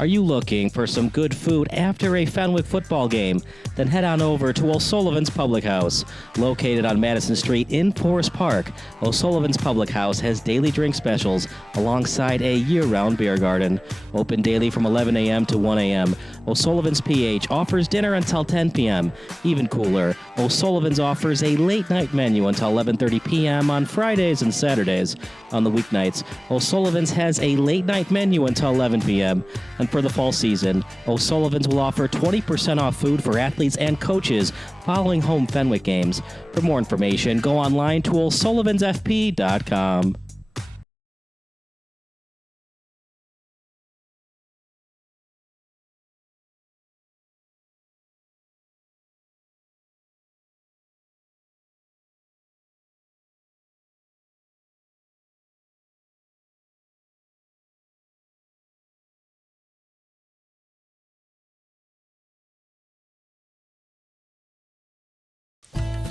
Are you looking for some good food after a Fenwick football game? Then head on over to O'Sullivan's Public House. Located on Madison Street in Forest Park, O'Sullivan's Public House has daily drink specials alongside a year-round beer garden. Open daily from 11 a.m. to 1 a.m. O'Sullivan's PH offers dinner until 10 p.m. Even cooler, O'Sullivan's offers a late-night menu until 11:30 p.m. on Fridays and Saturdays. On the weeknights, O'Sullivan's has a late-night menu until 11 p.m. And for the fall season, O'Sullivan's will offer 20% off food for athletes and coaches following home Fenwick games. For more information, go online to o'sullivansfp.com.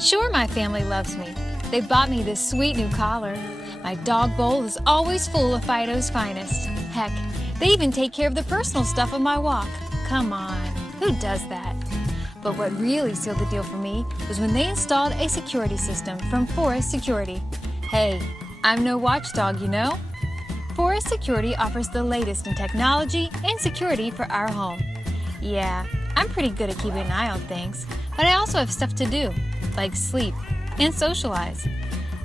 Sure, my family loves me. They bought me this sweet new collar. My dog bowl is always full of Fido's finest. Heck, they even take care of the personal stuff on my walk. Come on, who does that? But what really sealed the deal for me was when they installed a security system from Forest Security. Hey, I'm no watchdog, you know? Forest Security offers the latest in technology and security for our home. Yeah, I'm pretty good at keeping an eye on things, but I also have stuff to do, like sleep and socialize.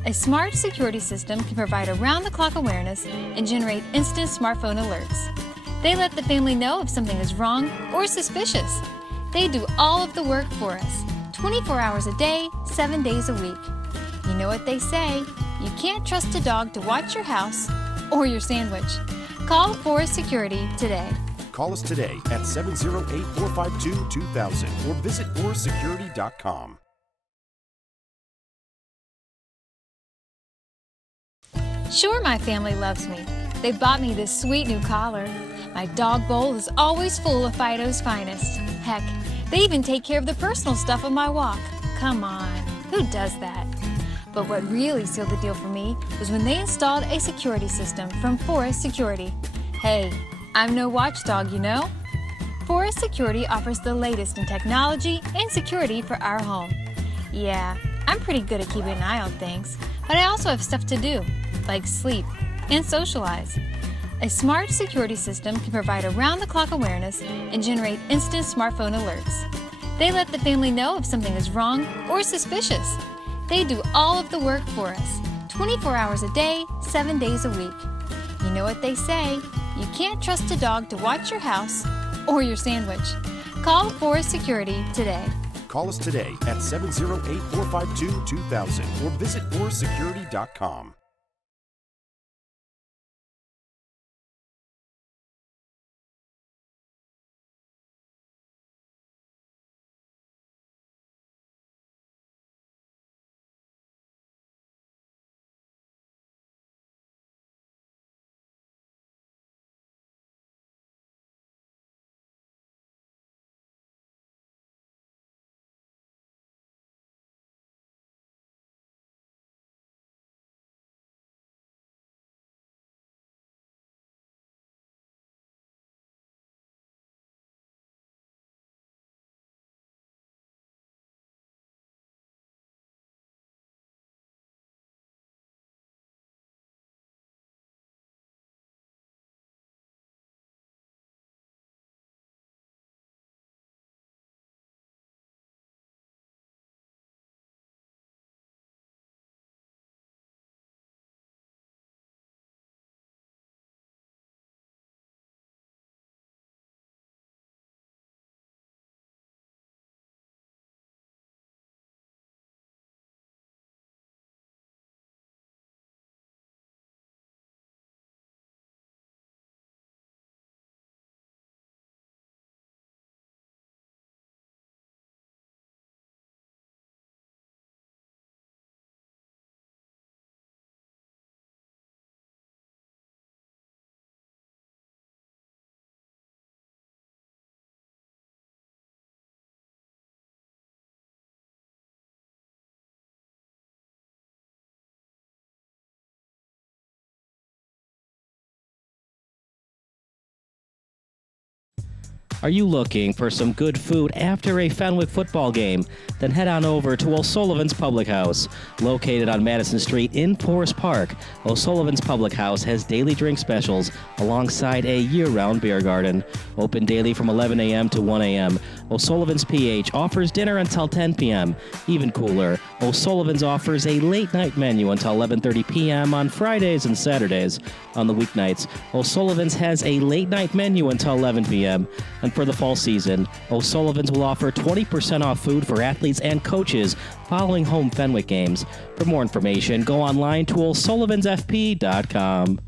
A smart security system can provide around-the-clock awareness and generate instant smartphone alerts. They let the family know if something is wrong or suspicious. They do all of the work for us, 24 hours a day, 7 days a week. You know what they say, you can't trust a dog to watch your house or your sandwich. Call Forest Security today. Call us today at 708-452-2000 or visit forestsecurity.com. Sure, my family loves me. They bought me this sweet new collar. My dog bowl is always full of Fido's finest. Heck, they even take care of the personal stuff on my walk. Come on, who does that? But what really sealed the deal for me was when they installed a security system from Forest Security. Hey, I'm no watchdog, you know? Forest Security offers the latest in technology and security for our home. Yeah, I'm pretty good at keeping an eye on things, but I also have stuff to do, like sleep and socialize. A smart security system can provide around-the-clock awareness and generate instant smartphone alerts. They let the family know if something is wrong or suspicious. They do all of the work for us, 24 hours a day, 7 days a week. You know what they say, you can't trust a dog to watch your house or your sandwich. Call Forest Security today. Call us today at 708-452-2000 or visit forestsecurity.com. Are you looking for some good food after a Fenwick football game? Then head on over to O'Sullivan's Public House. Located on Madison Street in Forest Park, O'Sullivan's Public House has daily drink specials alongside a year-round beer garden. Open daily from 11 a.m. to 1 a.m. O'Sullivan's PH offers dinner until 10 p.m. Even cooler, O'Sullivan's offers a late-night menu until 11:30 p.m. on Fridays and Saturdays. On the weeknights, O'Sullivan's has a late-night menu until 11 p.m. And for the fall season, O'Sullivan's will offer 20% off food for athletes and coaches following home Fenwick games. For more information, go online to o'sullivansfp.com.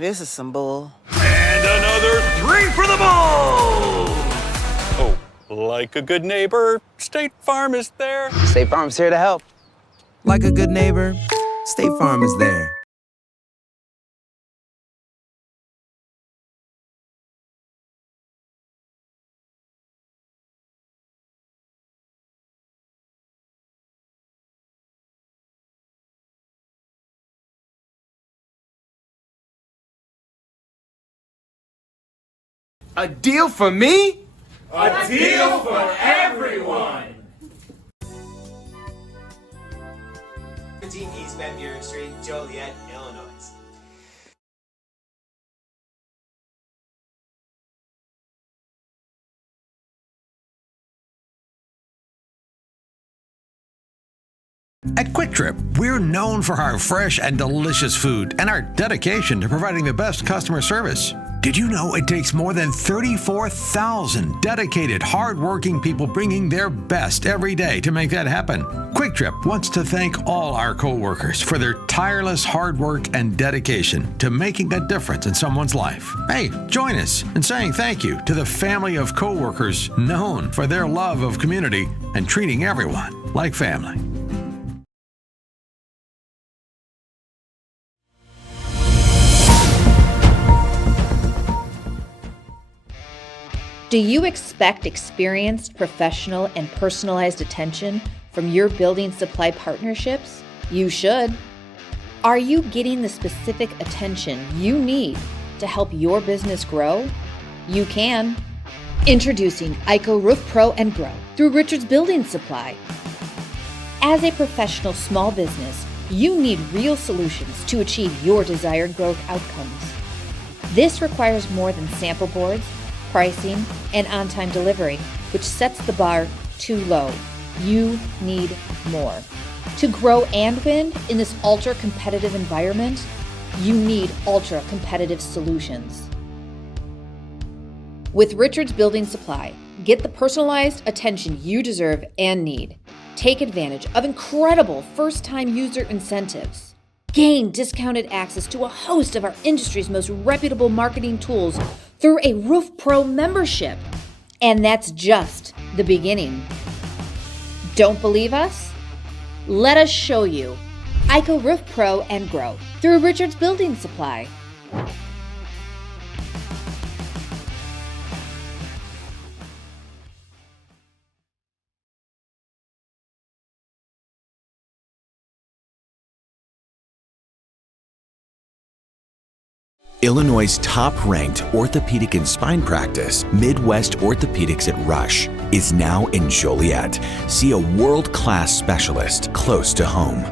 This is some bull. And another 3 for the ball! Oh, like a good neighbor, State Farm is there. State Farm's here to help. Like a good neighbor, State Farm is there. A deal for me? A deal for everyone! 17 East Van Buren Street, Joliet, Illinois. At Quick Trip, we're known for our fresh and delicious food and our dedication to providing the best customer service. Did you know it takes more than 34,000 dedicated, hard-working people bringing their best every day to make that happen? Quick Trip wants to thank all our co-workers for their tireless hard work and dedication to making a difference in someone's life. Hey, join us in saying thank you to the family of co-workers known for their love of community and treating everyone like family. Do you expect experienced, professional, and personalized attention from your building supply partnerships? You should. Are you getting the specific attention you need to help your business grow? You can. Introducing ICO Roof Pro and Grow through Richards Building Supply. As a professional small business, you need real solutions to achieve your desired growth outcomes. This requires more than sample boards, pricing, and on-time delivery, which sets the bar too low. You need more. To grow and win in this ultra-competitive environment, you need ultra-competitive solutions. With Richards Building Supply, get the personalized attention you deserve and need. Take advantage of incredible first-time user incentives. Gain discounted access to a host of our industry's most reputable marketing tools through a Roof Pro membership. And that's just the beginning. Don't believe us? Let us show you. ICO Roof Pro and Grow through Richards Building Supply. Illinois' top-ranked orthopedic and spine practice, Midwest Orthopedics at Rush, is now in Joliet. See a world-class specialist close to home.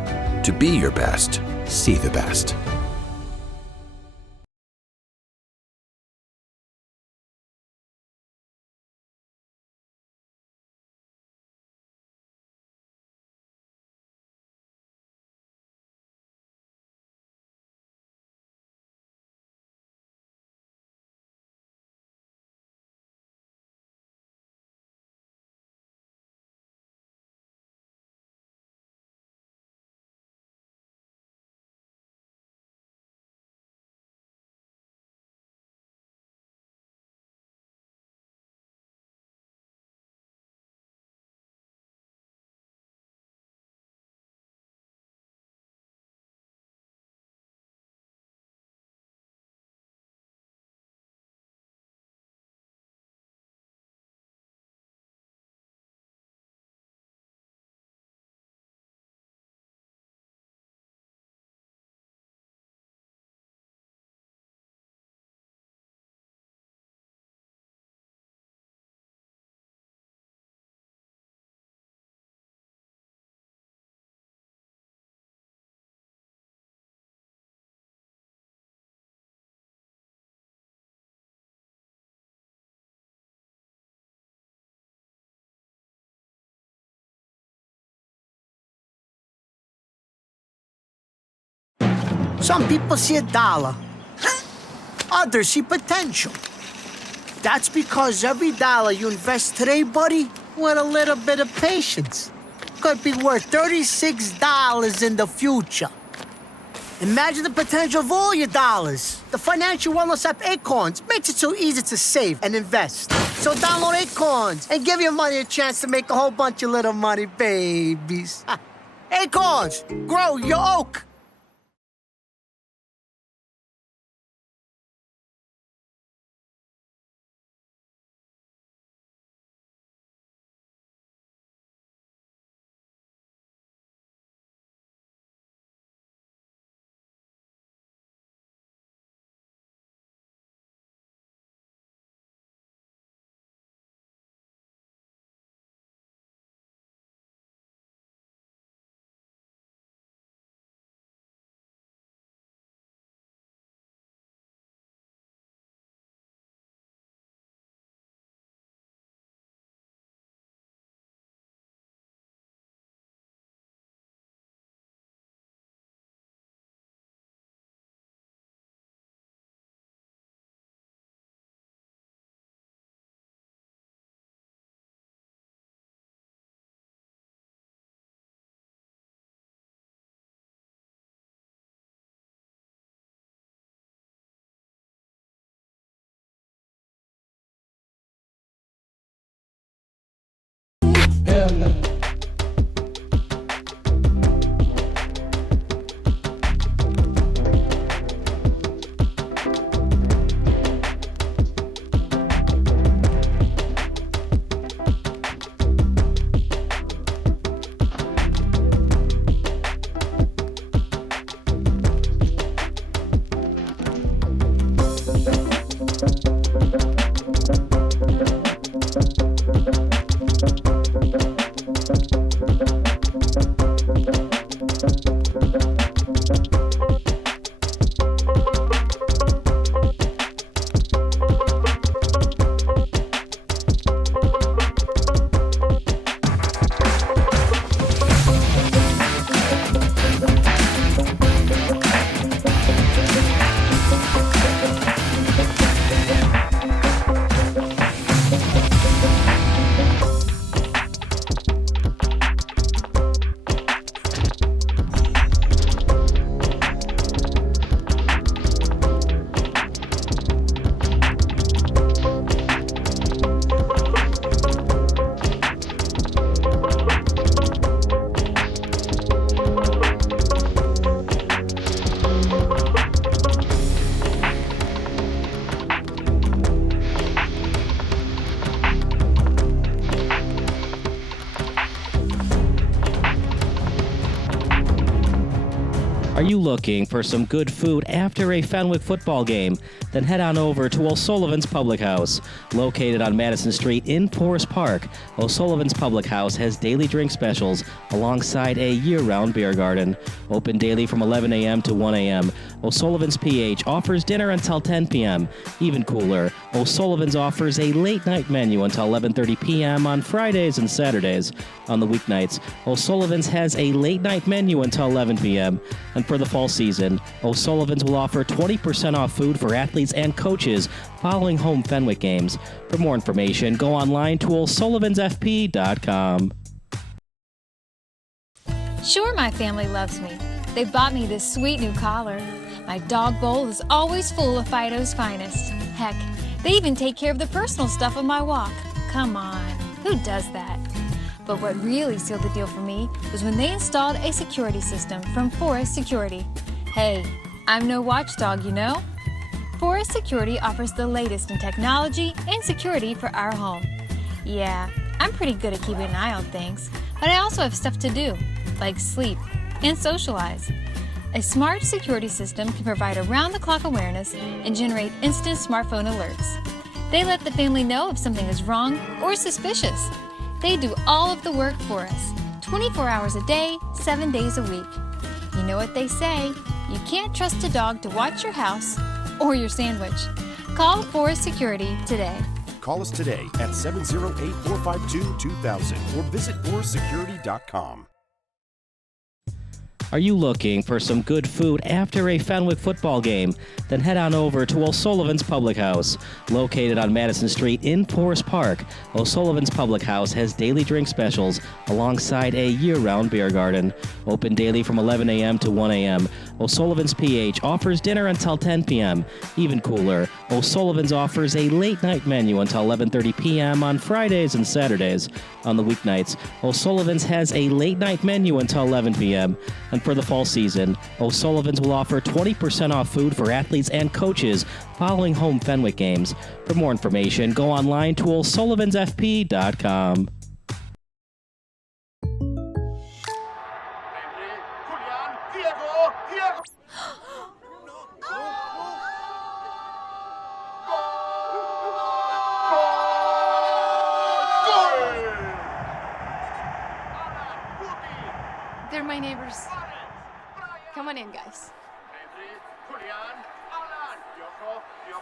To be your best, see the best. Some people see a dollar. Others see potential. That's because every dollar you invest today, buddy, with a little bit of patience, could be worth $36 in the future. Imagine the potential of all your dollars. The financial wellness app Acorns makes it so easy to save and invest. So download Acorns and give your money a chance to make a whole bunch of little money babies. Acorns, grow your oak. Are you looking for some good food after a Fenwick football game? Then head on over to O'Sullivan's Public House. Located on Madison Street in Forest Park, O'Sullivan's Public House has daily drink specials alongside a year-round beer garden. Open daily from 11 a.m. to 1 a.m. O'Sullivan's PH offers dinner until 10 p.m. Even cooler, O'Sullivan's offers a late-night menu until 11:30 p.m. on Fridays and Saturdays. On the weeknights, O'Sullivan's has a late-night menu until 11 p.m. And for the fall season, O'Sullivan's will offer 20% off food for athletes and coaches following home Fenwick games. For more information, go online to o'sullivansfp.com. Sure, my family loves me. They bought me this sweet new collar. My dog bowl is always full of Fido's finest. Heck, they even take care of the personal stuff on my walk. Come on, who does that? But what really sealed the deal for me was when they installed a security system from Forest Security. Hey, I'm no watchdog, you know? Forest Security offers the latest in technology and security for our home. Yeah, I'm pretty good at keeping an eye on things, but I also have stuff to do, like sleep and socialize. A smart security system can provide around-the-clock awareness and generate instant smartphone alerts. They let the family know if something is wrong or suspicious. They do all of the work for us, 24 hours a day, 7 days a week. You know what they say, you can't trust a dog to watch your house or your sandwich. Call Forest Security today. Call us today at 708-452-2000 or visit forestsecurity.com. Are you looking for some good food after a Fenwick football game? Then head on over to O'Sullivan's Public House. Located on Madison Street in Forest Park, O'Sullivan's Public House has daily drink specials alongside a year-round beer garden. Open daily from 11 a.m. to 1 a.m. O'Sullivan's PH offers dinner until 10 p.m. Even cooler, O'Sullivan's offers a late-night menu until 11:30 p.m. on Fridays and Saturdays. On the weeknights, O'Sullivan's has a late-night menu until 11 p.m. And for the fall season, O'Sullivan's will offer 20% off food for athletes and coaches following home Fenwick games. For more information, go online to o'sullivansfp.com. They're my neighbors. Come on in, guys.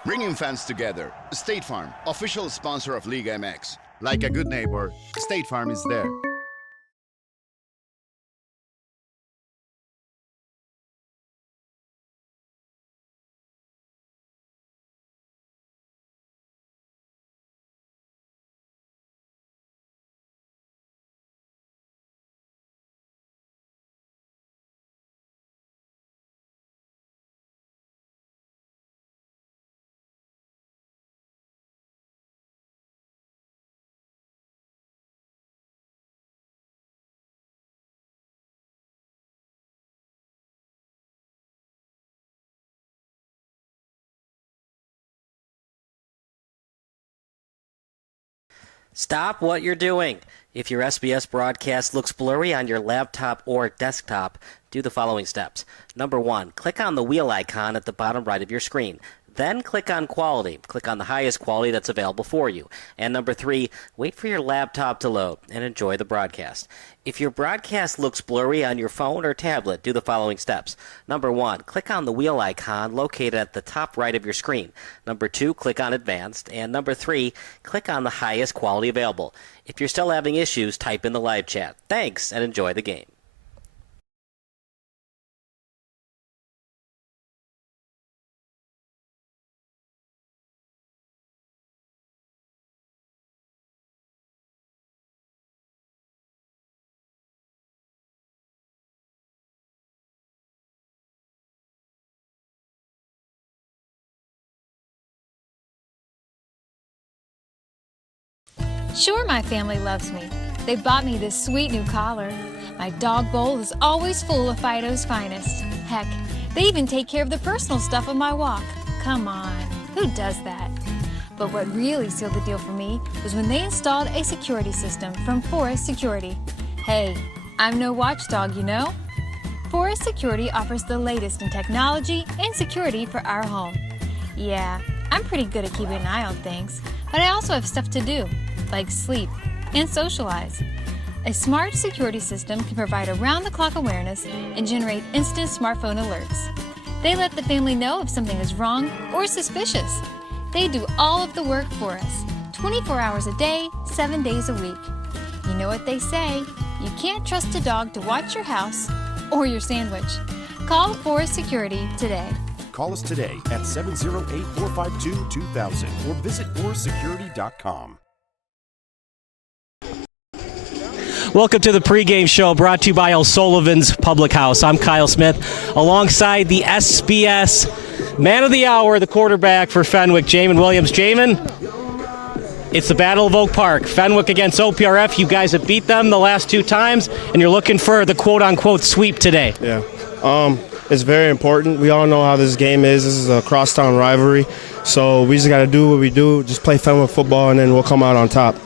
Bringing fans together. State Farm, official sponsor of Liga MX. Like a good neighbor, State Farm is there. Stop what you're doing. If your SBS broadcast looks blurry on your laptop or desktop, do the following steps. Number 1, click on the wheel icon at the bottom right of your screen. Then click on Quality. Click on the highest quality that's available for you. And number 3, wait for your laptop to load and enjoy the broadcast. If your broadcast looks blurry on your phone or tablet, do the following steps. Number 1, click on the wheel icon located at the top right of your screen. Number 2, click on Advanced. And number 3, click on the highest quality available. If you're still having issues, type in the live chat. Thanks, and enjoy the game. Sure, my family loves me. They bought me this sweet new collar. My dog bowl is always full of Fido's finest. Heck, they even take care of the personal stuff on my walk. Come on, who does that? But what really sealed the deal for me was when they installed a security system from Forest Security. Hey, I'm no watchdog, you know? Forest Security offers the latest in technology and security for our home. Yeah, I'm pretty good at keeping an eye on things, but I also have stuff to do, like sleep and socialize. A smart security system can provide around-the-clock awareness and generate instant smartphone alerts. They let the family know if something is wrong or suspicious. They do all of the work for us, 24 hours a day, 7 days a week. You know what they say, you can't trust a dog to watch your house or your sandwich. Call Forest Security today. Call us today at 708-452-2000 or visit ORSecurity.com. Welcome to the pregame show brought to you by O'Sullivan's Public House. I'm Kyle Smith alongside the SBS Man of the Hour, the quarterback for Fenwick, Jamin Williams. Jamin, it's the Battle of Oak Park. Fenwick against OPRF. You guys have beat them the last 2 times, and you're looking for the quote-unquote sweep today. Yeah, it's very important. We all know how this game is. This is a crosstown rivalry, so we just got to do what we do, just play Fenwick football, and then we'll come out on top.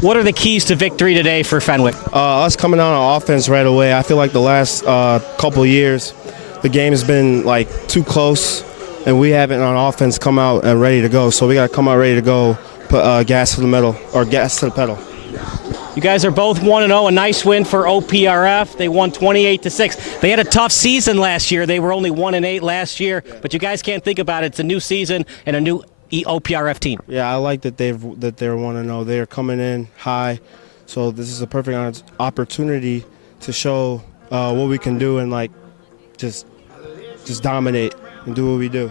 What are the keys to victory today for Fenwick? Us coming out on offense right away. I feel like the last couple of years, the game has been like too close, and we haven't on offense come out and ready to go. So we got to come out ready to go, put gas to the metal or gas to the pedal. You guys are both 1-0. A nice win for OPRF. They won 28-6. They had a tough season last year. They were only 1-8 last year, but you guys can't think about it. It's a new season and a new OPRF team. Yeah, I like that they're 1-0. They're coming in high, so this is a perfect opportunity to show what we can do and like just dominate and do what we do.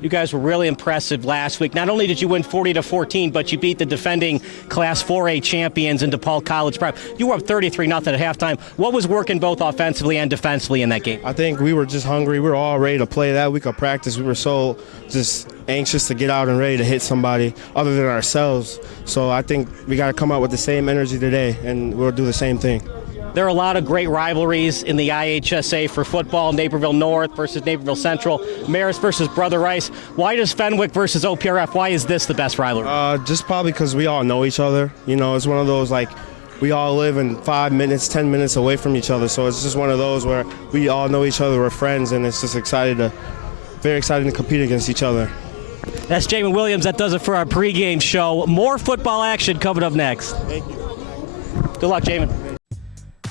You guys were really impressive last week. Not only did you win 40-14, but you beat the defending Class 4A champions in DePaul College Prep. You were up 33-0 at halftime. What was working both offensively and defensively in that game? I think we were just hungry. We were all ready to play that week of practice. We were so just anxious to get out and ready to hit somebody other than ourselves. So I think we got to come out with the same energy today, and we'll do the same thing. There are a lot of great rivalries in the IHSA for football. Naperville North versus Naperville Central, Marist versus Brother Rice. Why does Fenwick versus OPRF, why is this the best rivalry? Just probably because we all know each other. You know, it's one of those, like, we all live in 5 minutes, 10 minutes away from each other. So it's just one of those where we all know each other, we're friends, and it's just very exciting to compete against each other. That's Jamin Williams. That does it for our pregame show. More football action coming up next. Thank you. Good luck, Jamin.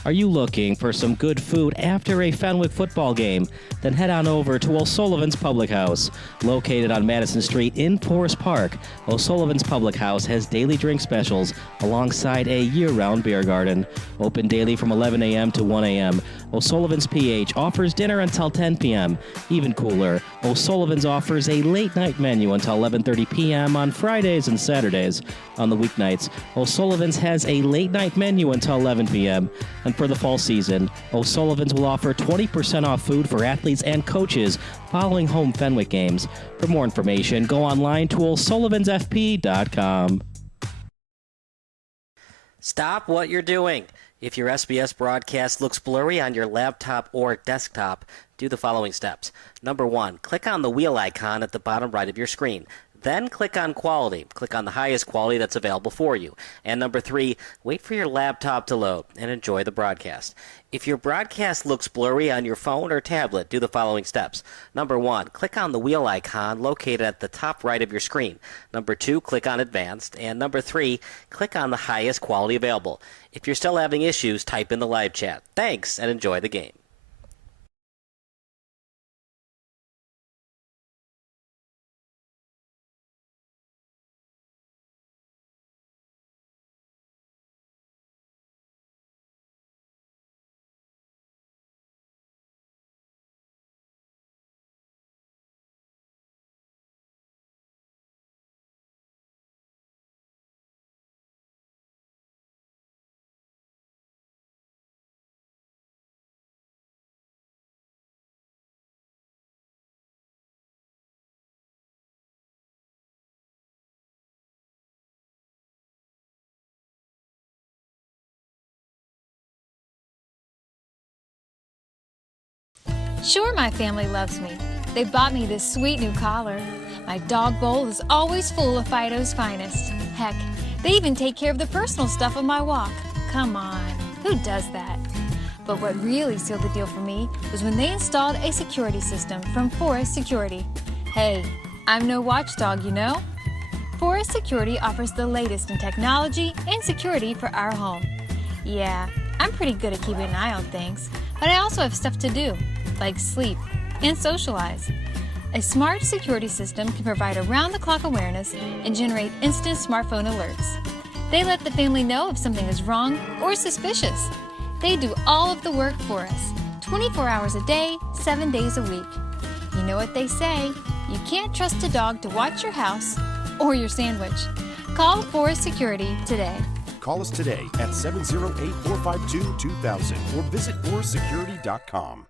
Are you looking for some good food after a Fenwick football game? Then head on over to O'Sullivan's Public House. Located on Madison Street in Forest Park, O'Sullivan's Public House has daily drink specials alongside a year-round beer garden. Open daily from 11 a.m. to 1 a.m. O'Sullivan's PH offers dinner until 10 p.m. Even cooler, O'Sullivan's offers a late-night menu until 11:30 p.m. on Fridays and Saturdays. On the weeknights, O'Sullivan's has a late-night menu until 11 p.m. And for the fall season, O'Sullivan's will offer 20% off food for athletes and coaches following home Fenwick games. For more information, go online to o'sullivansfp.com. Stop what you're doing. If your SBS broadcast looks blurry on your laptop or desktop, do the following steps. Number 1, click on the wheel icon at the bottom right of your screen. Then click on quality. Click on the highest quality that's available for you. And number 3, wait for your laptop to load and enjoy the broadcast. If your broadcast looks blurry on your phone or tablet, do the following steps. Number 1, click on the wheel icon located at the top right of your screen. Number 2, click on advanced. And number 3, click on the highest quality available. If you're still having issues, type in the live chat. Thanks and enjoy the game. Sure, my family loves me. They bought me this sweet new collar. My dog bowl is always full of Fido's finest. Heck, they even take care of the personal stuff on my walk. Come on, who does that? But what really sealed the deal for me was when they installed a security system from Forest Security. Hey, I'm no watchdog, you know? Forest Security offers the latest in technology and security for our home. Yeah, I'm pretty good at keeping an eye on things, but I also have stuff to do, like sleep and socialize. A smart security system can provide around-the-clock awareness and generate instant smartphone alerts. They let the family know if something is wrong or suspicious. They do all of the work for us, 24 hours a day, 7 days a week. You know what they say, you can't trust a dog to watch your house or your sandwich. Call Forest Security today. Call us today at 708-452-2000 or visit forestsecurity.com.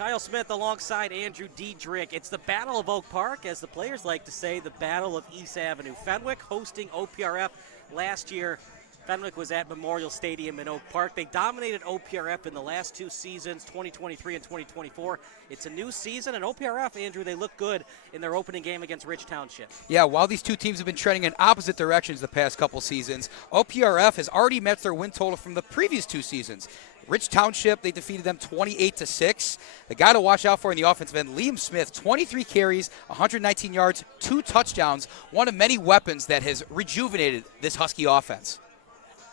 Kyle Smith alongside Andrew Diedrich. It's the Battle of Oak Park, as the players like to say, the Battle of East Avenue. Fenwick hosting OPRF last year. Fenwick was at Memorial Stadium in Oak Park. They dominated OPRF in the last 2 seasons, 2023 and 2024. It's a new season, and OPRF, Andrew, they look good in their opening game against Rich Township. Yeah, while these two teams have been trending in opposite directions the past couple seasons, OPRF has already met their win total from the previous 2 seasons. Rich Township, they defeated them 28-6. The guy to watch out for in the offensive end, Liam Smith, 23 carries, 119 yards, 2 touchdowns, one of many weapons that has rejuvenated this Husky offense.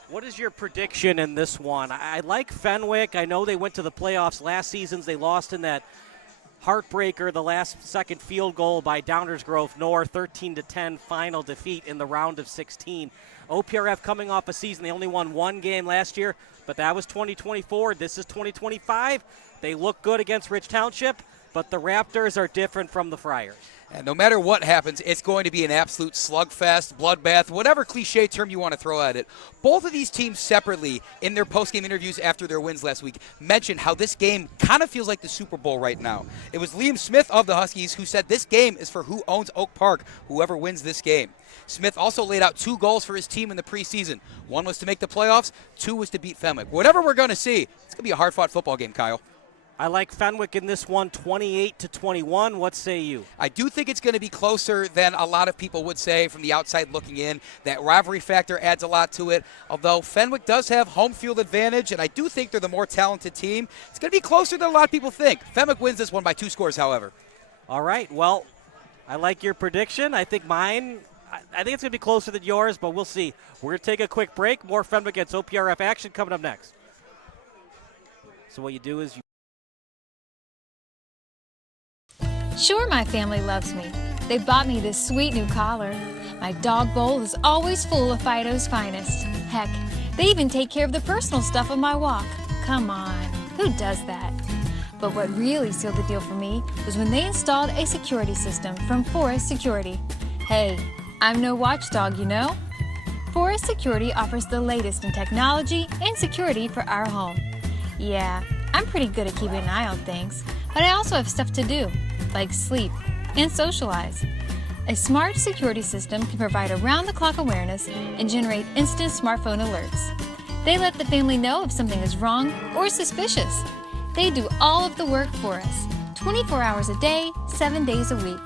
What is your prediction in this one? I like Fenwick. I know they went to the playoffs last season. They lost in that heartbreaker, the last-second field goal by Downers Grove North, 13-10 final defeat in the round of 16. OPRF coming off a season, they only won 1 game last year, but that was 2024. This is 2025. They look good against Rich Township, but the Raptors are different from the Friars. And no matter what happens, it's going to be an absolute slugfest, bloodbath, whatever cliche term you want to throw at it. Both of these teams separately, in their postgame interviews after their wins last week, mentioned how this game kind of feels like the Super Bowl right now. It was Liam Smith of the Huskies who said this game is for who owns Oak Park, whoever wins this game. Smith also laid out 2 goals for his team in the preseason. 1 was to make the playoffs, 2 was to beat Fenwick. Whatever we're going to see, it's going to be a hard-fought football game, Kyle. I like Fenwick in this one, 28-21. What say you? I do think it's going to be closer than a lot of people would say from the outside looking in. That rivalry factor adds a lot to it. Although Fenwick does have home field advantage, and I do think they're the more talented team, it's going to be closer than a lot of people think. Fenwick wins this one by 2 scores, however. All right. Well, I like your prediction. I think mine, I think it's going to be closer than yours, but we'll see. We're going to take a quick break. More Fenwick against OPRF action coming up next. So what you do is you Sure, my family loves me. They bought me this sweet new collar. My dog bowl is always full of Fido's finest. Heck, they even take care of the personal stuff on my walk. Come on, who does that? But what really sealed the deal for me was when they installed a security system from Forest Security. Hey, I'm no watchdog, you know? Forest Security offers the latest in technology and security for our home. Yeah, I'm pretty good at keeping an eye on things, but I also have stuff to do, like sleep and socialize. A smart security system can provide around-the-clock awareness and generate instant smartphone alerts. They let the family know if something is wrong or suspicious. They do all of the work for us, 24 hours a day, 7 days a week.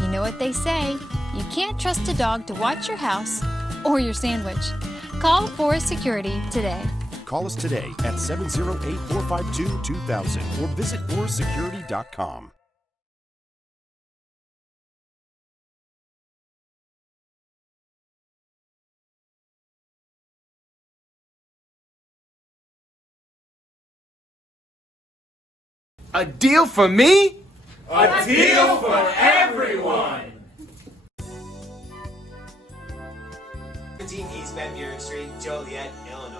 You know what they say, you can't trust a dog to watch your house or your sandwich. Call Forest Security today. Call us today at 708-452-2000 or visit forestsecurity.com. A deal for me? A deal for everyone. 17 East Van Buren Street, Joliet, Illinois.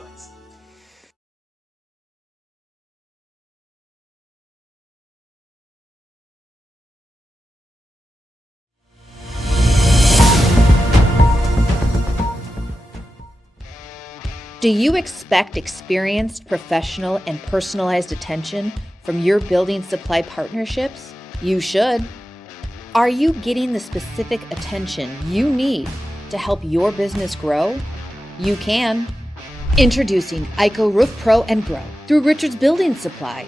Do you expect experienced, professional, and personalized attention from your building supply partnerships? You should. Are you getting the specific attention you need to help your business grow? You can. Introducing ICO Roof Pro and Grow through Richards Building Supply.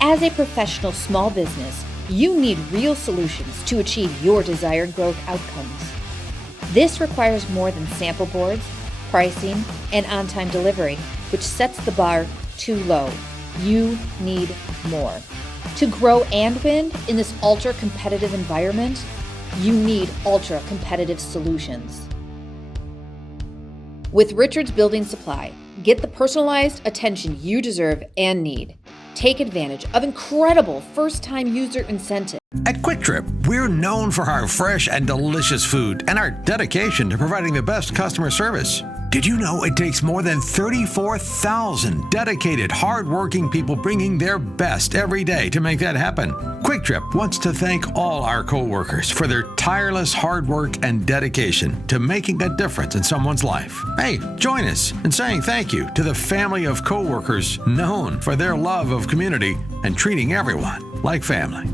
As a professional small business, you need real solutions to achieve your desired growth outcomes. This requires more than sample boards, pricing, and on-time delivery, which sets the bar too low. You need more. To grow and win in this ultra-competitive environment, you need ultra-competitive solutions. With Richards Building Supply, get the personalized attention you deserve and need. Take advantage of incredible first-time user incentives. At Quick Trip, we're known for our fresh and delicious food and our dedication to providing the best customer service. Did you know it takes more than 34,000 dedicated, hardworking people bringing their best every day to make that happen? Quick Trip wants to thank all our coworkers for their tireless hard work and dedication to making a difference in someone's life. Hey, join us in saying thank you to the family of coworkers known for their love of community and treating everyone like family.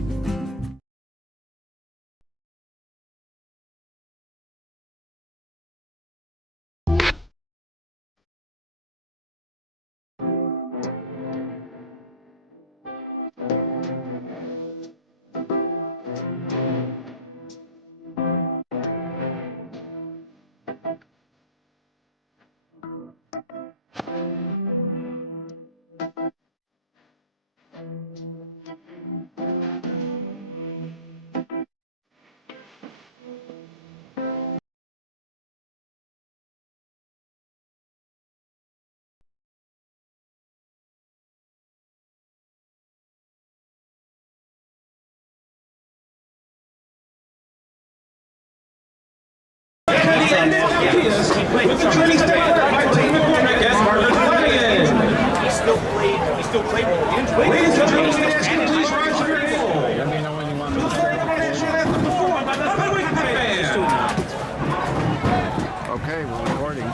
Okay, we're recording.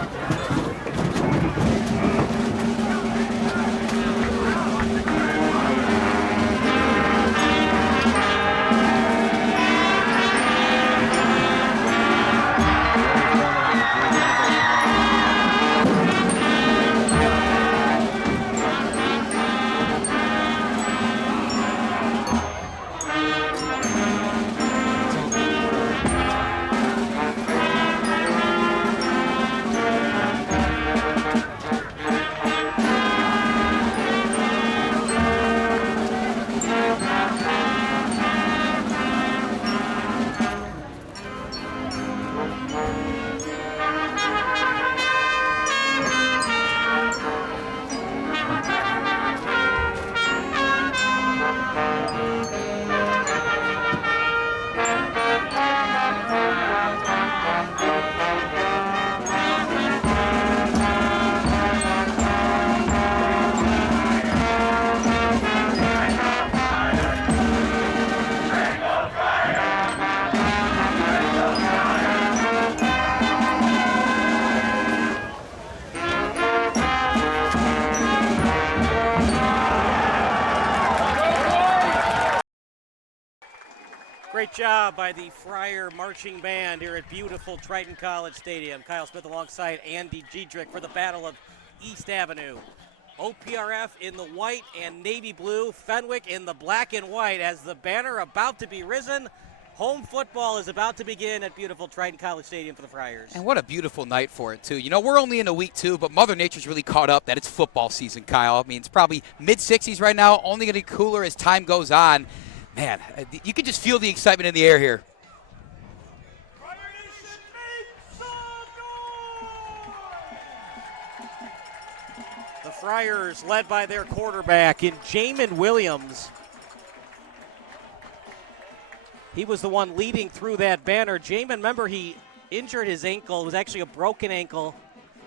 Great job by the Friar Marching Band here at beautiful Triton College Stadium. Kyle Smith alongside Andy Giedrich for the Battle of East Avenue. OPRF in the white and navy blue, Fenwick in the black and white as the banner about to be risen. Home football is about to begin at beautiful Triton College Stadium for the Friars. And what a beautiful night for it, too. You know, we're only in a week 2, but Mother Nature's really caught up that it's football season, Kyle. I mean, it's probably mid-60s right now, only going to get cooler as time goes on. Man, you can just feel the excitement in the air here. The Friars led by their quarterback in Jamin Williams. He was the one leading through that banner. Jamin, remember, he injured his ankle. It was actually a broken ankle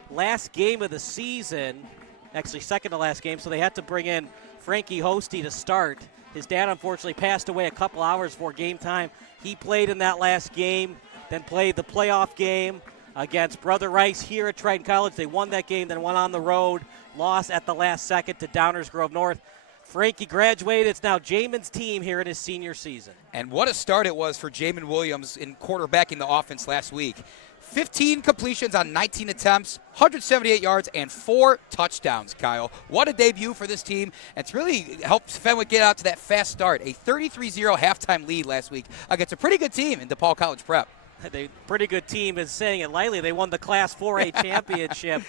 last game of the season, actually second to last game, so they had to bring in Frankie Hosty to start. His dad, unfortunately, passed away a couple hours before game time. He played in that last game, then played the playoff game against Brother Rice here at Triton College. They won that game, then went on the road, lost at the last second to Downers Grove North. Frankie graduated. It's now Jamin's team here in his senior season. And what a start it was for Jamin Williams in quarterbacking the offense last week. 15 completions on 19 attempts, 178 yards, and 4 touchdowns, Kyle. What a debut for this team. It's really helped Fenwick get out to that fast start. A 33-0 halftime lead last week against a pretty good team in DePaul College Prep. The pretty good team is saying it lightly. They won the Class 4A championship.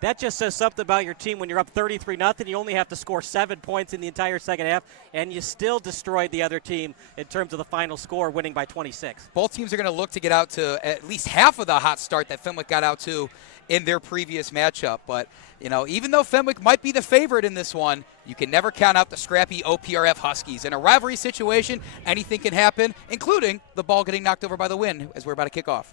That just says something about your team when you're up 33-0. You only have to score 7 points in the entire second half, and you still destroyed the other team in terms of the final score, winning by 26. Both teams are going to look to get out to at least half of the hot start that Fenwick got out to in their previous matchup. But, you know, even though Fenwick might be the favorite in this one, you can never count out the scrappy OPRF Huskies. In a rivalry situation, anything can happen, including the ball getting knocked over by the wind as we're about to kick off.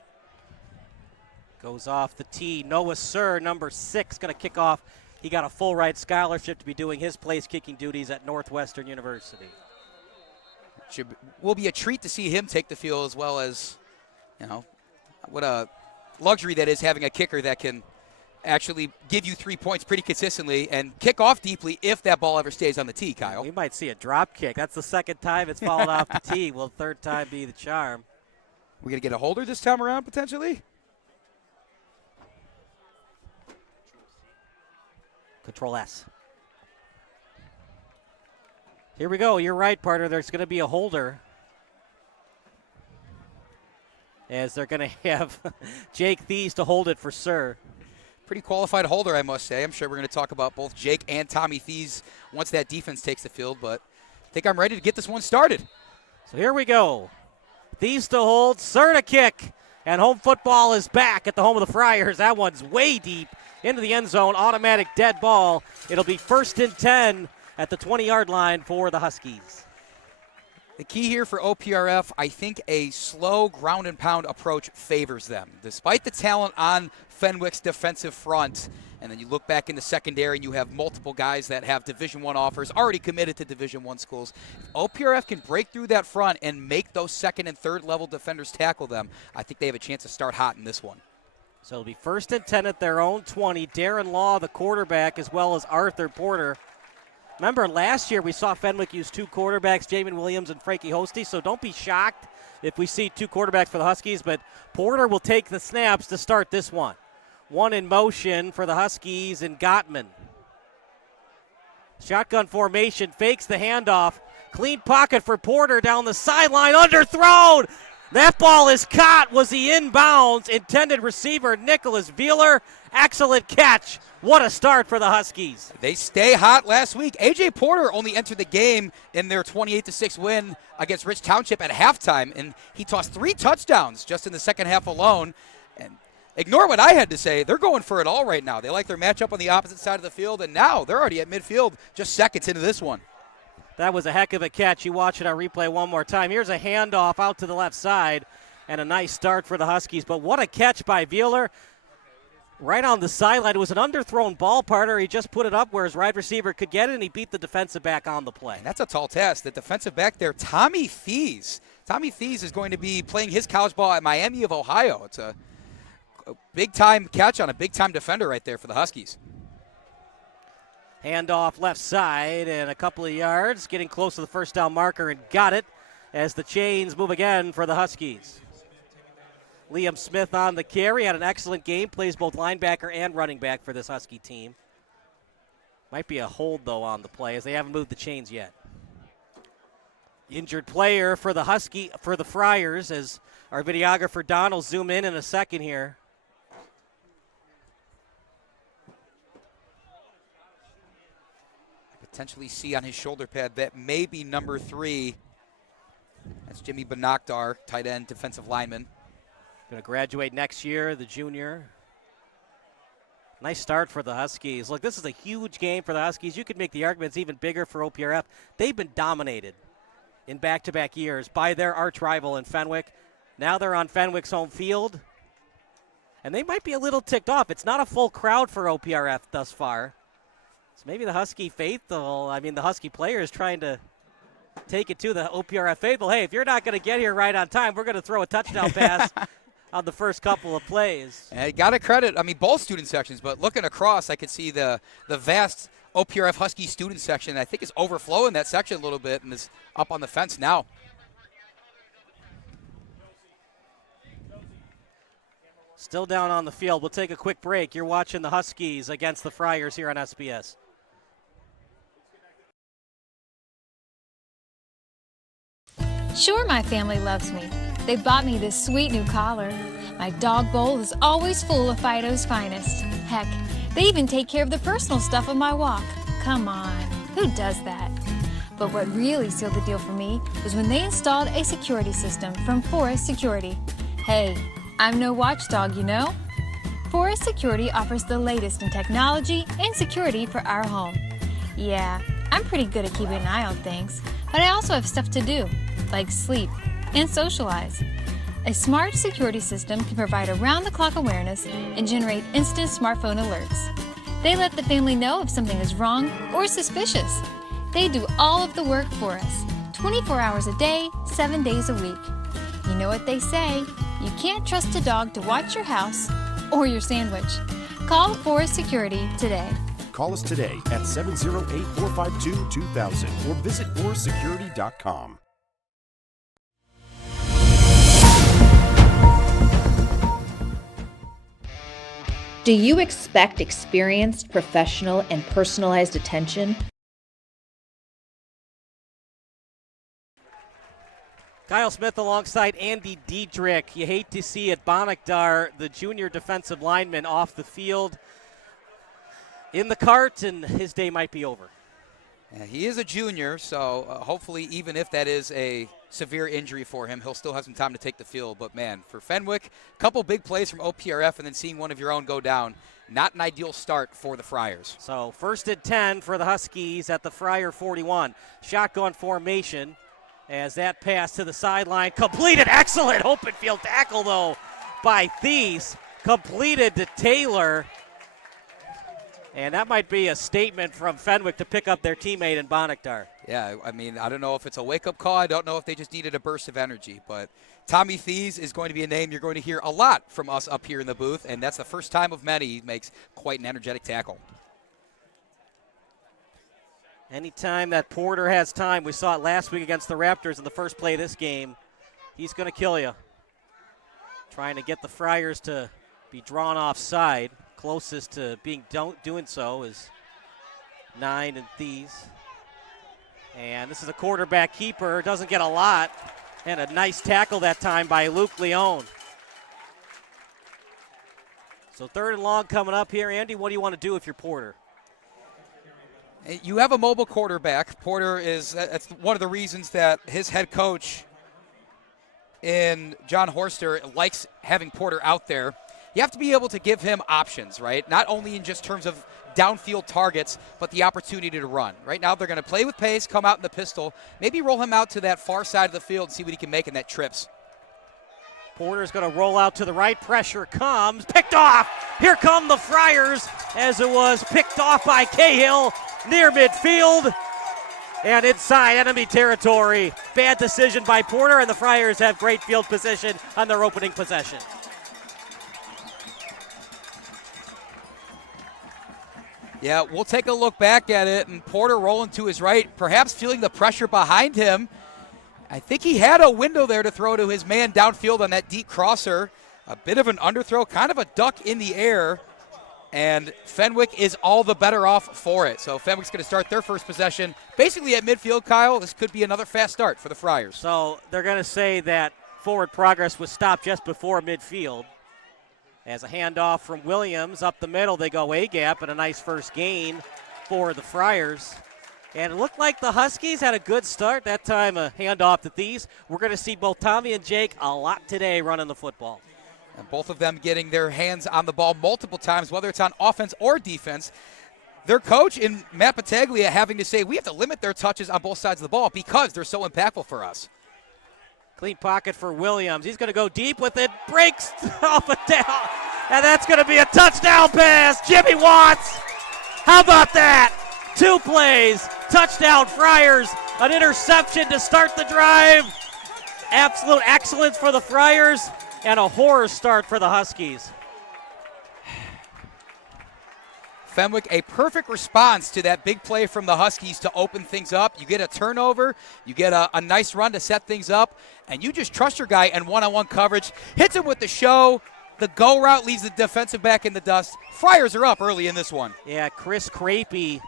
Goes off the tee. Noah Sir, number 6, going to kick off. He got a full ride scholarship to be doing his place kicking duties at Northwestern University. Will be a treat to see him take the field, as well as, what a luxury that is having a kicker that can actually give you 3 points pretty consistently and kick off deeply if that ball ever stays on the tee, Kyle. We might see a drop kick. That's the second time it's fallen off the tee. Will the third time be the charm? We're going to get a holder this time around, potentially? Control S. Here we go. You're right, partner. There's going to be a holder, as they're going to have Jake Thies to hold it for Sir. Pretty qualified holder, I must say. I'm sure we're going to talk about both Jake and Tommy Thies once that defense takes the field, but I think I'm ready to get this one started. So here we go. Thies to hold, Sir to kick, and home football is back at the home of the Friars. That one's way deep into the end zone, automatic dead ball. It'll be 1st and 10 at the 20-yard line for the Huskies. The key here for OPRF, I think a slow ground and pound approach favors them. Despite the talent on Fenwick's defensive front, and then you look back in the secondary and you have multiple guys that have Division I offers already committed to Division I schools. If OPRF can break through that front and make those second and third level defenders tackle them, I think they have a chance to start hot in this one. So it'll be 1st and 10 at their own 20. Darren Law, the quarterback, as well as Arthur Porter. Remember, last year we saw Fenwick use 2 quarterbacks, Jamin Williams and Frankie Hosty, so don't be shocked if we see 2 quarterbacks for the Huskies, but Porter will take the snaps to start this one. One in motion for the Huskies and Gottman. Shotgun formation, fakes the handoff. Clean pocket for Porter down the sideline, underthrown. That ball is caught. Was he inbounds? Intended receiver Nicholas Wheeler. Excellent catch. What a start for the Huskies. They stay hot last week. A.J. Porter only entered the game in their 28-6 win against Rich Township at halftime, and he tossed 3 touchdowns just in the second half alone. And ignore what I had to say. They're going for it all right now. They like their matchup on the opposite side of the field, and now they're already at midfield just seconds into this one. That was a heck of a catch. You watch it on replay one more time. Here's a handoff out to the left side, and a nice start for the Huskies. But what a catch by Wheeler. Right on the sideline. It was an underthrown ball, partner. He just put it up where his wide receiver could get it, and he beat the defensive back on the play. And that's a tall task. The defensive back there, Tommy Thies. Tommy Thies is going to be playing his college ball at Miami of Ohio. It's a big-time catch on a big-time defender right there for the Huskies. Handoff left side and a couple of yards, getting close to the first down marker, and got it as the chains move again for the Huskies. Liam Smith on the carry, had an excellent game, plays both linebacker and running back for this Husky team. Might be a hold, though, on the play, as they haven't moved the chains yet. Injured player for the Friars, as our videographer Don will zoom in a second here. Potentially see on his shoulder pad that may be number 3. That's Jimmy Banakdar, tight end, defensive lineman. Going to graduate next year, the junior. Nice start for the Huskies. Look, this is a huge game for the Huskies. You could make the arguments even bigger for OPRF. They've been dominated in back-to-back years by their arch rival in Fenwick. Now they're on Fenwick's home field, and they might be a little ticked off. It's not a full crowd for OPRF thus far. So maybe the Husky faithful, the Husky players trying to take it to the OPRF faithful. Hey, if you're not going to get here right on time, we're going to throw a touchdown pass on the first couple of plays. And got to credit, both student sections, but looking across, I could see the vast OPRF Husky student section. I think is overflowing that section a little bit and is up on the fence now. Still down on the field. We'll take a quick break. You're watching the Huskies against the Friars here on SBS. Sure, my family loves me. They bought me this sweet new collar. My dog bowl is always full of Fido's finest. Heck, they even take care of the personal stuff of my walk. Come on, who does that? But what really sealed the deal for me was when they installed a security system from Forest Security. Hey, I'm no watchdog, you know. Forest Security offers the latest in technology and security for our home. Yeah, I'm pretty good at keeping an eye on things, but I also have stuff to do, like sleep and socialize. A smart security system can provide around-the-clock awareness and generate instant smartphone alerts. They let the family know if something is wrong or suspicious. They do all of the work for us, 24 hours a day, 7 days a week. You know what they say, you can't trust a dog to watch your house or your sandwich. Call Forest Security today. Call us today at 708-452-2000 or visit forestsecurity.com. Do you expect experienced, professional, and personalized attention? Kyle Smith alongside Andy Diedrich. You hate to see it. Bonagdar, the junior defensive lineman, off the field in the cart, and his day might be over. Yeah, he is a junior, so hopefully even if that is a severe injury for him, he'll still have some time to take the field. But, man, for Fenwick, a couple big plays from OPRF and then seeing one of your own go down, not an ideal start for the Friars. So 1st and 10 for the Huskies at the Friar 41. Shotgun formation as that pass to the sideline completed. Excellent open field tackle, though, by Thies. Completed to Taylor. And that might be a statement from Fenwick to pick up their teammate in Bonagdar. Yeah, I mean, I don't know if it's a wake-up call. I don't know if they just needed a burst of energy. But Tommy Thies is going to be a name you're going to hear a lot from us up here in the booth, and that's the first time of many he makes quite an energetic tackle. Anytime that Porter has time, we saw it last week against the Raptors in the first play of this game, he's going to kill you. Trying to get the Friars to be drawn offside. Closest to doing so is 9 and Thies. And this is a quarterback keeper. Doesn't get a lot. And a nice tackle that time by Luke Leone. So 3rd and long coming up here. Andy, what do you want to do if you're Porter? You have a mobile quarterback. Porter that's one of the reasons that his head coach in John Horster likes having Porter out there. You have to be able to give him options, right? Not only in just terms of downfield targets, but the opportunity to run. Right now they're going to play with pace, come out in the pistol, maybe roll him out to that far side of the field and see what he can make in that trips. Porter's going to roll out to the right. Pressure comes. Picked off. Here come the Friars as it was picked off by Cahill near midfield and inside enemy territory. Bad decision by Porter, and the Friars have great field position on their opening possession. Yeah, we'll take a look back at it, and Porter rolling to his right, perhaps feeling the pressure behind him. I think he had a window there to throw to his man downfield on that deep crosser. A bit of an underthrow, kind of a duck in the air, and Fenwick is all the better off for it. So Fenwick's going to start their first possession basically at midfield, Kyle. This could be another fast start for the Friars. So they're going to say that forward progress was stopped just before midfield. As a handoff from Williams up the middle, they go A-gap, and a nice first gain for the Friars. And it looked like the Huskies had a good start. That time a handoff to Thies. We're going to see both Tommy and Jake a lot today running the football. And both of them getting their hands on the ball multiple times, whether it's on offense or defense. Their coach in Matt Battaglia having to say we have to limit their touches on both sides of the ball because they're so impactful for us. Clean pocket for Williams. He's going to go deep with it. Breaks off a down. And that's going to be a touchdown pass. Jimmy Watts. How about that? 2 plays. Touchdown Friars. An interception to start the drive. Absolute excellence for the Friars. And a horror start for the Huskies. Fenwick, a perfect response to that big play from the Huskies to open things up. You get a turnover, you get a nice run to set things up, and you just trust your guy in one-on-one coverage. Hits him with the show. The go route leaves the defensive back in the dust. Friars are up early in this one. Yeah, Chris Crapey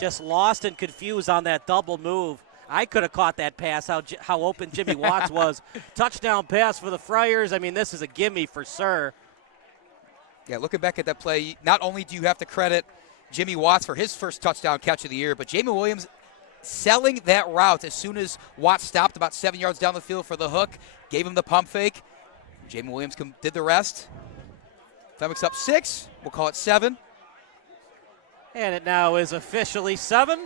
just lost and confused on that double move. I could have caught that pass, how open Jimmy Watts was. Touchdown pass for the Friars. I mean, this is a gimme for sure. Yeah, looking back at that play, not only do you have to credit Jimmy Watts for his first touchdown catch of the year, but Jamie Williams selling that route as soon as Watts stopped about 7 yards down the field for the hook, gave him the pump fake. Jamie Williams did the rest. Fenwick's up 6. We'll call it 7. And it now is officially 7.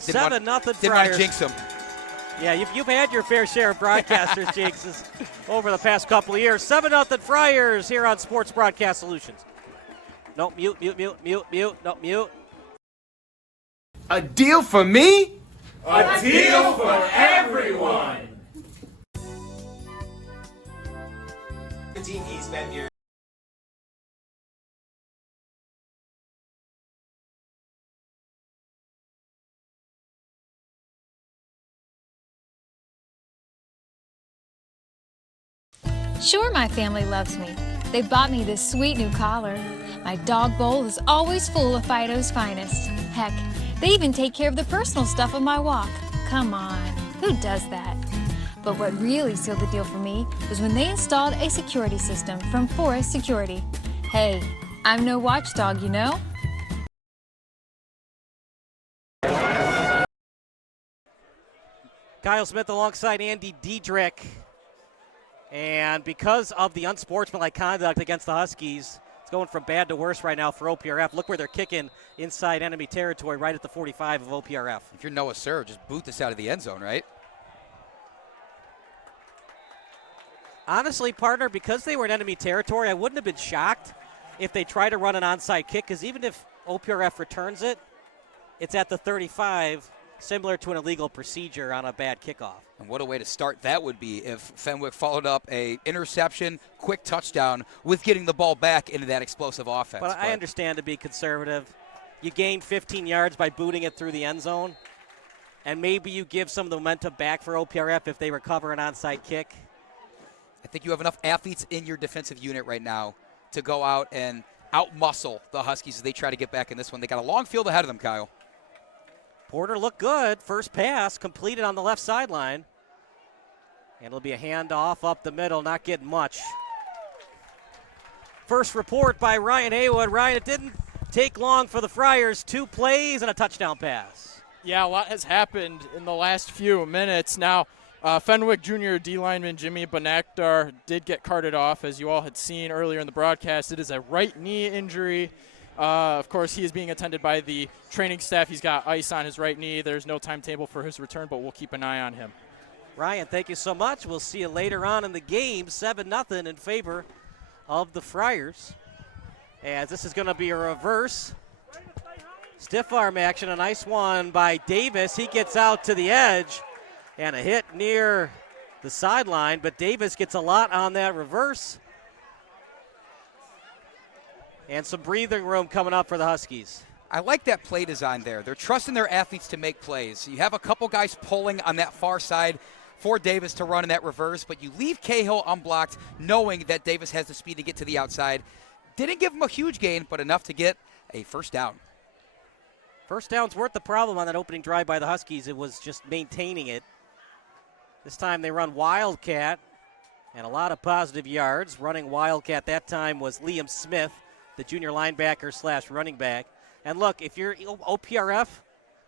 7-0 Friars. Didn't want to jinx him. Yeah, you've had your fair share of broadcasters jinxes. over the past couple of years. 7-0 Friars here on Sports Broadcast Solutions. No, mute. No, mute. A deal for me? A deal for everyone. 17 East Bend. Sure, my family loves me. They bought me this sweet new collar. My dog bowl is always full of Fido's finest. Heck, they even take care of the personal stuff on my walk. Come on, who does that? But what really sealed the deal for me was when they installed a security system from Forest Security. Hey, I'm no watchdog, you know? Kyle Smith alongside Andy Diedrich. And because of the unsportsmanlike conduct against the Huskies, it's going from bad to worse right now for OPRF. Look where they're kicking inside enemy territory, right at the 45 of OPRF. If you're Noah Serra, just boot this out of the end zone, right? Honestly, partner, because they were in enemy territory, I wouldn't have been shocked if they tried to run an onside kick, because even if OPRF returns it, it's at the 35, similar to an illegal procedure on a bad kickoff. And what a way to start that would be if Fenwick followed up a interception, quick touchdown with getting the ball back into that explosive offense. But I understand to be conservative. You gain 15 yards by booting it through the end zone, and maybe you give some of the momentum back for OPRF if they recover an onside kick. I think you have enough athletes in your defensive unit right now to go out and out-muscle the Huskies as they try to get back in this one. They got a long field ahead of them, Kyle. Porter looked good. First pass completed on the left sideline. And it'll be a handoff up the middle, not getting much. First report by Ryan Haywood. Ryan, it didn't take long for the Friars. 2 plays and a touchdown pass. Yeah, a lot has happened in the last few minutes. Now, Fenwick Junior D lineman Jimmy Bonakdar did get carted off, as you all had seen earlier in the broadcast. It is a right knee injury. Of course, he is being attended by the training staff. He's got ice on his right knee. There's no timetable for his return, but we'll keep an eye on him. Ryan, thank you so much. We'll see you later on in the game. 7-0 in favor of the Friars. As this is going to be a reverse. Stiff arm action, a nice one by Davis. He gets out to the edge and a hit near the sideline, but Davis gets a lot on that reverse. And some breathing room coming up for the Huskies. I like that play design there. They're trusting their athletes to make plays. You have a couple guys pulling on that far side for Davis to run in that reverse, but you leave Cahill unblocked knowing that Davis has the speed to get to the outside. Didn't give him a huge gain, but enough to get a first down. First downs weren't the problem on that opening drive by the Huskies. It was just maintaining it. This time they run Wildcat and a lot of positive yards. Running Wildcat that time was Liam Smith, the junior linebacker / running back. And look, if you're OPRF,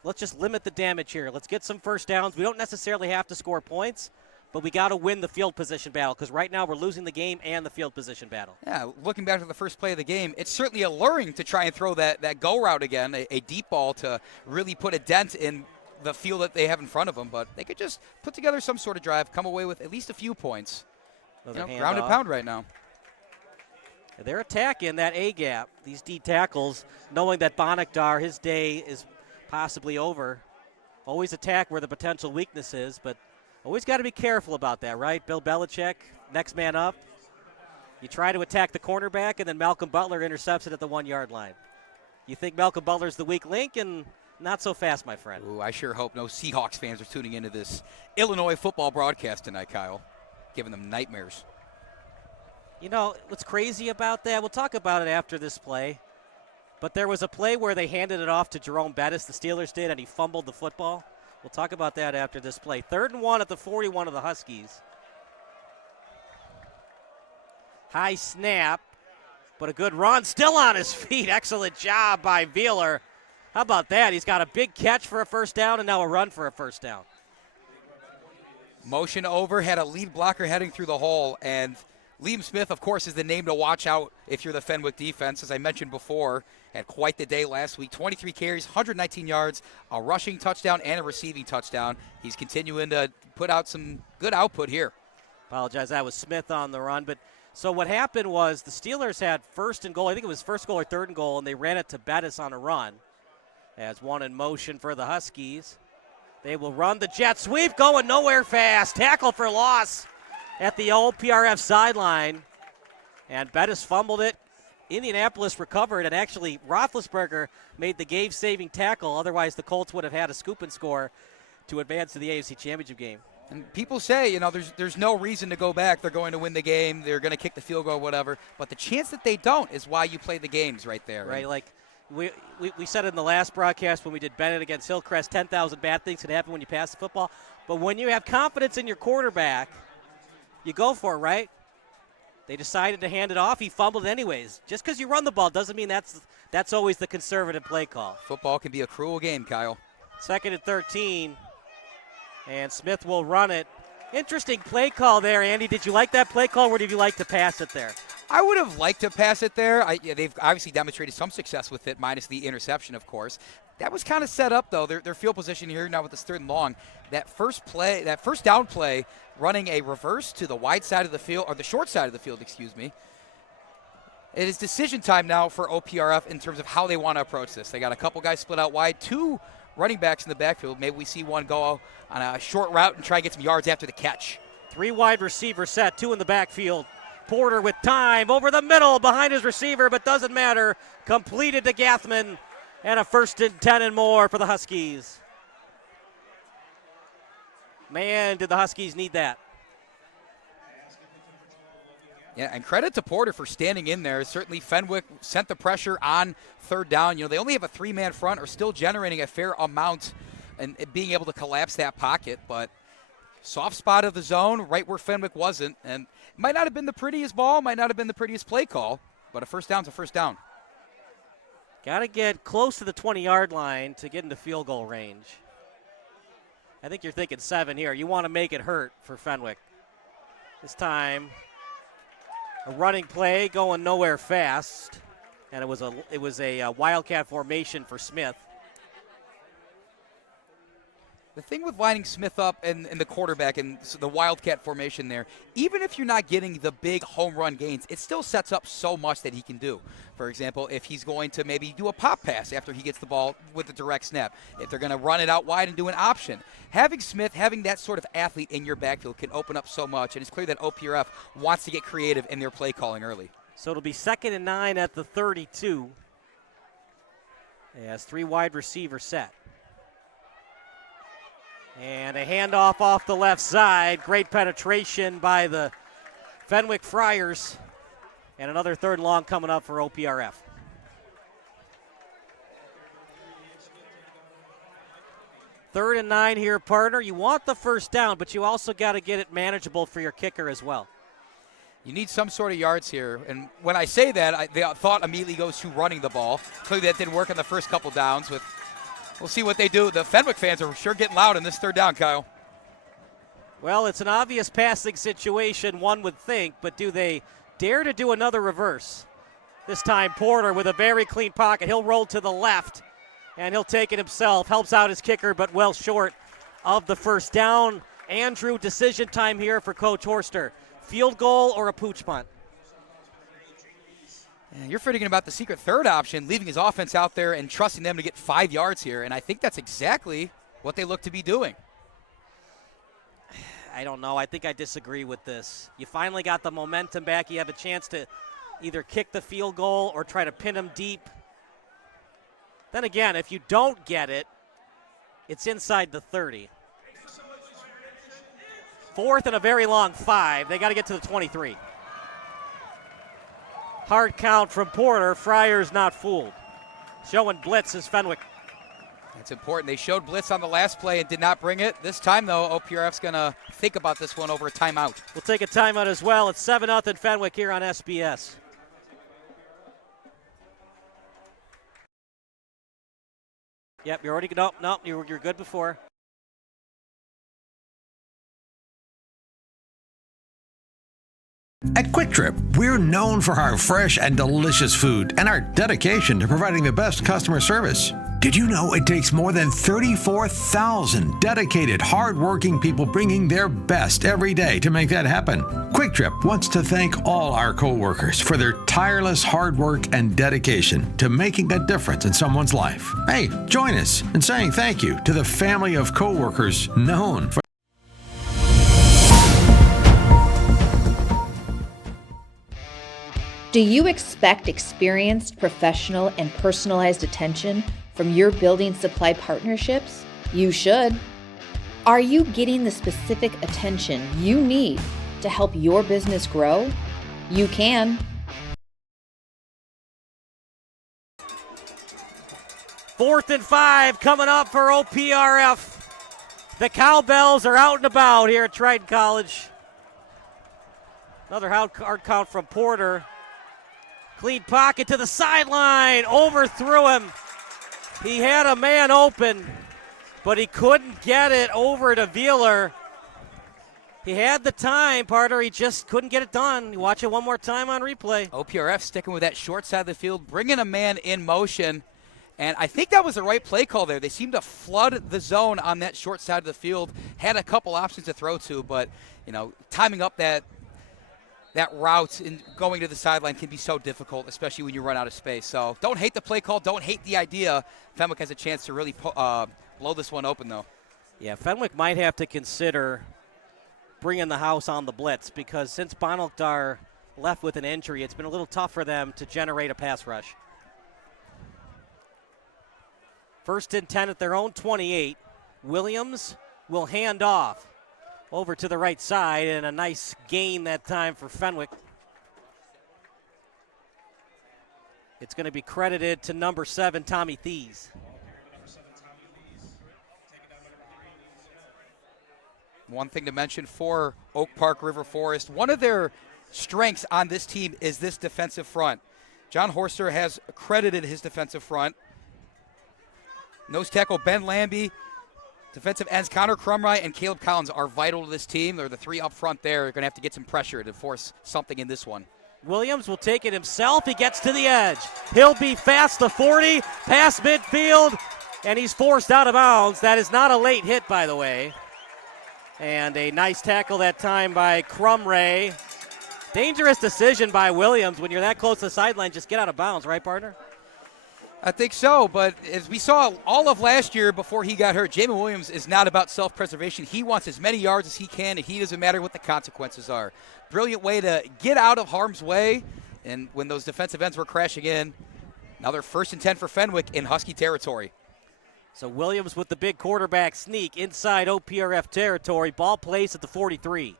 let's just limit the damage here. Let's get some first downs. We don't necessarily have to score points, but we got to win the field position battle because right now we're losing the game and the field position battle. Yeah, looking back to the first play of the game, it's certainly alluring to try and throw that go route again, a deep ball to really put a dent in the field that they have in front of them, but they could just put together some sort of drive, come away with at least a few points. Ground and pound right now. They're attacking that A gap, these D tackles, knowing that Bonakdar, his day is possibly over. Always attack where the potential weakness is, but always got to be careful about that, right? Bill Belichick, next man up. You try to attack the cornerback, and then Malcolm Butler intercepts it at the 1-yard line. You think Malcolm Butler's the weak link, and not so fast, my friend. Ooh, I sure hope no Seahawks fans are tuning into this Illinois football broadcast tonight, Kyle. Giving them nightmares. You know, what's crazy about that, we'll talk about it after this play, but there was a play where they handed it off to Jerome Bettis, the Steelers did, and he fumbled the football. We'll talk about that after this play. 3rd and 1 at the 41 of the Huskies. High snap, but a good run. Still on his feet. Excellent job by Wheeler. How about that? He's got a big catch for a first down and now a run for a first down. Motion over, had a lead blocker heading through the hole, and Liam Smith, of course, is the name to watch out if you're the Fenwick defense. As I mentioned before, had quite the day last week. 23 carries, 119 yards, a rushing touchdown and a receiving touchdown. He's continuing to put out some good output here. Apologize, that was Smith on the run. But so what happened was the Steelers had first and goal. I think it was first goal or third and goal, and they ran it to Bettis on a run. As one in motion for the Huskies. They will run the jet sweep, going nowhere fast. Tackle for loss at the OPRF sideline. And Bettis fumbled it. Indianapolis recovered, and actually Roethlisberger made the game-saving tackle. Otherwise, the Colts would have had a scoop and score to advance to the AFC Championship game. And people say, there's no reason to go back. They're going to win the game. They're going to kick the field goal, whatever. But the chance that they don't is why you play the games right there. Right, like we said in the last broadcast when we did Bennett against Hillcrest, 10,000 bad things can happen when you pass the football. But when you have confidence in your quarterback, you go for it, right? They decided to hand it off. He fumbled anyways. Just because you run the ball doesn't mean that's always the conservative play call. Football can be a cruel game, Kyle. 2nd and 13. And Smith will run it. Interesting play call there, Andy. Did you like that play call, or did you like to pass it there? I would have liked to pass it there. They've obviously demonstrated some success with it, minus the interception, of course. That was kind of set up, though. Their field position here now with this 3rd and long. That first down play, running a reverse to the wide side of the field, or the short side of the field, excuse me. It is decision time now for OPRF in terms of how they want to approach this. They got a couple guys split out wide, 2 running backs in the backfield. Maybe we see one go on a short route and try and get some yards after the catch. 3 wide receiver set, 2 in the backfield. Porter with time over the middle behind his receiver, but doesn't matter. Completed to Gathman, and a 1st and 10 and more for the Huskies. Man, did the Huskies need that. Yeah, and credit to Porter for standing in there. Certainly Fenwick sent the pressure on 3rd down. They only have a 3-man front, are still generating a fair amount and being able to collapse that pocket, but soft spot of the zone, right where Fenwick wasn't, and it might not have been the prettiest ball, might not have been the prettiest play call, but a first down's a first down. Got to get close to the 20-yard line to get into field goal range. I think you're thinking 7 here. You want to make it hurt for Fenwick. This time, a running play going nowhere fast, and it was a wildcat formation for Smith. The thing with lining Smith up and the quarterback and the wildcat formation there, even if you're not getting the big home run gains, it still sets up so much that he can do. For example, if he's going to maybe do a pop pass after he gets the ball with a direct snap, if they're going to run it out wide and do an option. Having Smith, having that sort of athlete in your backfield can open up so much, and it's clear that OPRF wants to get creative in their play calling early. So it'll be 2nd and 9 at the 32. As 3 wide receivers set. And a handoff off the left side. Great penetration by the Fenwick Friars. And another 3rd and long coming up for OPRF. Third and 9 here, partner. You want the first down, but you also got to get it manageable for your kicker as well. You need some sort of yards here. And when I say that, the thought immediately goes to running the ball. Clearly that didn't work on the first couple downs. We'll see what they do. The Fenwick fans are sure getting loud in this 3rd down, Kyle. Well, it's an obvious passing situation, one would think, but do they dare to do another reverse? This time Porter with a very clean pocket. He'll roll to the left, and he'll take it himself. Helps out his kicker, but well short of the first down. Andrew, decision time here for Coach Horster. Field goal or a pooch punt? And you're forgetting about the secret 3rd option, leaving his offense out there and trusting them to get 5 yards here, and I think that's exactly what they look to be doing. I don't know. I think I disagree with this. You finally got the momentum back. You have a chance to either kick the field goal or try to pin him deep. Then again, if you don't get it, it's inside the 30. 4th and a very long 5. They got to get to the 23. Hard count from Porter. Friars not fooled. Showing blitz is Fenwick. That's important. They showed blitz on the last play and did not bring it. This time, though, OPRF's going to think about this one over a timeout. We'll take a timeout as well. It's 7-0 Fenwick here on SBS. Yep, you're already – nope, you're good before. At Quick Trip, we're known for our fresh and delicious food and our dedication to providing the best customer service. Did you know it takes more than 34,000 dedicated, hardworking people bringing their best every day to make that happen? Quick Trip wants to thank all our co-workers for their tireless hard work and dedication to making a difference in someone's life. Hey, join us in saying thank you to the family of co-workers known for Do you expect experienced, professional, and personalized attention from your building supply partnerships? You should. Are you getting the specific attention you need to help your business grow? You can. Fourth and 5 coming up for OPRF. The Cowbells are out and about here at Triton College. Another hard count from Porter. Clean pocket to the sideline, overthrew him. He had a man open, but he couldn't get it over to Wheeler. He had the time, Parter, he just couldn't get it done. You watch it one more time on replay. OPRF sticking with that short side of the field, bringing a man in motion. And I think that was the right play call there. They seemed to flood the zone on that short side of the field. Had a couple options to throw to, but, you know, timing up that route and going to the sideline can be so difficult, especially when you run out of space. So don't hate the play call. Don't hate the idea. Fenwick has a chance to really blow this one open, though. Yeah, Fenwick might have to consider bringing the house on the blitz because since Bonalkdar left with an injury, it's been a little tough for them to generate a pass rush. 1st and 10 at their own 28. Williams will hand off over to the right side, and a nice gain that time for Fenwick. It's going to be credited to number 7, Tommy Thies. One thing to mention for Oak Park River Forest, one of their strengths on this team is this defensive front. John Horster has credited his defensive front. Nose tackle Ben Lambie, defensive ends Connor Crumry and Caleb Collins are vital to this team. They're the three up front there. They're going to have to get some pressure to force something in this one. Williams will take it himself. He gets to the edge. He'll be fast to 40, past midfield, and he's forced out of bounds. That is not a late hit, by the way. And a nice tackle that time by Crumry. Dangerous decision by Williams. When you're that close to the sideline, just get out of bounds, right, partner? I think so, but as we saw all of last year before he got hurt, Jamin Williams is not about self-preservation. He wants as many yards as he can, and he doesn't matter what the consequences are. Brilliant way to get out of harm's way, and when those defensive ends were crashing in, another 1st and 10 for Fenwick in Husky territory. So Williams with the big quarterback sneak inside OPRF territory. Ball placed at the 43.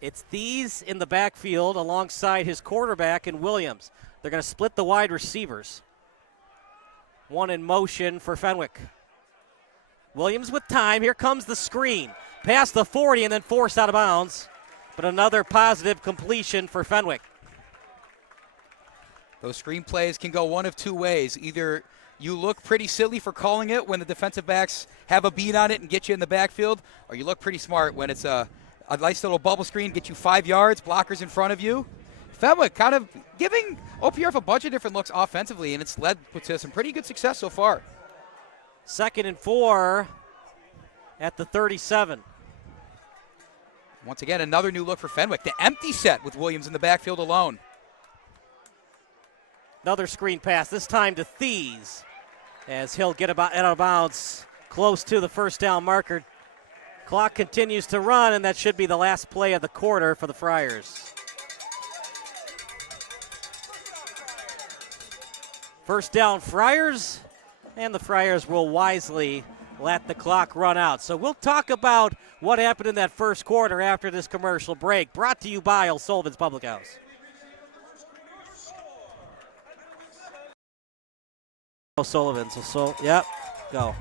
It's Thies in the backfield alongside his quarterback and Williams. They're going to split the wide receivers. One in motion for Fenwick. Williams with time. Here comes the screen. Past the 40 and then forced out of bounds. But another positive completion for Fenwick. Those screen plays can go one of two ways. Either you look pretty silly for calling it when the defensive backs have a beat on it and get you in the backfield, or you look pretty smart when it's a nice little bubble screen, get you 5 yards, blockers in front of you. Fenwick kind of giving OPRF a bunch of different looks offensively, and it's led to some pretty good success so far. 2nd and 4 at the 37. Once again, another new look for Fenwick. The empty set with Williams in the backfield alone. Another screen pass, this time to Thies, as he'll get out of bounds close to the first down marker. Clock continues to run, and that should be the last play of the quarter for the Friars. First down, Friars, and the Friars will wisely let the clock run out. So we'll talk about what happened in that first quarter after this commercial break. Brought to you by O'Sullivan's Public House. O'Sullivan's, yep, go.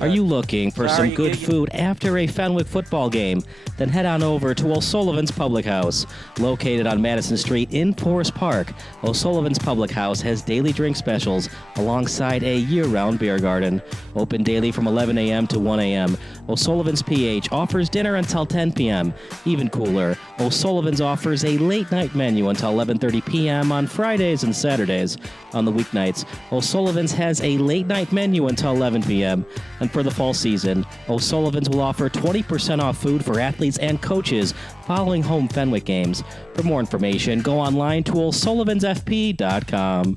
Are you looking for some good food after a Fenwick football game? Then head on over to O'Sullivan's Public House. Located on Madison Street in Forest Park, O'Sullivan's Public House has daily drink specials alongside a year-round beer garden. Open daily from 11 a.m. to 1 a.m. O'Sullivan's PH offers dinner until 10 p.m. Even cooler, O'Sullivan's offers a late-night menu until 11:30 p.m. on Fridays and Saturdays. On the weeknights, O'Sullivan's has a late-night menu until 11 p.m. And for the fall season, O'Sullivan's will offer 20% off food for athletes and coaches following home Fenwick games. For more information, go online to o'sullivansfp.com.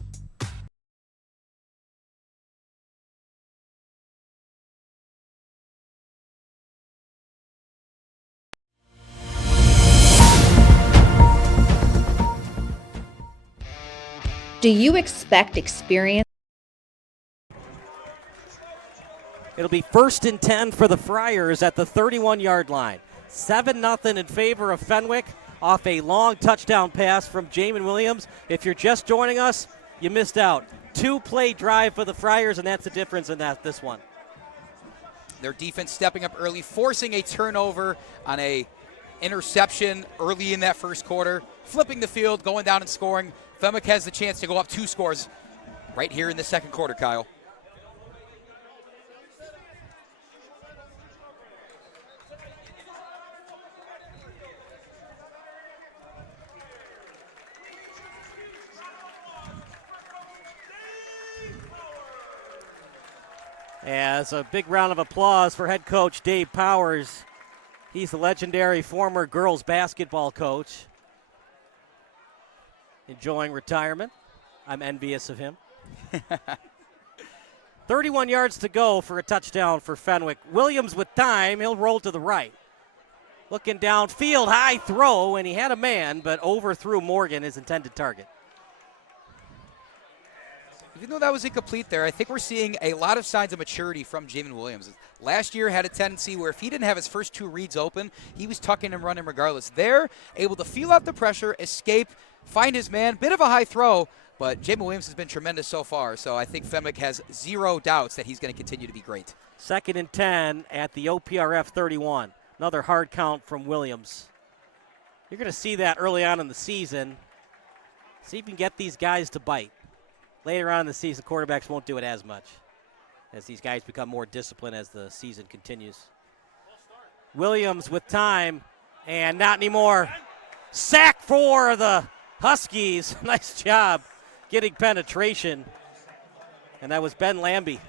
Do you expect experience? It'll be 1st and 10 for the Friars at the 31-yard line. 7-0 in favor of Fenwick off a long touchdown pass from Jamin Williams. If you're just joining us, you missed out. 2-play drive for the Friars, and that's the difference in this one. Their defense stepping up early, forcing a turnover on a interception early in that first quarter, flipping the field, going down and scoring. Fenwick has the chance to go up 2 scores right here in the second quarter, Kyle. As a big round of applause for head coach Dave Powers. He's the legendary former girls basketball coach. Enjoying retirement. I'm envious of him. 31 yards to go for a touchdown for Fenwick. Williams with time. He'll roll to the right. Looking downfield, high throw, and he had a man, but overthrew Morgan, his intended target. Even though that was incomplete there, I think we're seeing a lot of signs of maturity from Jamin Williams. Last year had a tendency where if he didn't have his first 2 reads open, he was tucking and running regardless. They're able to feel out the pressure, escape, find his man. Bit of a high throw, but Jamin Williams has been tremendous so far. So I think Fenwick has 0 doubts that he's going to continue to be great. 2nd and 10 at the OPRF 31. Another hard count from Williams. You're going to see that early on in the season. See if you can get these guys to bite. Later on in the season, quarterbacks won't do it as much as these guys become more disciplined as the season continues. Williams with time, and not anymore. Sack for the Huskies. Nice job getting penetration. And that was Ben Lambie.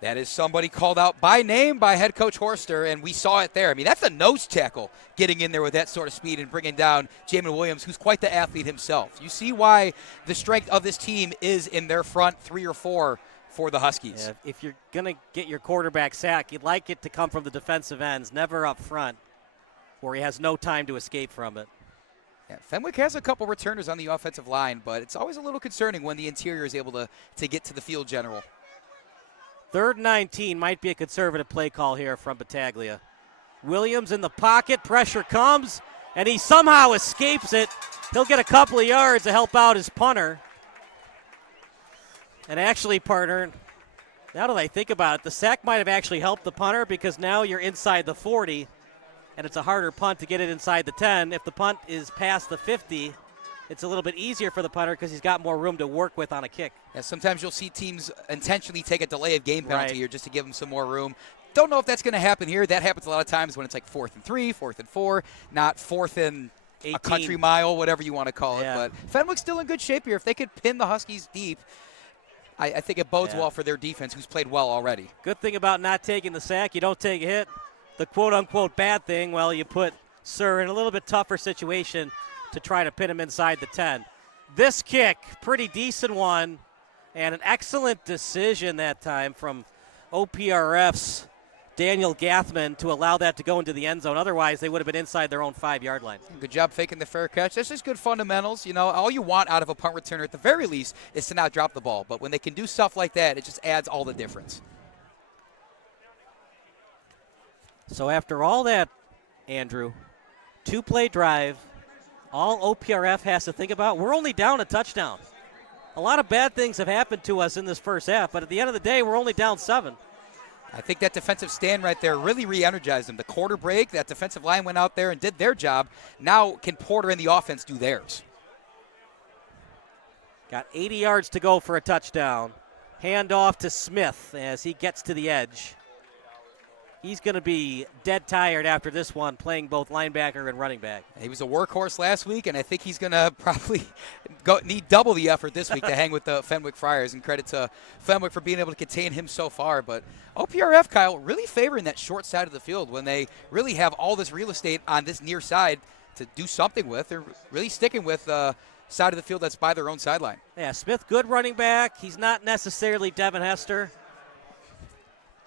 That is somebody called out by name by head coach Horster, and we saw it there. I mean, that's a nose tackle getting in there with that sort of speed and bringing down Jamin Williams, who's quite the athlete himself. You see why the strength of this team is in their front 3 or 4 for the Huskies. Yeah, if you're going to get your quarterback sack, you'd like it to come from the defensive ends, never up front, where he has no time to escape from it. Yeah, Fenwick has a couple returners on the offensive line, but it's always a little concerning when the interior is able to get to the field general. 3rd and 19 might be a conservative play call here from Battaglia. Williams in the pocket, pressure comes, and he somehow escapes it. He'll get a couple of yards to help out his punter. And actually, partner, now that I think about it, the sack might have actually helped the punter because now you're inside the 40, and it's a harder punt to get it inside the 10. If the punt is past the 50, it's a little bit easier for the punter because he's got more room to work with on a kick. Yeah, sometimes you'll see teams intentionally take a delay of game penalty here just to give them some more room. Don't know if that's going to happen here. That happens a lot of times when it's like 4th and 3, 4th and 4, not 4th and 18. A country mile, whatever you want to call it. But Fenwick's still in good shape here. If they could pin the Huskies deep, I think it bodes well for their defense, who's played well already. Good thing about not taking the sack, you don't take a hit. The quote-unquote bad thing, well, you put Sir in a little bit tougher situation to try to pin him inside the 10. This kick, pretty decent one, and an excellent decision that time from OPRF's Daniel Gathman to allow that to go into the end zone. Otherwise, they would have been inside their own 5-yard line. Good job faking the fair catch. That's just good fundamentals. You know, all you want out of a punt returner at the very least is to not drop the ball. But when they can do stuff like that, it just adds all the difference. So after all that, Andrew, 2-play drive, all OPRF has to think about, we're only down a touchdown. A lot of bad things have happened to us in this first half, but at the end of the day, we're only down 7. I think that defensive stand right there really re-energized them. The quarter break, that defensive line went out there and did their job. Now can Porter and the offense do theirs? Got 80 yards to go for a touchdown. Hand off to Smith as he gets to the edge. He's going to be dead tired after this one, playing both linebacker and running back. He was a workhorse last week, and I think he's going to probably need double the effort this week to hang with the Fenwick Friars, and credit to Fenwick for being able to contain him so far. But OPRF, Kyle, really favoring that short side of the field when they really have all this real estate on this near side to do something with. They're really sticking with side of the field that's by their own sideline. Yeah, Smith, good running back. He's not necessarily Devin Hester.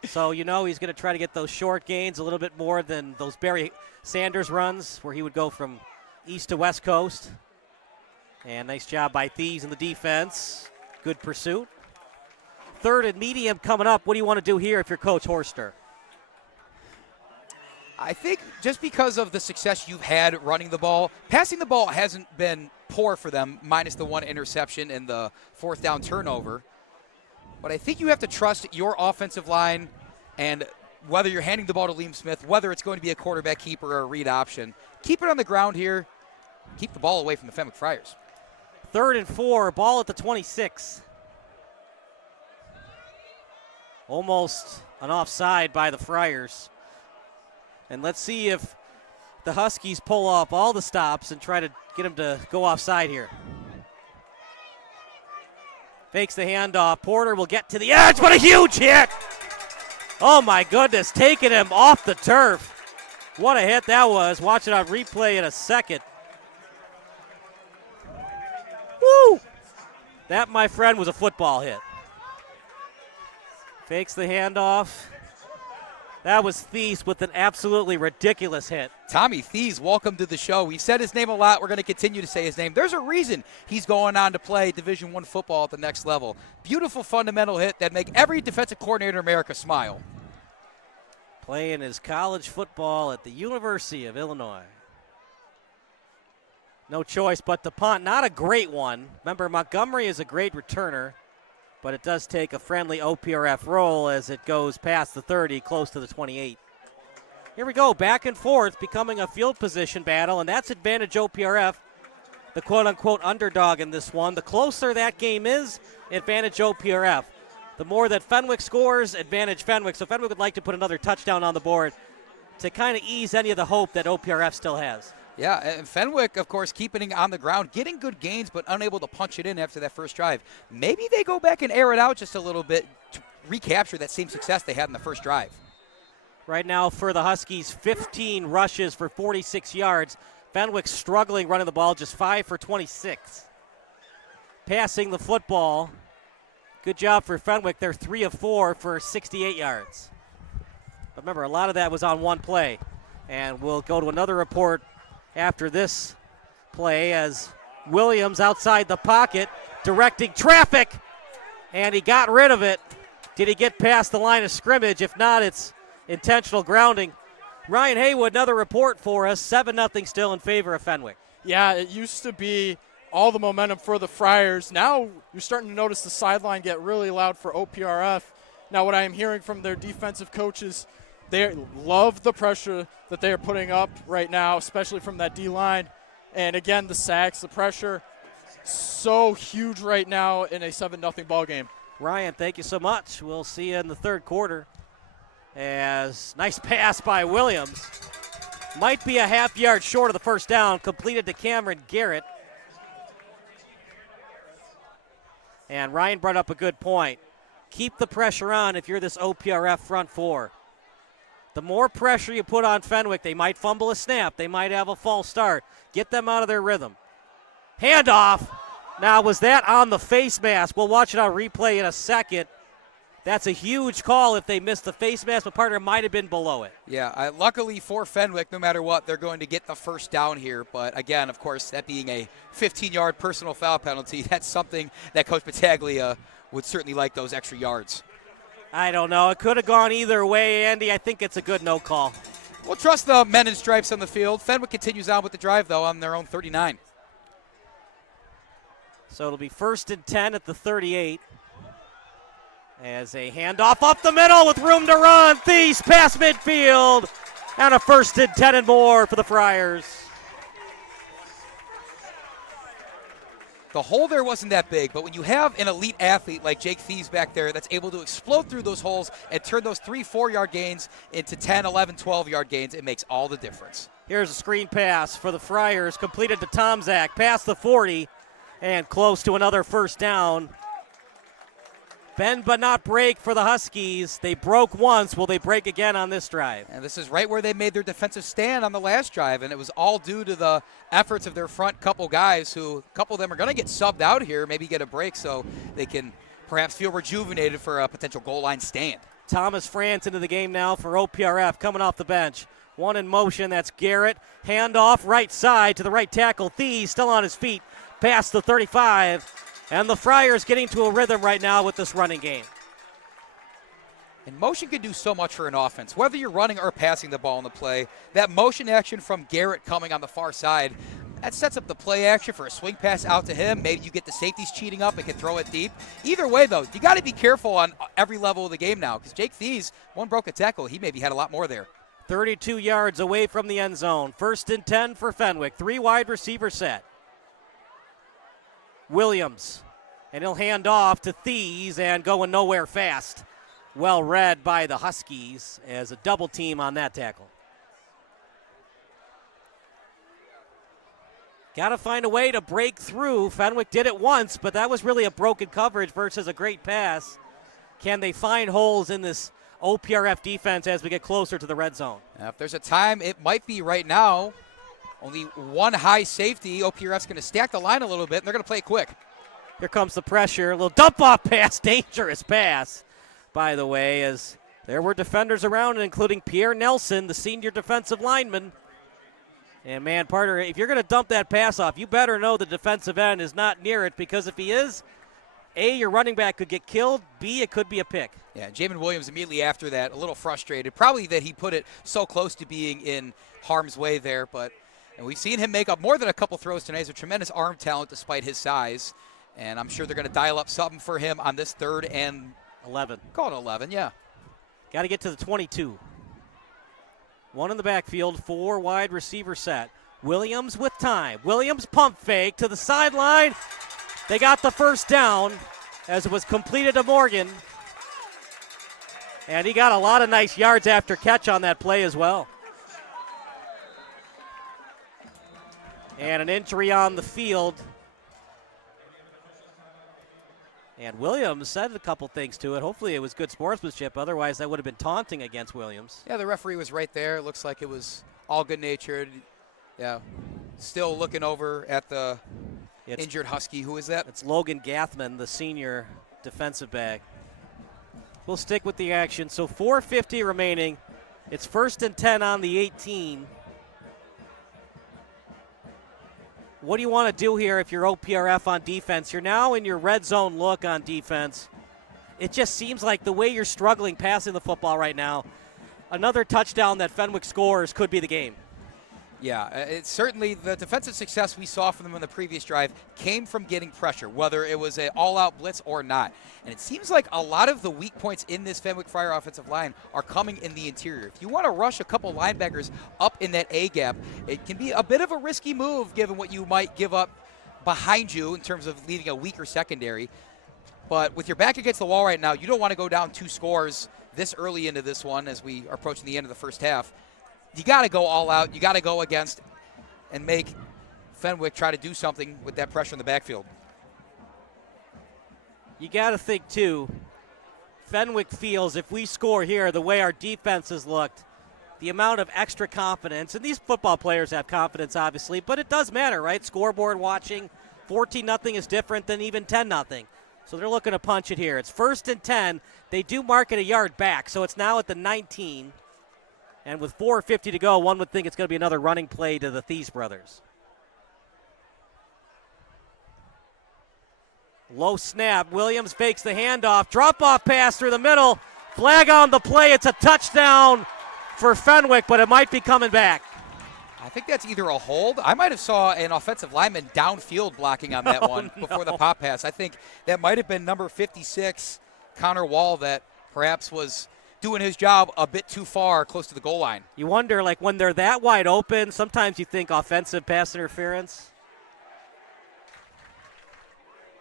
So, he's going to try to get those short gains a little bit more than those Barry Sanders runs where he would go from east to west coast. And nice job by Thieves in the defense. Good pursuit. Third and medium coming up. What do you want to do here if you're Coach Horster? I think just because of the success you've had running the ball, passing the ball hasn't been poor for them, minus the one interception and the fourth down turnover. But I think you have to trust your offensive line, and whether you're handing the ball to Liam Smith, whether it's going to be a quarterback keeper or a read option, keep it on the ground here. Keep the ball away from the Fenwick Friars. 3rd and 4, ball at the 26. Almost an offside by the Friars. And let's see if the Huskies pull off all the stops and try to get him to go offside here. Fakes the handoff. Porter will get to the edge. What a huge hit! Oh my goodness, taking him off the turf. What a hit that was. Watch it on replay in a second. Woo! That, my friend, was a football hit. Fakes the handoff. That was Thies with an absolutely ridiculous hit. Tommy Thies, welcome to the show. We've said his name a lot. We're going to continue to say his name. There's a reason he's going on to play Division I football at the next level. Beautiful fundamental hit that make every defensive coordinator in America smile. Playing his college football at the University of Illinois. No choice but to punt. Not a great one. Remember, Montgomery is a great returner, but it does take a friendly OPRF roll as it goes past the 30, close to the 28. Here we go, back and forth, becoming a field position battle, and that's advantage OPRF, the quote-unquote underdog in this one. The closer that game is, advantage OPRF. The more that Fenwick scores, advantage Fenwick. So Fenwick would like to put another touchdown on the board to kind of ease any of the hope that OPRF still has. Yeah, and Fenwick, of course, keeping it on the ground, getting good gains, but unable to punch it in after that first drive. Maybe they go back and air it out just a little bit to recapture that same success they had in the first drive. Right now for the Huskies, 15 rushes for 46 yards. Fenwick struggling running the ball, just 5 for 26. Passing the football. Good job for Fenwick. They're 3 of 4 for 68 yards. But remember, a lot of that was on one play. And we'll go to another report after this play as Williams outside the pocket directing traffic, and he got rid of it. Did he get past the line of scrimmage? If not, it's intentional grounding. Ryan Haywood, another report for us. 7-0 still in favor of Fenwick. Yeah, it used to be all the momentum for the Friars. Now you're starting to notice the sideline get really loud for OPRF. Now what I am hearing from their defensive coaches, they love the pressure that they are putting up right now, especially from that D-line. And again, the sacks, the pressure, so huge right now in a 7-0 ball game. Ryan, thank you so much. We'll see you in the third quarter. As nice pass by Williams. Might be a half yard short of the first down, completed to Cameron Garrett. And Ryan brought up a good point. Keep the pressure on if you're this OPRF front four. The more pressure you put on Fenwick, they might fumble a snap. They might have a false start. Get them out of their rhythm. Handoff. Now, was that on the face mask? We'll watch it on replay in a second. That's a huge call if they missed the face mask, but partner might have been below it. Yeah, luckily for Fenwick, no matter what, they're going to get the first down here. But again, of course, that being a 15-yard personal foul penalty, that's something that Coach Battaglia would certainly like, those extra yards. I don't know. It could have gone either way, Andy. I think it's a good no call. We'll trust the men in stripes on the field. Fenwick continues on with the drive, though, on their own 39. So it'll be 1st and 10 at the 38. As a handoff up the middle with room to run. Thies past midfield. And a 1st and 10 and more for the Friars. The hole there wasn't that big, but when you have an elite athlete like Jake Thies back there that's able to explode through those holes and turn those 3-4-yard gains into 10, 11, 12-yard gains, it makes all the difference. Here's a screen pass for the Friars, completed to Tomczak, past the 40, and close to another 1st down. Bend but not break for the Huskies. They broke once. Will they break again on this drive? And this is right where they made their defensive stand on the last drive, and it was all due to the efforts of their front couple guys who, a couple of them are going to get subbed out here, maybe get a break so they can perhaps feel rejuvenated for a potential goal line stand. Thomas France into the game now for OPRF, coming off the bench. One in motion, that's Garrett. Handoff right side to the right tackle. Thies still on his feet, past the 35. And the Friars getting to a rhythm right now with this running game. And motion can do so much for an offense, whether you're running or passing the ball in the play. That motion action from Garrett coming on the far side, that sets up the play action for a swing pass out to him. Maybe you get the safeties cheating up and can throw it deep. Either way, though, you got to be careful on every level of the game now because Jake Thies, one broken tackle, he maybe had a lot more there. 32 yards away from the end zone. 1st and 10 for Fenwick. 3 wide receiver set. Williams, and he'll hand off to Thies and going nowhere fast. Well read by the Huskies as a double team on that tackle. Got to find a way to break through. Fenwick did it once, but that was really a broken coverage versus a great pass. Can they find holes in this OPRF defense as we get closer to the red zone? Now, if there's a time, it might be right now. Only one high safety. OPRF's going to stack the line a little bit, and they're going to play it quick. Here comes the pressure. A little dump-off pass, dangerous pass, by the way, as there were defenders around, including Pierre Nelson, the senior defensive lineman. And, man, Parter, if you're going to dump that pass off, you better know the defensive end is not near it because if he is, A, your running back could get killed, B, it could be a pick. Yeah, Jamin Williams immediately after that, a little frustrated. Probably that he put it so close to being in harm's way there, but and we've seen him make up more than a couple throws tonight. He's a tremendous arm talent despite his size. And I'm sure they're going to dial up something for him on this 3rd and 11. Call it 11, yeah. Got to get to the 22. One in the backfield, 4 wide receiver set. Williams with time. Williams pump fake to the sideline. They got the 1st down as it was completed to Morgan. And he got a lot of nice yards after catch on that play as well. And an injury on the field. And Williams said a couple things to it. Hopefully it was good sportsmanship. Otherwise, that would have been taunting against Williams. Yeah, the referee was right there. It looks like it was all good-natured. Yeah, still looking over at the injured Husky. Who is that? It's Logan Gathman, the senior defensive back. We'll stick with the action. So 4:50 remaining. It's 1st and 10 on the 18. What do you want to do here if you're OPRF on defense? You're now in your red zone look on defense. It just seems like the way you're struggling passing the football right now, another touchdown that Fenwick scores could be the game. Yeah, it's certainly the defensive success we saw from them on the previous drive came from getting pressure, whether it was an all-out blitz or not. And it seems like a lot of the weak points in this Fenwick Friar offensive line are coming in the interior. If you want to rush a couple linebackers up in that A-gap, it can be a bit of a risky move given what you might give up behind you in terms of leaving a weaker secondary. But with your back against the wall right now, you don't want to go down 2 scores this early into this one as we are approaching the end of the first half. You got to go all out. You got to go against and make Fenwick try to do something with that pressure in the backfield. You got to think, too, Fenwick feels if we score here the way our defense has looked, the amount of extra confidence, and these football players have confidence, obviously, but it does matter, right? Scoreboard watching, 14-0 is different than even 10-0. So they're looking to punch it here. It's 1st and 10. They do mark it a yard back, so it's now at the 19. And with 4:50 to go, one would think it's going to be another running play to the Thies brothers. Low snap. Williams fakes the handoff. Drop-off pass through the middle. Flag on the play. It's a touchdown for Fenwick, but it might be coming back. I think that's either a hold. I might have saw an offensive lineman downfield blocking on that one before the pop pass. I think that might have been number 56. Connor Wall that perhaps was doing his job a bit too far close to the goal line. You wonder, like, when they're that wide open, sometimes you think offensive pass interference.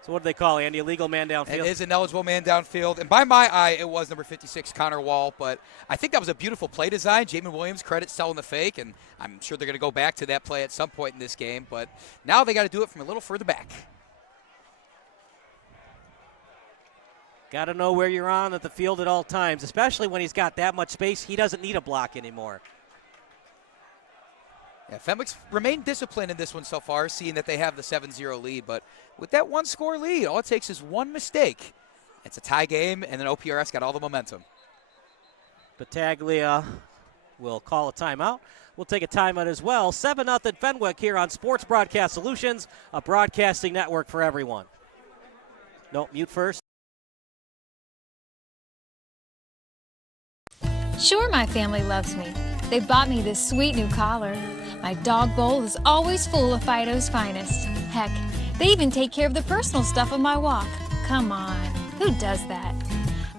So what do they call it, Andy? Illegal man downfield? It is an eligible man downfield. And by my eye, it was number 56, Connor Wall. But I think that was a beautiful play design. Jamin Williams, credit selling the fake. And I'm sure they're going to go back to that play at some point in this game. But now they got to do it from a little further back. Got to know where you're on at the field at all times, especially when he's got that much space. He doesn't need a block anymore. Yeah, Fenwick's remained disciplined in this one so far, seeing that they have the 7-0 lead. But with that one-score lead, all it takes is one mistake. It's a tie game, and then OPRF's got all the momentum. Battaglia will call a timeout. We'll take a timeout as well. 7-0 Fenwick here on Sports Broadcast Solutions, a broadcasting network for everyone. No, mute first. Sure, my family loves me. They bought me this sweet new collar. My dog bowl is always full of Fido's finest. Heck, they even take care of the personal stuff on my walk. Come on, who does that?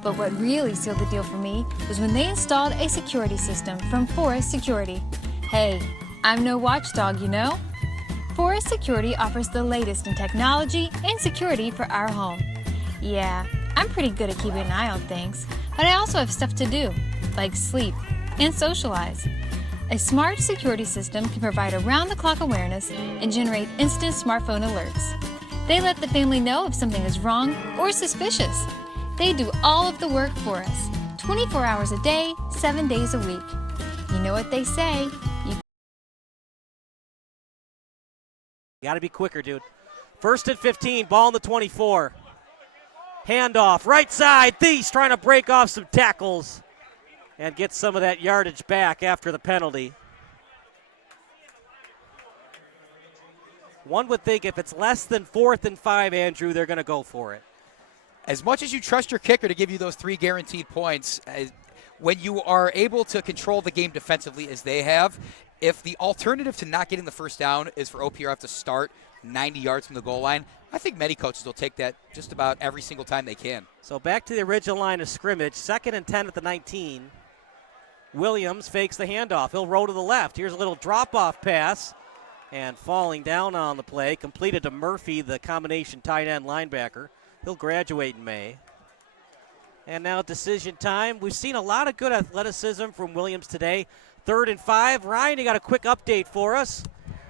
But what really sealed the deal for me was when they installed a security system from Forest Security. Hey, I'm no watchdog, you know? Forest Security offers the latest in technology and security for our home. Yeah, I'm pretty good at keeping an eye on things, but I also have stuff to do, like sleep and socialize. A smart security system can provide around-the-clock awareness and generate instant smartphone alerts. They let the family know if something is wrong or suspicious. They do all of the work for us, 24 hours a day, 7 days a week. You know what they say, you got to be quicker, dude. 1st and 15, ball on the 24. Handoff, right side, Thies trying to break off some tackles and get some of that yardage back after the penalty. One would think if it's less than 4th and 5, Andrew, they're going to go for it. As much as you trust your kicker to give you those 3 guaranteed points, when you are able to control the game defensively as they have, if the alternative to not getting the first down is for OPRF to start 90 yards from the goal line, I think many coaches will take that just about every single time they can. So back to the original line of scrimmage, 2nd and 10 at the 19. Williams fakes the handoff. He'll roll to the left. Here's a little drop-off pass. And falling down on the play, completed to Murphy, the combination tight end linebacker. He'll graduate in May. And now decision time. We've seen a lot of good athleticism from Williams today. 3rd and 5. Ryan, you got a quick update for us.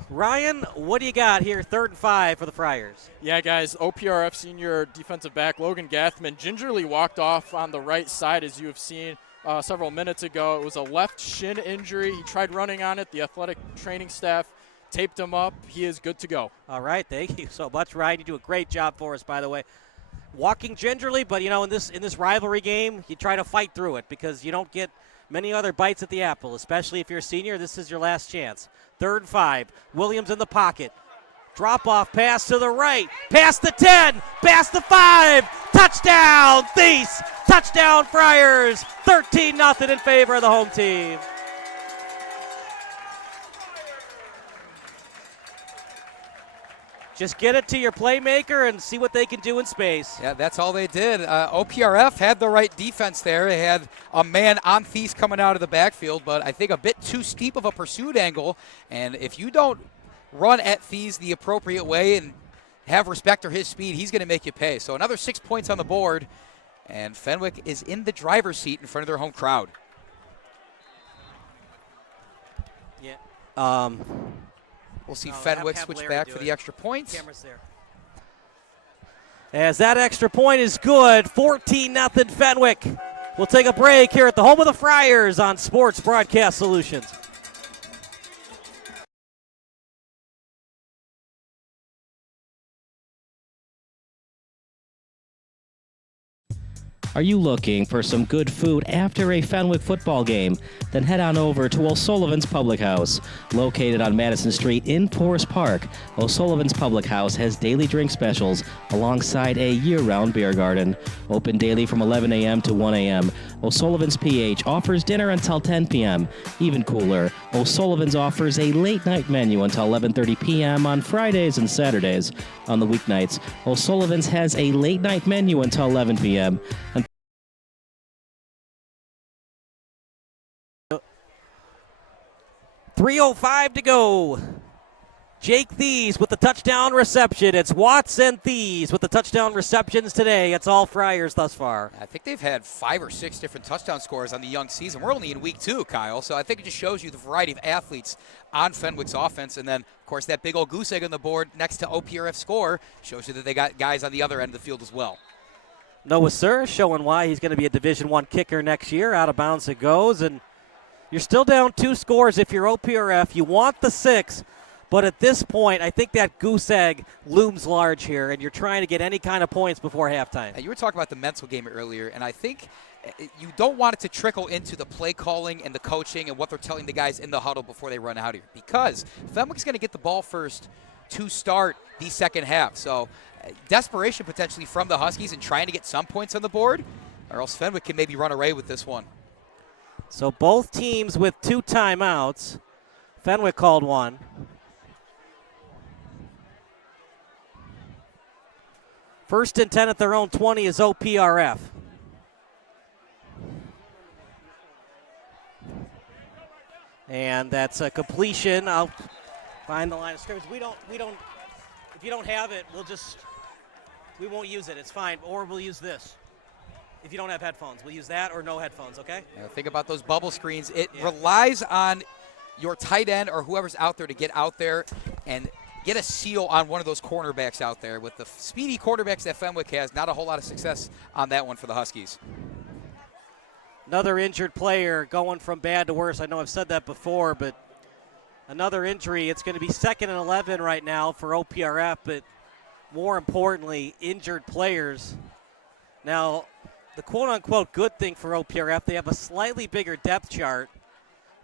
Ryan, what do you got here, 3rd and 5 for the Friars? Yeah, guys, OPRF senior defensive back Logan Gathman gingerly walked off on the right side, as you have seen several minutes ago. It was a left shin injury. He tried running on it. The athletic training staff taped him up. He is good to go. All right, thank you so much, Ryan. You do a great job for us, by the way. Walking gingerly, but, you know, in this rivalry game, you try to fight through it because you don't get many other bites at the apple, especially if you're a senior. This is your last chance. 3rd and 5. Williams in the pocket. Drop-off pass to the right. Past the 10. Past the 5. Touchdown, Thies. Touchdown, Friars. 13-0 in favor of the home team. Just get it to your playmaker and see what they can do in space. Yeah, that's all they did. OPRF had the right defense there. They had a man on Thies coming out of the backfield, but I think a bit too steep of a pursuit angle. And if you don't run at Thies the appropriate way and have respect for his speed, he's going to make you pay. So another 6 points on the board, and Fenwick is in the driver's seat in front of their home crowd. Yeah. We'll see Fenwick switch back for the extra points. Camera's there. As that extra point is good, 14-0 Fenwick. We'll take a break here at the home of the Friars on Sports Broadcast Solutions. Are you looking for some good food after a Fenwick football game? Then head on over to O'Sullivan's Public House. Located on Madison Street in Forest Park, O'Sullivan's Public House has daily drink specials alongside a year-round beer garden. Open daily from 11 a.m. to 1 a.m. O'Sullivan's PH offers dinner until 10 p.m. Even cooler, O'Sullivan's offers a late-night menu until 11:30 p.m. on Fridays and Saturdays. On the weeknights, O'Sullivan's has a late-night menu until 11 p.m. 3:05 to go. Jake Thies with the touchdown reception. It's Watts and Thies with the touchdown receptions today. It's all Friars thus far. I think they've had 5 or 6 different touchdown scores on the young season. We're only in week 2, Kyle, so I think it just shows you the variety of athletes on Fenwick's offense. And then, of course, that big old goose egg on the board next to OPRF score shows you that they got guys on the other end of the field as well. Noah Sir showing why he's going to be a Division I kicker next year. Out of bounds it goes, and you're still down 2 scores if you're OPRF. You want the 6. But at this point, I think that goose egg looms large here, and you're trying to get any kind of points before halftime. You were talking about the mental game earlier, and I think you don't want it to trickle into the play calling and the coaching and what they're telling the guys in the huddle before they run out here. Because Fenwick's going to get the ball first to start the second half. So desperation potentially from the Huskies and trying to get some points on the board, or else Fenwick can maybe run away with this one. So both teams with 2 timeouts. Fenwick called one. First and 10 at their own 20 is OPRF. And that's a completion. I'll find the line of scrimmage. We don't, if you don't have it, we won't use it. It's fine. Or we'll use this. If you don't have headphones, we'll use that or no headphones, okay? Now think about those bubble screens. It relies on your tight end or whoever's out there to get out there and get a seal on one of those cornerbacks out there. With the speedy cornerbacks that Fenwick has, not a whole lot of success on that one for the Huskies. Another injured player going from bad to worse. I know I've said that before, but another injury. It's going to be 2nd and 11 right now for OPRF, but more importantly, injured players. Now, the quote-unquote good thing for OPRF, they have a slightly bigger depth chart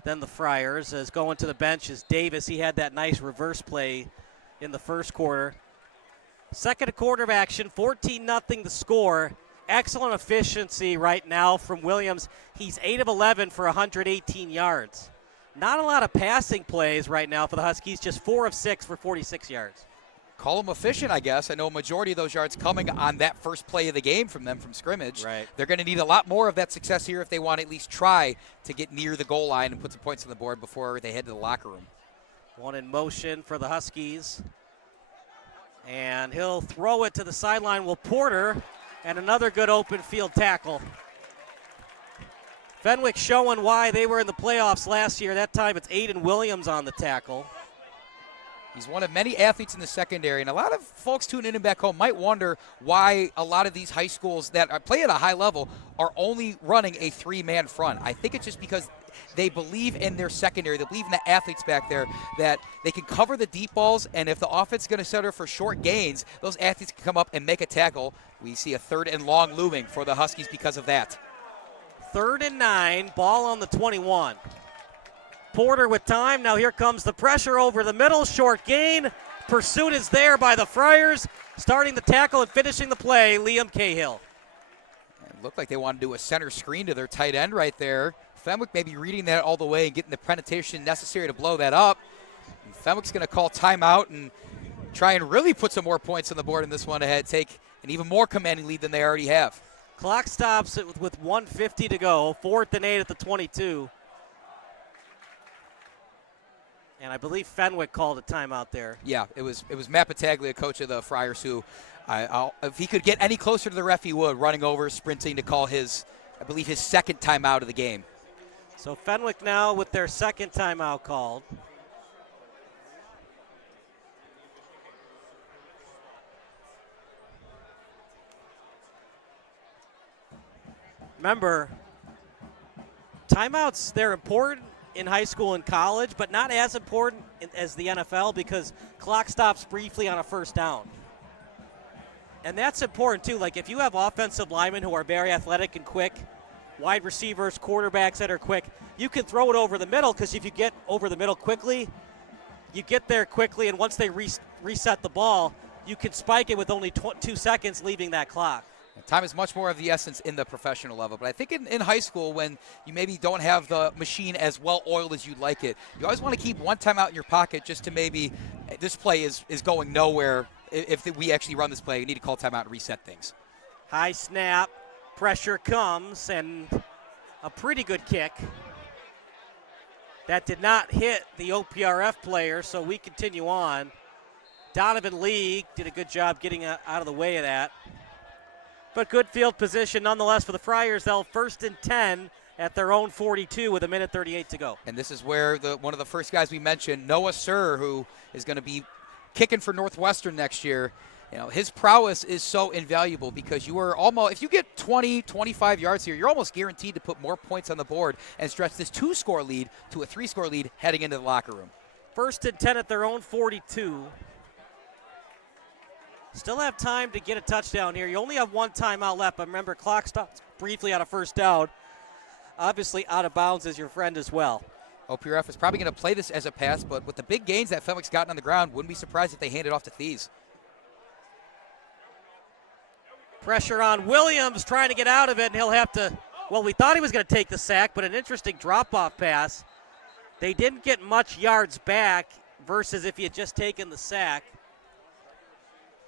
than the Friars. As going to the bench is Davis. He had that nice reverse play in the first quarter. Second quarter of action, 14-0 the score. Excellent efficiency right now from Williams. He's 8 of 11 for 118 yards. Not a lot of passing plays right now for the Huskies, just 4 of 6 for 46 yards. Call them efficient, I guess. I know a majority of those yards coming on that first play of the game from them from scrimmage. Right. They're going to need a lot more of that success here if they want to at least try to get near the goal line and put some points on the board before they head to the locker room. One in motion for the Huskies. And he'll throw it to the sideline. Will Porter, and another good open field tackle. Fenwick showing why they were in the playoffs last year. That time it's Aiden Williams on the tackle. He's one of many athletes in the secondary, and a lot of folks tuning in and back home might wonder why a lot of these high schools that play at a high level are only running a 3-man front. I think it's just because they believe in their secondary. They believe in the athletes back there that they can cover the deep balls, and if the offense is going to settle for short gains, those athletes can come up and make a tackle. We see a 3rd and long looming for the Huskies because of that. 3rd and 9, ball on the 21. Porter with time. Now here comes the pressure over the middle. Short gain. Pursuit is there by the Friars. Starting the tackle and finishing the play, Liam Cahill. It looked like they wanted to do a center screen to their tight end right there. Fenwick may be reading that all the way and getting the penetration necessary to blow that up. And Fenwick's going to call timeout and try and really put some more points on the board in this one ahead. Take an even more commanding lead than they already have. Clock stops with 1:50 to go. 4th and 8 at the 22. And I believe Fenwick called a timeout there. Yeah, it was Matt Pataglia, coach of the Friars, who if he could get any closer to the ref, he would, running over, sprinting to call his 2nd timeout of the game. So Fenwick now with their 2nd timeout called. Remember, timeouts, they're important in high school and college, but not as important as the NFL because clock stops briefly on a 1st down. And that's important too. Like if you have offensive linemen who are very athletic and quick, wide receivers, quarterbacks that are quick, you can throw it over the middle because if you get over the middle quickly, you get there quickly, and once they reset the ball, you can spike it with only 2 seconds leaving that clock. Time is much more of the essence in the professional level. But I think in high school, when you maybe don't have the machine as well oiled as you'd like it, you always want to keep one timeout in your pocket just to maybe this play is going nowhere. If we actually run this play, we need to call timeout and reset things. High snap, pressure comes, and a pretty good kick. That did not hit the OPRF player, so we continue on. Donovan Lee did a good job getting out of the way of that. But good field position nonetheless for the Friars. They'll 1st and 10 at their own 42 with 1:38 to go. And this is where one of the first guys we mentioned, Noah Sir, who is going to be kicking for Northwestern next year. His prowess is so invaluable because you are almost, if you get 20, 25 yards here, you're almost guaranteed to put more points on the board and stretch this 2-score lead to a 3-score lead heading into the locker room. 1st and 10 at their own 42. Still have time to get a touchdown here. You only have one timeout left, but remember, clock stops briefly on a 1st down. Obviously, out of bounds is your friend as well. OPRF is probably going to play this as a pass, but with the big gains that Fenwick's gotten on the ground, wouldn't be surprised if they hand it off to Thies. Pressure on Williams, trying to get out of it, and he'll have to, well, we thought he was going to take the sack, but an interesting drop-off pass. They didn't get much yards back versus if he had just taken the sack.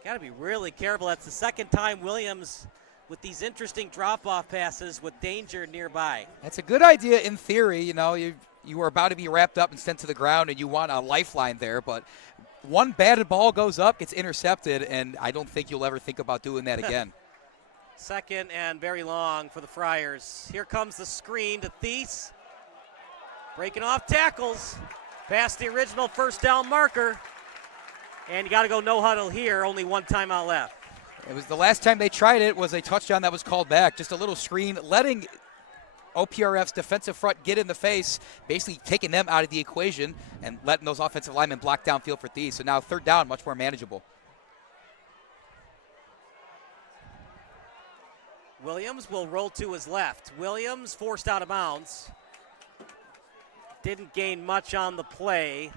Got to be really careful. That's the second time Williams with these interesting drop-off passes with danger nearby. That's a good idea in theory. You were about to be wrapped up and sent to the ground, and you want a lifeline there, but one batted ball goes up, gets intercepted, and I don't think you'll ever think about doing that again. 2nd and very long for the Friars. Here comes the screen to Thies. Breaking off tackles. Past the original 1st down marker. And you got to go no huddle here. Only one timeout left. It was the last time they tried it was a touchdown that was called back. Just a little screen, letting OPRF's defensive front get in the face, basically taking them out of the equation and letting those offensive linemen block downfield for Thies. So now 3rd down, much more manageable. Williams will roll to his left. Williams forced out of bounds. Didn't gain much on the play.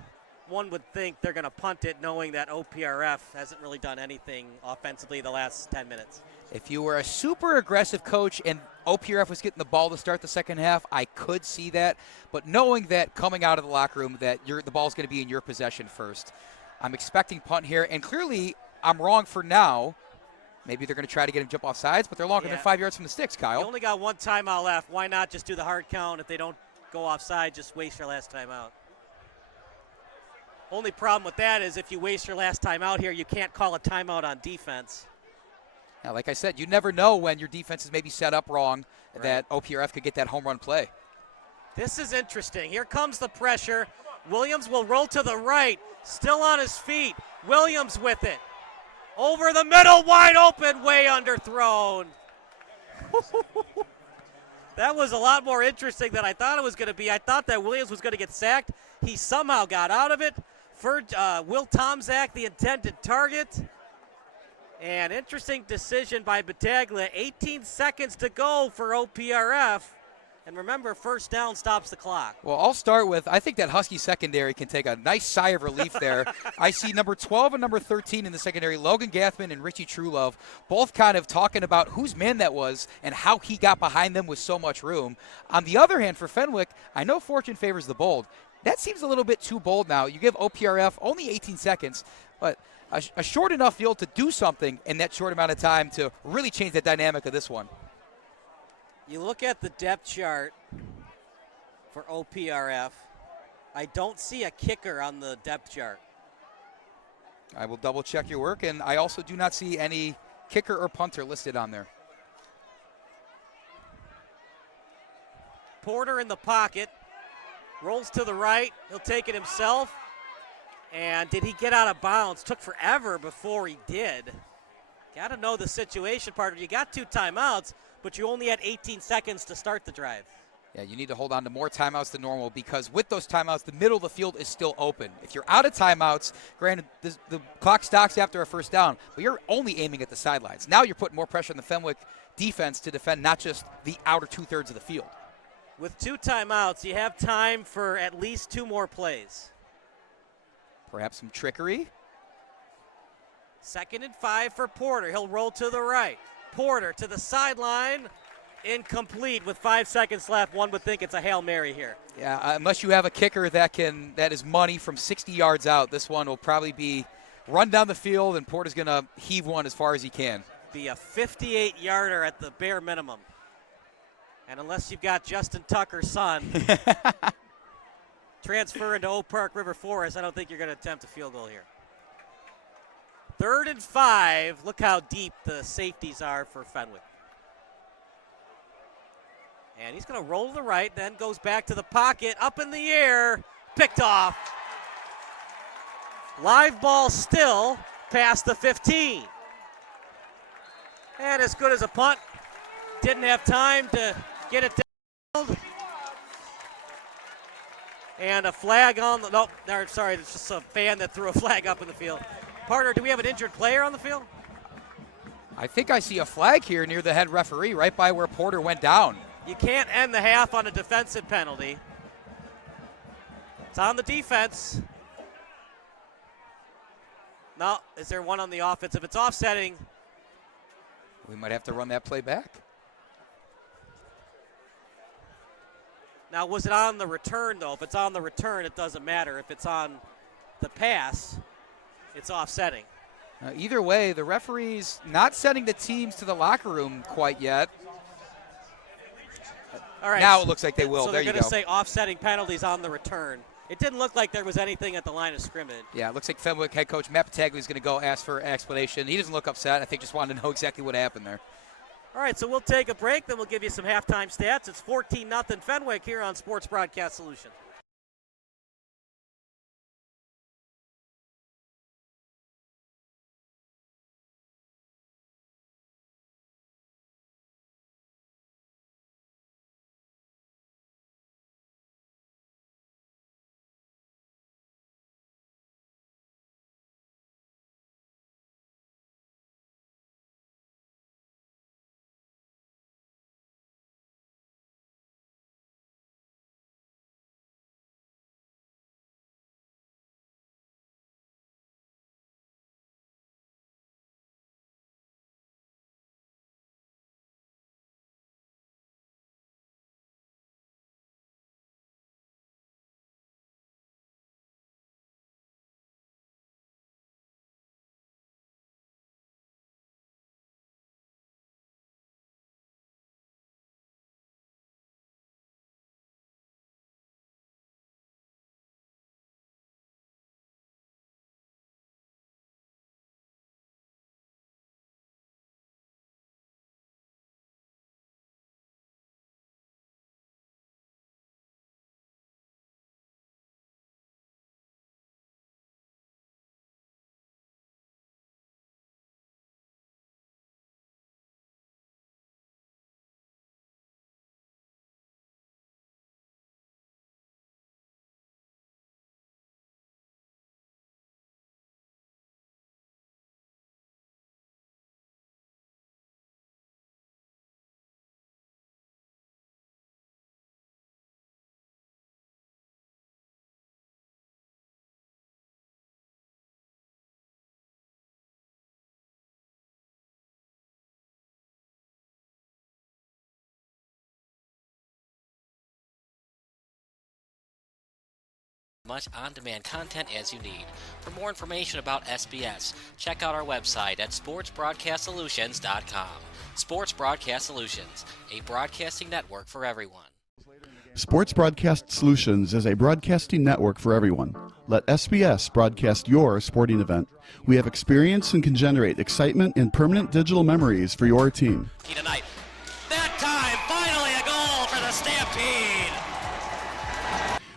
One would think they're going to punt it knowing that OPRF hasn't really done anything offensively the last 10 minutes. If you were a super aggressive coach and OPRF was getting the ball to start the second half, I could see that. But knowing that coming out of the locker room that the ball's going to be in your possession first, I'm expecting punt here. And clearly I'm wrong for now. Maybe they're going to try to get him jump off sides, but they're longer than 5 yards from the sticks, Kyle. You only got one timeout left. Why not just do the hard count? If they don't go offside, just waste your last timeout. Only problem with that is if you waste your last timeout here, you can't call a timeout on defense. Now, like I said, you never know when your defense is maybe set up wrong that OPRF could get that home run play. This is interesting. Here comes the pressure. Williams will roll to the right, still on his feet. Williams with it. Over the middle, wide open, way underthrown. That was a lot more interesting than I thought it was going to be. I thought that Williams was going to get sacked. He somehow got out of it. For Will Tomczak, the intended target. And interesting decision by Battaglia. 18 seconds to go for OPRF. And remember, 1st down stops the clock. Well, I'll start with, I think that Husky secondary can take a nice sigh of relief there. I see number 12 and number 13 in the secondary, Logan Gathman and Richie Truelove, both kind of talking about whose man that was and how he got behind them with so much room. On the other hand, for Fenwick, I know fortune favors the bold. That seems a little bit too bold now. You give OPRF only 18 seconds, but a short enough field to do something in that short amount of time to really change the dynamic of this one. You look at the depth chart for OPRF. I don't see a kicker on the depth chart. I will double check your work, and I also do not see any kicker or punter listed on there. Porter in the pocket. Rolls to the right. He'll take it himself. And did he get out of bounds? Took forever before he did. Got to know the situation, partner. You got 2 timeouts, but you only had 18 seconds to start the drive. Yeah, you need to hold on to more timeouts than normal because with those timeouts, the middle of the field is still open. If you're out of timeouts, granted, the clock stops after a 1st down, but you're only aiming at the sidelines. Now you're putting more pressure on the Fenwick defense to defend not just the outer 2/3 of the field. With 2 timeouts, you have time for at least 2 more plays. Perhaps some trickery. 2nd and 5 for Porter. He'll roll to the right. Porter to the sideline. Incomplete with 5 seconds left. One would think it's a Hail Mary here. Yeah, unless you have a kicker that is money from 60 yards out, this one will probably be run down the field, and Porter's going to heave one as far as he can. Be a 58-yarder at the bare minimum. And unless you've got Justin Tucker's son, transfer into Oak Park River Forest, I don't think you're going to attempt a field goal here. 3rd and 5. Look how deep the safeties are for Fenwick. And he's going to roll to the right, then goes back to the pocket, up in the air, picked off. Live ball still past the 15. And as good as a punt. Didn't have time to get it down. And a flag on the, no, sorry, it's just a fan that threw a flag up in the field. Partner, do we have an injured player on the field? I think I see a flag here near the head referee, right by where Porter went down. You can't end the half on a defensive penalty. It's on the defense. No, is there one on the offense? If it's offsetting, we might have to run that play back. Now, was it on the return, though? If it's on the return, it doesn't matter. If it's on the pass, it's offsetting. Either way, the referee's not sending the teams to the locker room quite yet. All right. Now it looks like they will. So there they're you going go. to say offsetting penalties on the return. It didn't look like there was anything at the line of scrimmage. Yeah, it looks like Fenwick head coach Matt Pataglia is going to go ask for an explanation. He doesn't look upset. I think just wanted to know exactly what happened there. All right, so we'll take a break, then we'll give you some halftime stats. It's 14-0 Fenwick here on Sports Broadcast Solutions. Much on-demand content as you need. For more information about SBS, check out our website at sportsbroadcastsolutions.com. Sports Broadcast Solutions, a broadcasting network for everyone. Sports Broadcast Solutions is a broadcasting network for everyone. Let SBS broadcast your sporting event. We have experience and can generate excitement and permanent digital memories for your team. Tonight, that time, finally a goal for the Stampede!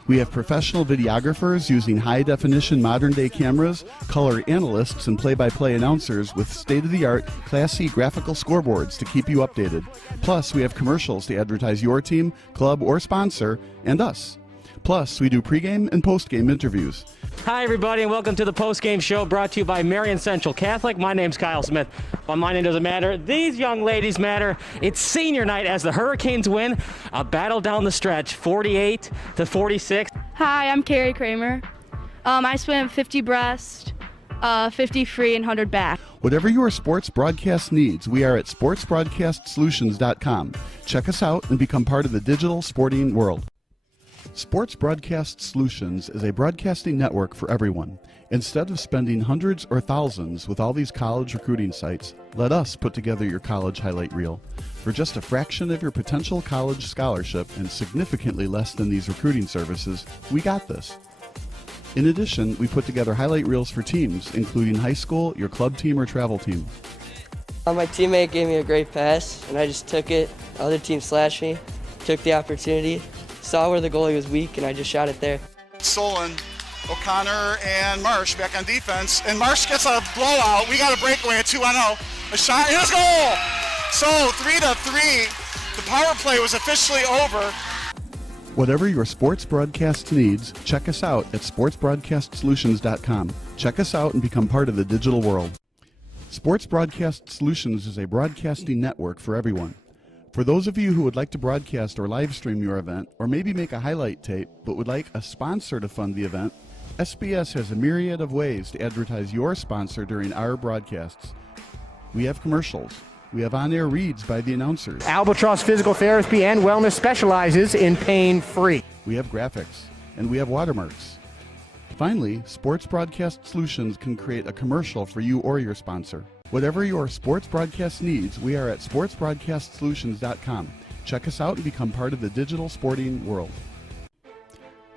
We have professional videographers using high-definition modern-day cameras, color analysts, and play-by-play announcers with state-of-the-art, classy graphical scoreboards to keep you updated. Plus, we have commercials to advertise your team, club, or sponsor, and us. Plus, we do pregame and postgame interviews. Hi, everybody, and welcome to the postgame show brought to you by Marion Central Catholic. My name's Kyle Smith. Well, my name doesn't matter. These young ladies matter. It's senior night as the Hurricanes win a battle down the stretch, 48-46. Hi, I'm Carrie Kramer. I swim 50 breast, 50 free, and 100 back. Whatever your sports broadcast needs, we are at sportsbroadcastsolutions.com. Check us out and become part of the digital sporting world. Sports Broadcast Solutions is a broadcasting network for everyone. Instead of spending hundreds or thousands with all these college recruiting sites, let us put together your college highlight reel. For just a fraction of your potential college scholarship and significantly less than these recruiting services, we got this. In addition, we put together highlight reels for teams, including high school, your club team, or travel team. My teammate gave me a great pass, and I just took it. The other team slashed me, took the opportunity, saw where the goalie was weak, and I just shot it there. Solon, O'Connor, and Marsh back on defense, and Marsh gets a blowout. We got a breakaway at 2-0. A shot, and a goal! So 3-3. The power play was officially over. Whatever your sports broadcast needs, check us out at sportsbroadcastsolutions.com. Check us out and become part of the digital world. Sports Broadcast Solutions is a broadcasting network for everyone. For those of you who would like to broadcast or live stream your event, or maybe make a highlight tape but would like a sponsor to fund the event, SBS has a myriad of ways to advertise your sponsor during our broadcasts. We have commercials. We have on-air reads by the announcers. Albatross Physical Therapy and Wellness specializes in pain-free. We have graphics, and we have watermarks. Finally, Sports Broadcast Solutions can create a commercial for you or your sponsor. Whatever your sports broadcast needs, we are at sportsbroadcastsolutions.com. Check us out and become part of the digital sporting world.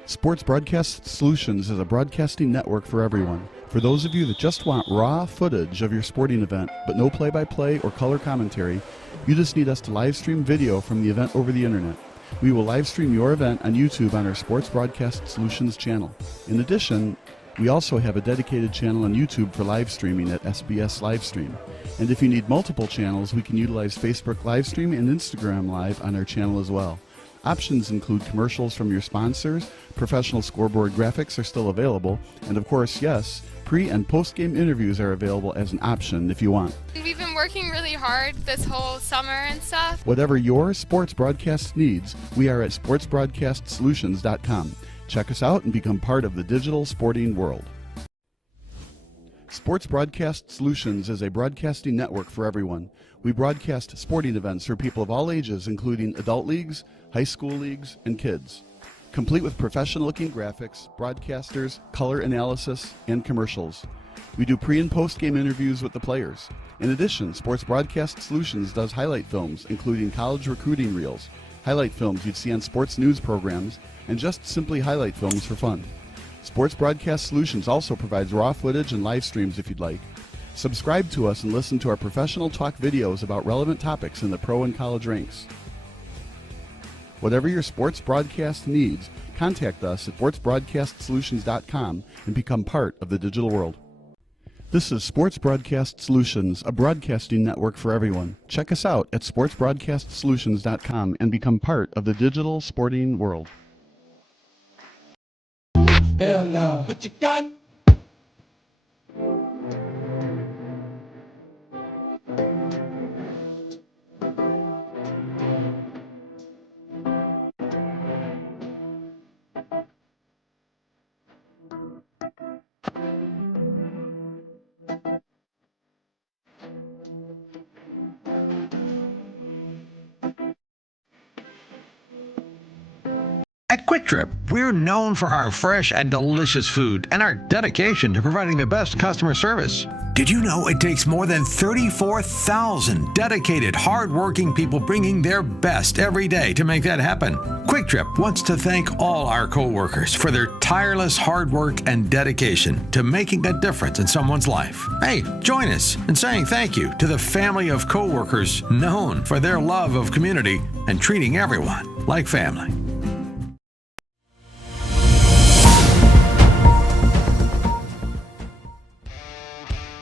Sports Broadcast Solutions is a broadcasting network for everyone. For those of you that just want raw footage of your sporting event, but no play-by-play or color commentary, you just need us to live stream video from the event over the internet. We will live stream your event on YouTube on our Sports Broadcast Solutions channel. In addition, we also have a dedicated channel on YouTube for live streaming at SBS Livestream. And if you need multiple channels, we can utilize Facebook Livestream and Instagram Live on our channel as well. Options include commercials from your sponsors, professional scoreboard graphics are still available, and of course, yes, pre- and post-game interviews are available as an option if you want. We've been working really hard this whole summer and stuff. Whatever your sports broadcast needs, we are at sportsbroadcastsolutions.com. Check us out and become part of the digital sporting world. Sports Broadcast Solutions is a broadcasting network for everyone. We broadcast sporting events for people of all ages, including adult leagues, high school leagues, and kids. Complete with professional-looking graphics, broadcasters, color analysis, and commercials. We do pre- and post-game interviews with the players. In addition, Sports Broadcast Solutions does highlight films, including college recruiting reels, highlight films you'd see on sports news programs, and just simply highlight films for fun. Sports Broadcast Solutions also provides raw footage and live streams if you'd like. Subscribe to us and listen to our professional talk videos about relevant topics in the pro and college ranks. Whatever your sports broadcast needs, contact us at sportsbroadcastsolutions.com and become part of the digital world. This is Sports Broadcast Solutions, a broadcasting network for everyone. Check us out at sportsbroadcastsolutions.com and become part of the digital sporting world. Hell no. What you got? At Quick Trip, we're known for our fresh and delicious food and our dedication to providing the best customer service. Did you know it takes more than 34,000 dedicated, hard-working people bringing their best every day to make that happen? Quick Trip wants to thank all our co-workers for their tireless hard work and dedication to making a difference in someone's life. Hey, join us in saying thank you to the family of co-workers known for their love of community and treating everyone like family.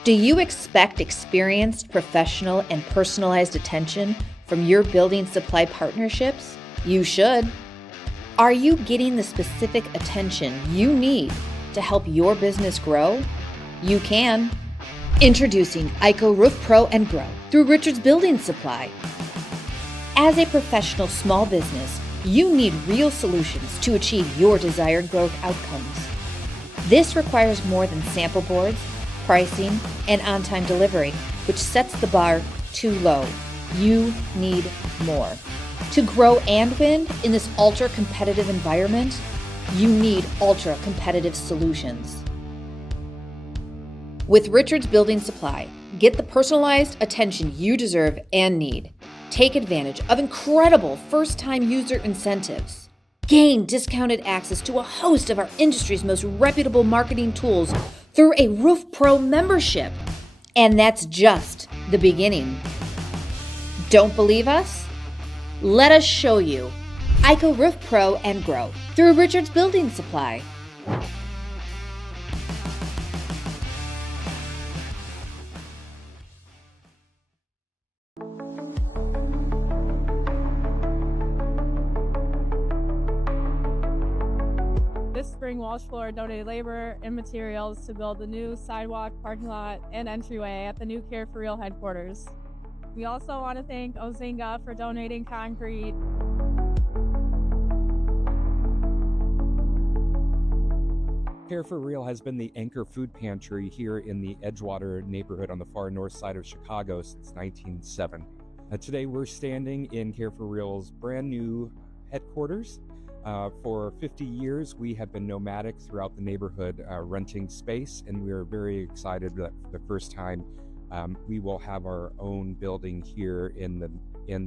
Do you expect experienced, professional, and personalized attention from your building supply partnerships? You should. Are you getting the specific attention you need to help your business grow? You can. Introducing ICO Roof Pro and Grow through Richards Building Supply. As a professional small business, you need real solutions to achieve your desired growth outcomes. This requires more than sample boards, pricing, and on-time delivery, which sets the bar too low. You need more. To To grow and win in this ultra-competitive environment, you need ultra-competitive solutions. With Richards Building Supply, get the personalized attention you deserve and need. Take advantage of incredible first-time user incentives. Gain discounted access to a host of our industry's most reputable marketing tools through a Roof Pro membership. And that's just the beginning. Don't believe us? Let us show you. ICO Roof Pro and grow through Richards Building Supply. This spring, Walsh Floor donated labor and materials to build the new sidewalk, parking lot, and entryway at the new Care for Real headquarters. We also want to thank Ozinga for donating concrete. Care for Real has been the anchor food pantry here in the Edgewater neighborhood on the far north side of Chicago since 1907. Today we're standing in Care for Real's brand new headquarters. For 50 years, we have been nomadic throughout the neighborhood, renting space, and we're very excited that for the first time we will have our own building here in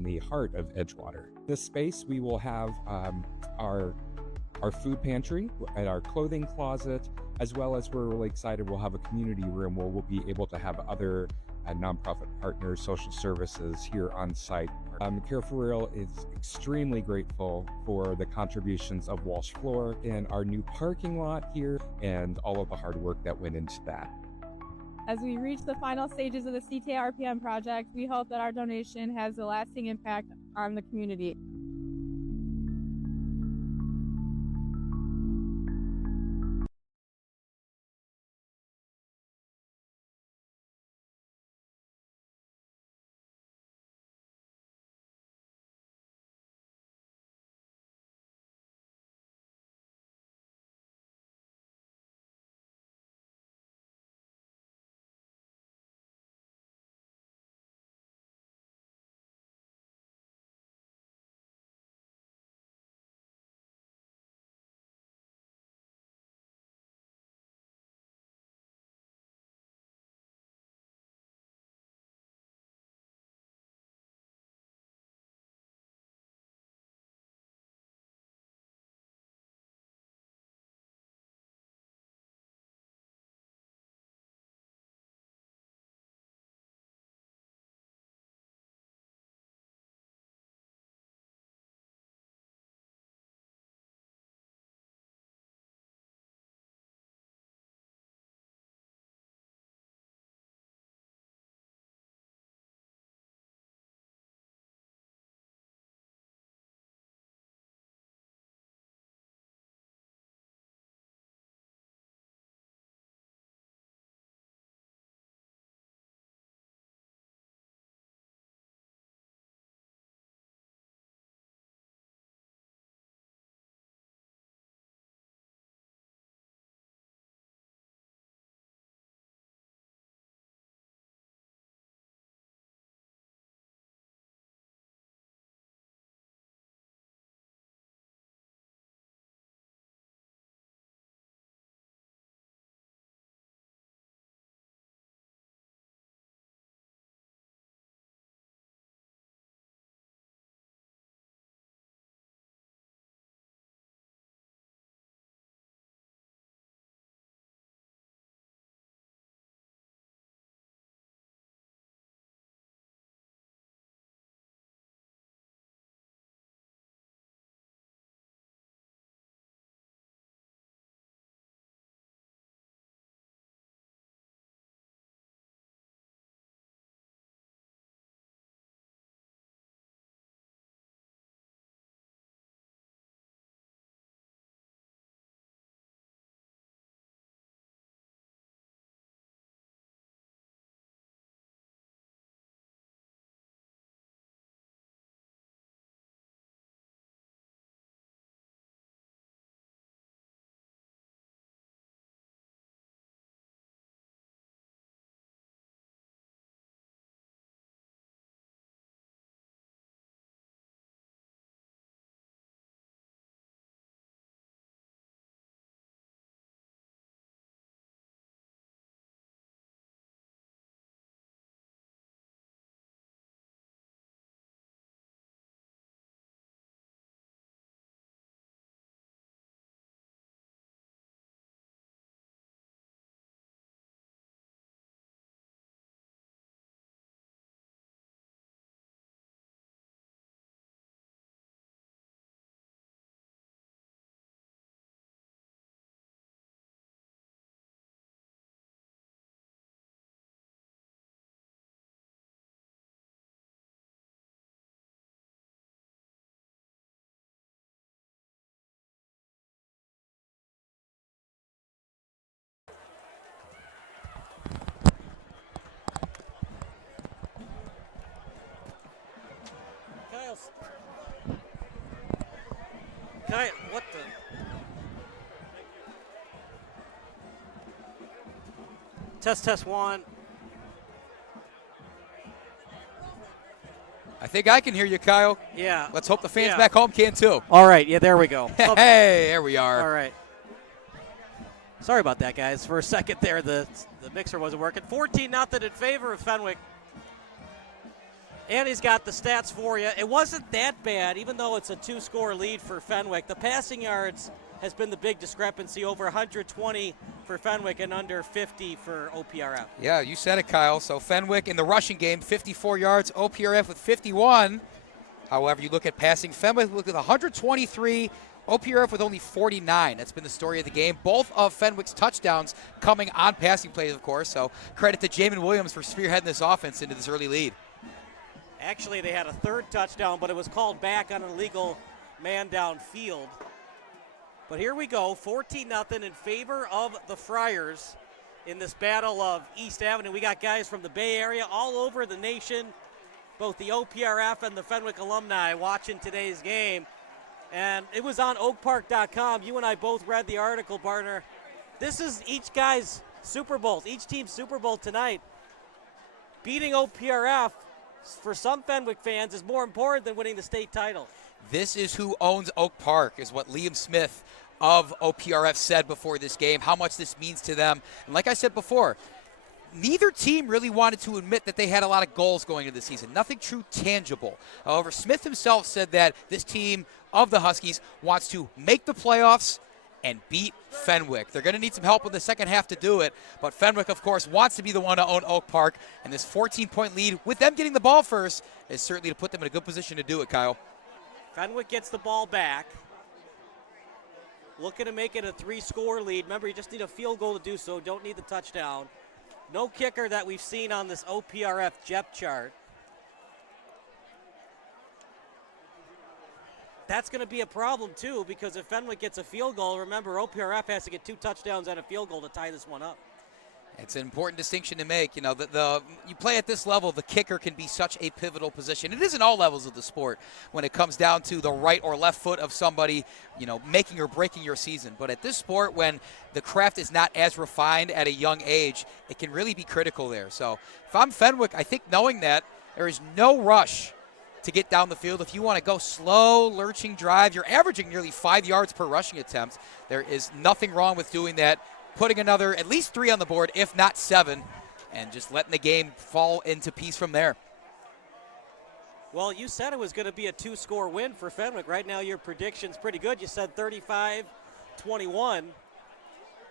the heart of Edgewater. This space, we will have our food pantry and our clothing closet, as well as we're really excited we'll have a community room where we'll be able to have other nonprofit partners, social services here on site. Care for Real is extremely grateful for the contributions of Walsh Floor and our new parking lot here and all of the hard work that went into that. As we reach the final stages of the CTRPM project, we hope that our donation has a lasting impact on the community. What the? Test 1. I think I can hear you, Kyle. Yeah. Let's hope the fans back home can too. All right. Yeah, there we go. Hey, there we are. All right. Sorry about that, guys. For a second there, the mixer wasn't working. 14-0 in favor of Fenwick. And he's got the stats for you. It wasn't that bad, even though it's a 2-score lead for Fenwick. The passing yards has been the big discrepancy, over 120 for Fenwick and under 50 for OPRF. Yeah, you said it, Kyle. So Fenwick in the rushing game, 54 yards, OPRF with 51. However, you look at passing, Fenwick with 123, OPRF with only 49. That's been the story of the game. Both of Fenwick's touchdowns coming on passing plays, of course. So credit to Jamin Williams for spearheading this offense into this early lead. Actually, they had a third touchdown, but it was called back on an illegal man downfield. But here we go, 14-0 in favor of the Friars in this battle of East Avenue. We got guys from the Bay Area all over the nation, both the OPRF and the Fenwick alumni watching today's game. And it was on oakpark.com. You and I both read the article, partner. This is each guy's Super Bowl, each team's Super Bowl tonight. Beating OPRF, for some Fenwick fans, is more important than winning the state title. This is who owns Oak Park, is what Liam Smith of OPRF said before this game, how much this means to them. And like I said before, neither team really wanted to admit that they had a lot of goals going into the season. Nothing true tangible. However, Smith himself said that this team of the Huskies wants to make the playoffs and beat Fenwick. They're going to need some help in the second half to do it, but Fenwick, of course, wants to be the one to own Oak Park, and this 14-point lead, with them getting the ball first, is certainly to put them in a good position to do it, Kyle. Fenwick gets the ball back. Looking to make it a 3-score lead. Remember, you just need a field goal to do so. Don't need the touchdown. No kicker that we've seen on this OPRF depth chart. That's going to be a problem, too, because if Fenwick gets a field goal, remember, OPRF has to get 2 touchdowns and a field goal to tie this one up. It's an important distinction to make. You know, you play at this level, the kicker can be such a pivotal position. It is in all levels of the sport when it comes down to the right or left foot of somebody, you know, making or breaking your season. But at this sport, when the craft is not as refined at a young age, it can really be critical there. So if I'm Fenwick, I think knowing that there is no rush to get down the field. If you want to go slow, lurching drive, you're averaging nearly 5 yards per rushing attempt. There is nothing wrong with doing that, putting another at least 3 on the board, if not 7, and just letting the game fall into peace from there. Well, you said it was going to be a 2-score win for Fenwick. Right now your prediction's pretty good. You said 35-21.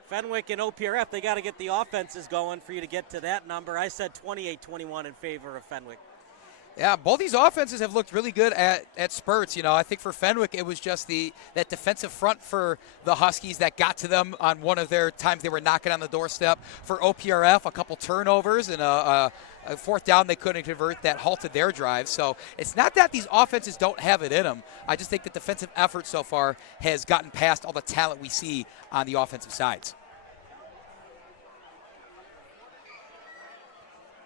Fenwick and OPRF, they got to get the offenses going for you to get to that number. I said 28-21 in favor of Fenwick. Yeah, both these offenses have looked really good at spurts. You know, I think for Fenwick, it was just that defensive front for the Huskies that got to them on one of their times they were knocking on the doorstep. For OPRF, a couple turnovers and a fourth down they couldn't convert that halted their drive. So it's not that these offenses don't have it in them. I just think the defensive effort so far has gotten past all the talent we see on the offensive sides.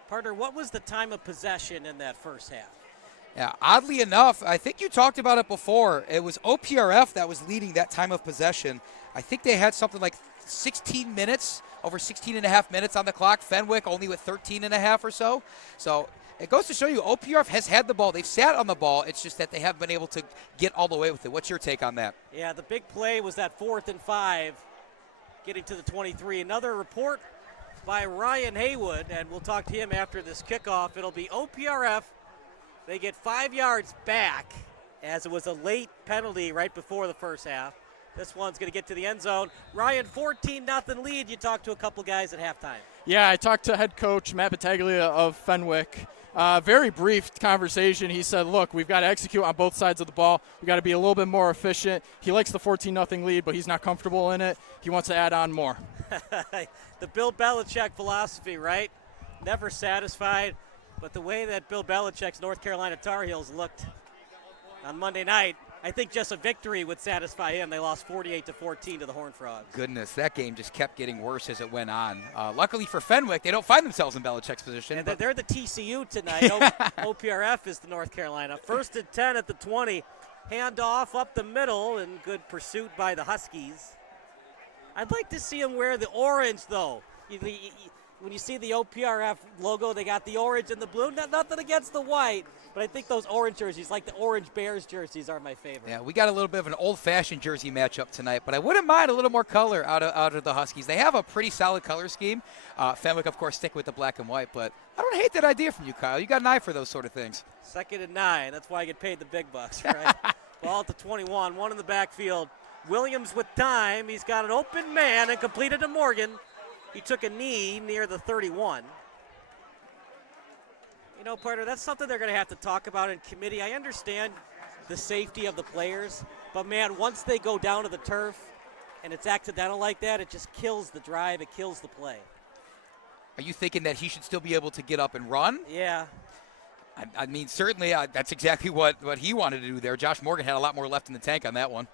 Partner, what was the time of possession in that first half? Yeah, oddly enough, I think you talked about it before. It was OPRF that was leading that time of possession. I think they had something like 16 minutes, over 16 and a half minutes on the clock. Fenwick only with 13 and a half or so. So it goes to show you OPRF has had the ball. They've sat on the ball. It's just that they haven't been able to get all the way with it. What's your take on that? Yeah, the big play was that 4th and 5, getting to the 23. Another report by Ryan Haywood, and we'll talk to him after this kickoff. It'll be OPRF. They get 5 yards back, as it was a late penalty right before the first half. This one's going to get to the end zone. Ryan, 14-0 lead. You talked to a couple guys at halftime. Yeah, I talked to head coach Matt Battaglia of Fenwick. Very brief conversation. He said, look, we've got to execute on both sides of the ball. We've got to be a little bit more efficient. He likes the 14-0 lead, but he's not comfortable in it. He wants to add on more. The Bill Belichick philosophy, right? Never satisfied. But the way that Bill Belichick's North Carolina Tar Heels looked on Monday night, I think just a victory would satisfy him. They lost 48-14 to the Horned Frogs. Goodness, that game just kept getting worse as it went on. Luckily for Fenwick, they don't find themselves in Belichick's position. And they're the TCU tonight. OPRF is the North Carolina. 1st and 10 at the 20. Handoff up the middle, and good pursuit by the Huskies. I'd like to see him wear the orange, though. When you see the OPRF logo, they got the orange and the blue. Nothing against the white, but I think those orange jerseys, like the orange Bears jerseys, are my favorite. Yeah, we got a little bit of an old-fashioned jersey matchup tonight, but I wouldn't mind a little more color out of the Huskies. They have a pretty solid color scheme. Fenwick, of course, stick with the black and white, but I don't hate that idea from you, Kyle. You got an eye for those sort of things. 2nd and 9. That's why I get paid the big bucks, right? Ball at the 21. One in the backfield. Williams with time. He's got an open man and completed to Morgan. He took a knee near the 31. You know, Porter, that's something they're going to have to talk about in committee. I understand the safety of the players, but, man, once they go down to the turf and it's accidental like that, it just kills the drive. It kills the play. Are you thinking that he should still be able to get up and run? Yeah. I mean, certainly that's exactly what he wanted to do there. Josh Morgan had a lot more left in the tank on that one.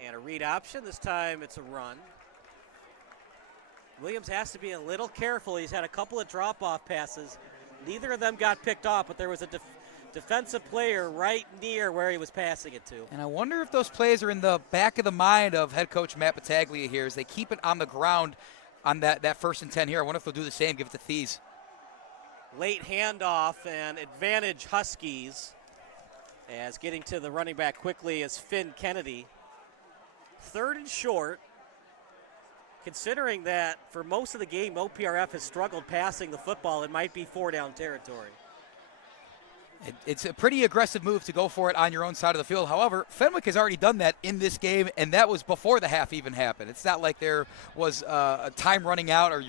And a read option. This time it's a run. Williams has to be a little careful. He's had a couple of drop-off passes. Neither of them got picked off, but there was a defensive player right near where he was passing it to. And I wonder if those plays are in the back of the mind of head coach Matt Battaglia here as they keep it on the ground on that 1st and 10 here. I wonder if they'll do the same, give it to Thies. Late handoff and advantage Huskies as getting to the running back quickly is Finn Kennedy. 3rd and short. Considering that for most of the game, OPRF has struggled passing the football, it might be 4-down territory. It's a pretty aggressive move to go for it on your own side of the field. However, Fenwick has already done that in this game, and that was before the half even happened. It's not like there was a time running out or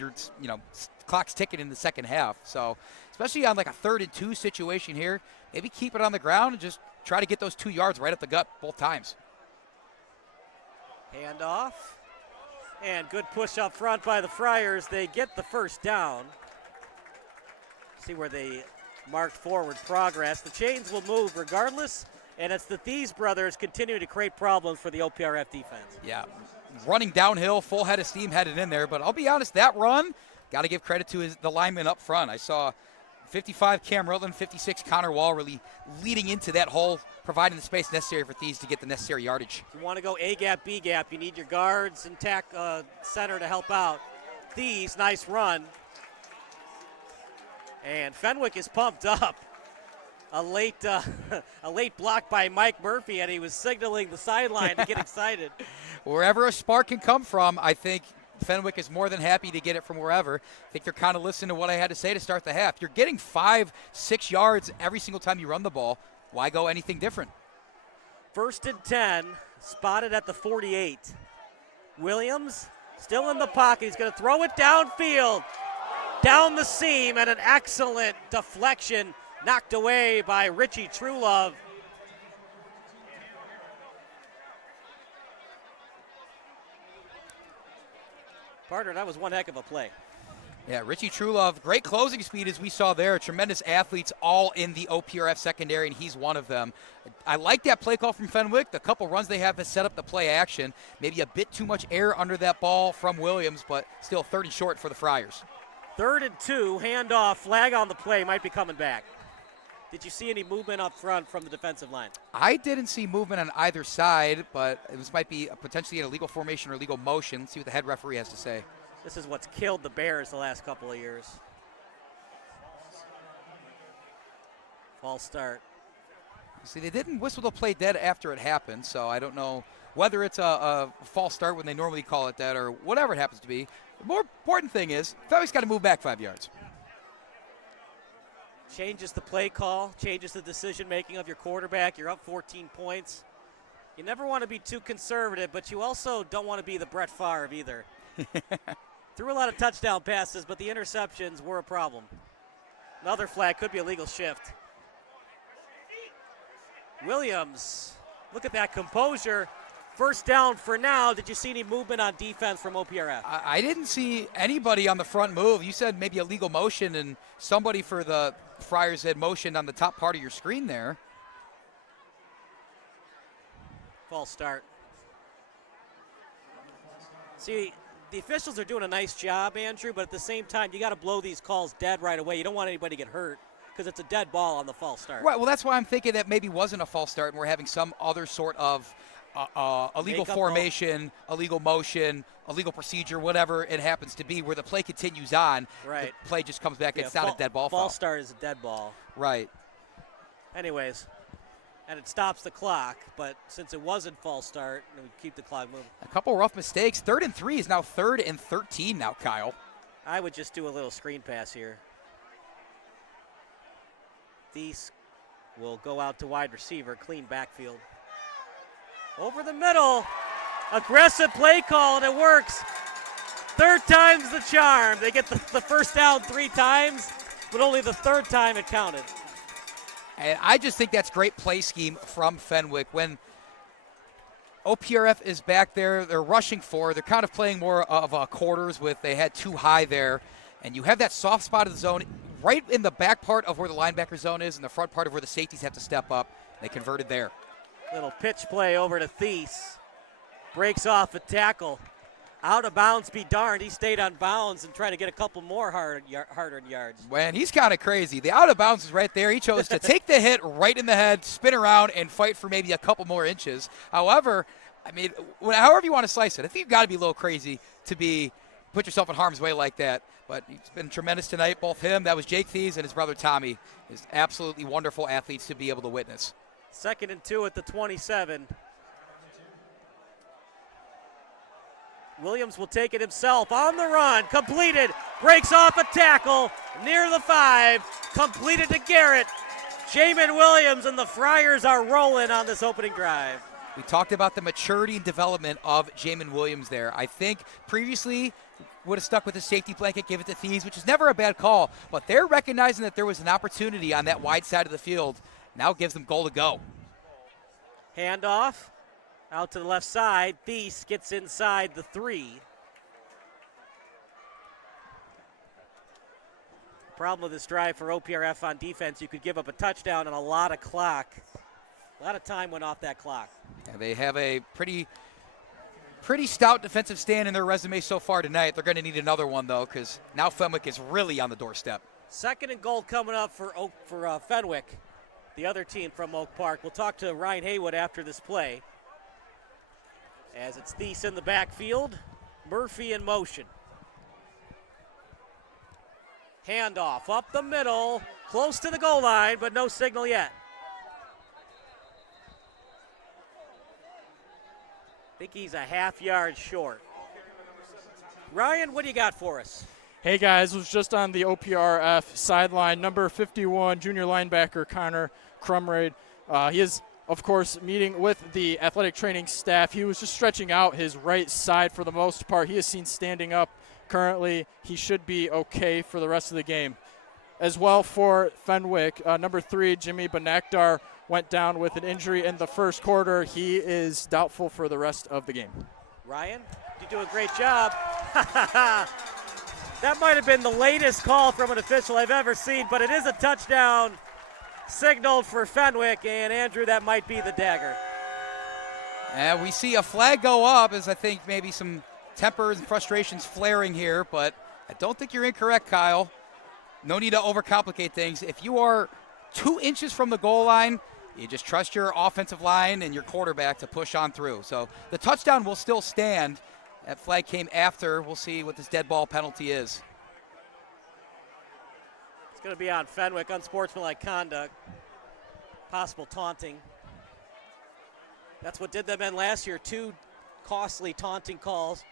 clock's ticking in the second half. So, especially on like a 3rd and 2 situation here, maybe keep it on the ground and just try to get those 2 yards right up the gut both times. Handoff. And good push up front by the Friars. They get the 1st down. See where they marked forward progress. The chains will move regardless, and it's the Thies brothers continuing to create problems for the OPRF defense. Yeah, running downhill, full head of steam headed in there, but I'll be honest, that run, got to give credit to the lineman up front. I saw 55 Cam Rutland, 56 Connor Wall really leading into that hole, providing the space necessary for Thies to get the necessary yardage. If you want to go A gap, B gap, you need your guards and center to help out. Thies, nice run. And Fenwick is pumped up. A late block by Mike Murphy, and he was signaling the sideline to get excited. Wherever a spark can come from, I think Fenwick is more than happy to get it from wherever. I think they're kind of listening to what I had to say to start the half. You're getting 5-6 yards every single time you run the ball. Why go anything different? 1st and 10, spotted at the 48. Williams still in the pocket. He's going to throw it downfield, down the seam, and an excellent deflection knocked away by Richie Truelove. Partner, that was one heck of a play. Yeah, Richie Truelove, great closing speed as we saw there. Tremendous athletes all in the OPRF secondary, and he's one of them. I like that play call from Fenwick. The couple runs they have to set up the play action. Maybe a bit too much air under that ball from Williams, but still 3rd and short for the Friars. 3rd and 2, handoff, flag on the play, might be coming back. Did you see any movement up front from the defensive line? I didn't see movement on either side, but this might be potentially an illegal formation or illegal motion. Let's see what the head referee has to say. This is what's killed the Bears the last couple of years. False start. See, they didn't whistle the play dead after it happened, so I don't know whether it's a false start when they normally call it that or whatever it happens to be. The more important thing is, Fenwick's got to move back 5 yards. Changes the play call, changes the decision-making of your quarterback. You're up 14 points. You never want to be too conservative, but you also don't want to be the Brett Favre either. Threw a lot of touchdown passes, but the interceptions were a problem. Another flag, could be a legal shift. Williams, look at that composure. 1st down for now. Did you see any movement on defense from OPRF? I didn't see anybody on the front move. You said maybe a legal motion, and somebody for the Friars had motioned on the top part of your screen there. False start. See, the officials are doing a nice job, Andrew, but at the same time, you got to blow these calls dead right away. You don't want anybody to get hurt because it's a dead ball on the false start. Right, well, that's why I'm thinking that maybe wasn't a false start and we're having some other sort of illegal formation, illegal motion, illegal procedure, whatever it happens to be, where the play continues on. Right. The play just comes back. It's not a dead ball. False start is a dead ball. Right. Anyways, and it stops the clock, but since it wasn't false start, we keep the clock moving. A couple rough mistakes. 3rd and 3 is now 3rd and 13 now, Kyle. I would just do a little screen pass here. Thies will go out to wide receiver, clean backfield. Over the middle, aggressive play call, and it works. 3rd time's the charm. They get the first down 3 times, but only the 3rd time it counted. And I just think that's great play scheme from Fenwick. When OPRF is back there, they're rushing forward. They're kind of playing more of quarters with they had too high there. And you have that soft spot of the zone right in the back part of where the linebacker zone is and the front part of where the safeties have to step up. They converted there. Little pitch play over to Thies. Breaks off a tackle. Out of bounds be darned. He stayed on bounds and tried to get a couple more hard yards. When he's kind of crazy. The out of bounds is right there. He chose to take the hit right in the head, spin around, and fight for maybe a couple more inches. However, I mean, however you want to slice it, I think you've got to be a little crazy to put yourself in harm's way like that. But he's been tremendous tonight. Both him, that was Jake Thies, and his brother Tommy is absolutely wonderful athletes to be able to witness. 2nd and 2 at the 27. Williams will take it himself on the run. Completed. Breaks off a tackle near the 5. Completed to Garrett. Jamin Williams and the Friars are rolling on this opening drive. We talked about the maturity and development of Jamin Williams there. I think previously would have stuck with the safety blanket, give it to Thies, which is never a bad call. But they're recognizing that there was an opportunity on that wide side of the field. Now gives them goal to go. Handoff. Out to the left side. Thies gets inside the 3. Problem with this drive for OPRF on defense, you could give up a touchdown and a lot of clock. A lot of time went off that clock. Yeah, they have a pretty stout defensive stand in their resume so far tonight. They're going to need another one, though, because now Fenwick is really on the doorstep. 2nd and goal coming up for Fenwick, the other team from Oak Park. We'll talk to Ryan Haywood after this play. As it's Thies in the backfield, Murphy in motion. Handoff up the middle, close to the goal line, but no signal yet. I think he's a half yard short. Ryan, what do you got for us? Hey guys, was just on the OPRF sideline. Number 51, junior linebacker Connor Crumraid. He is, of course, meeting with the athletic training staff. He was just stretching out his right side for the most part. He is seen standing up currently. He should be okay for the rest of the game. As well for Fenwick, number 3, Jimmy Benakdar, went down with an injury in the first quarter. He is doubtful for the rest of the game. Ryan, you do a great job. That might have been the latest call from an official I've ever seen, but it is a touchdown signaled for Fenwick, and Andrew, that might be the dagger. And we see a flag go up as I think maybe some tempers and frustrations flaring here, but I don't think you're incorrect, Kyle. No need to overcomplicate things. If you are 2 inches from the goal line, you just trust your offensive line and your quarterback to push on through. So the touchdown will still stand. That flag came after. We'll see what this dead ball penalty is. It's going to be on Fenwick, unsportsmanlike conduct, possible taunting. That's what did them in last year, 2 costly taunting calls.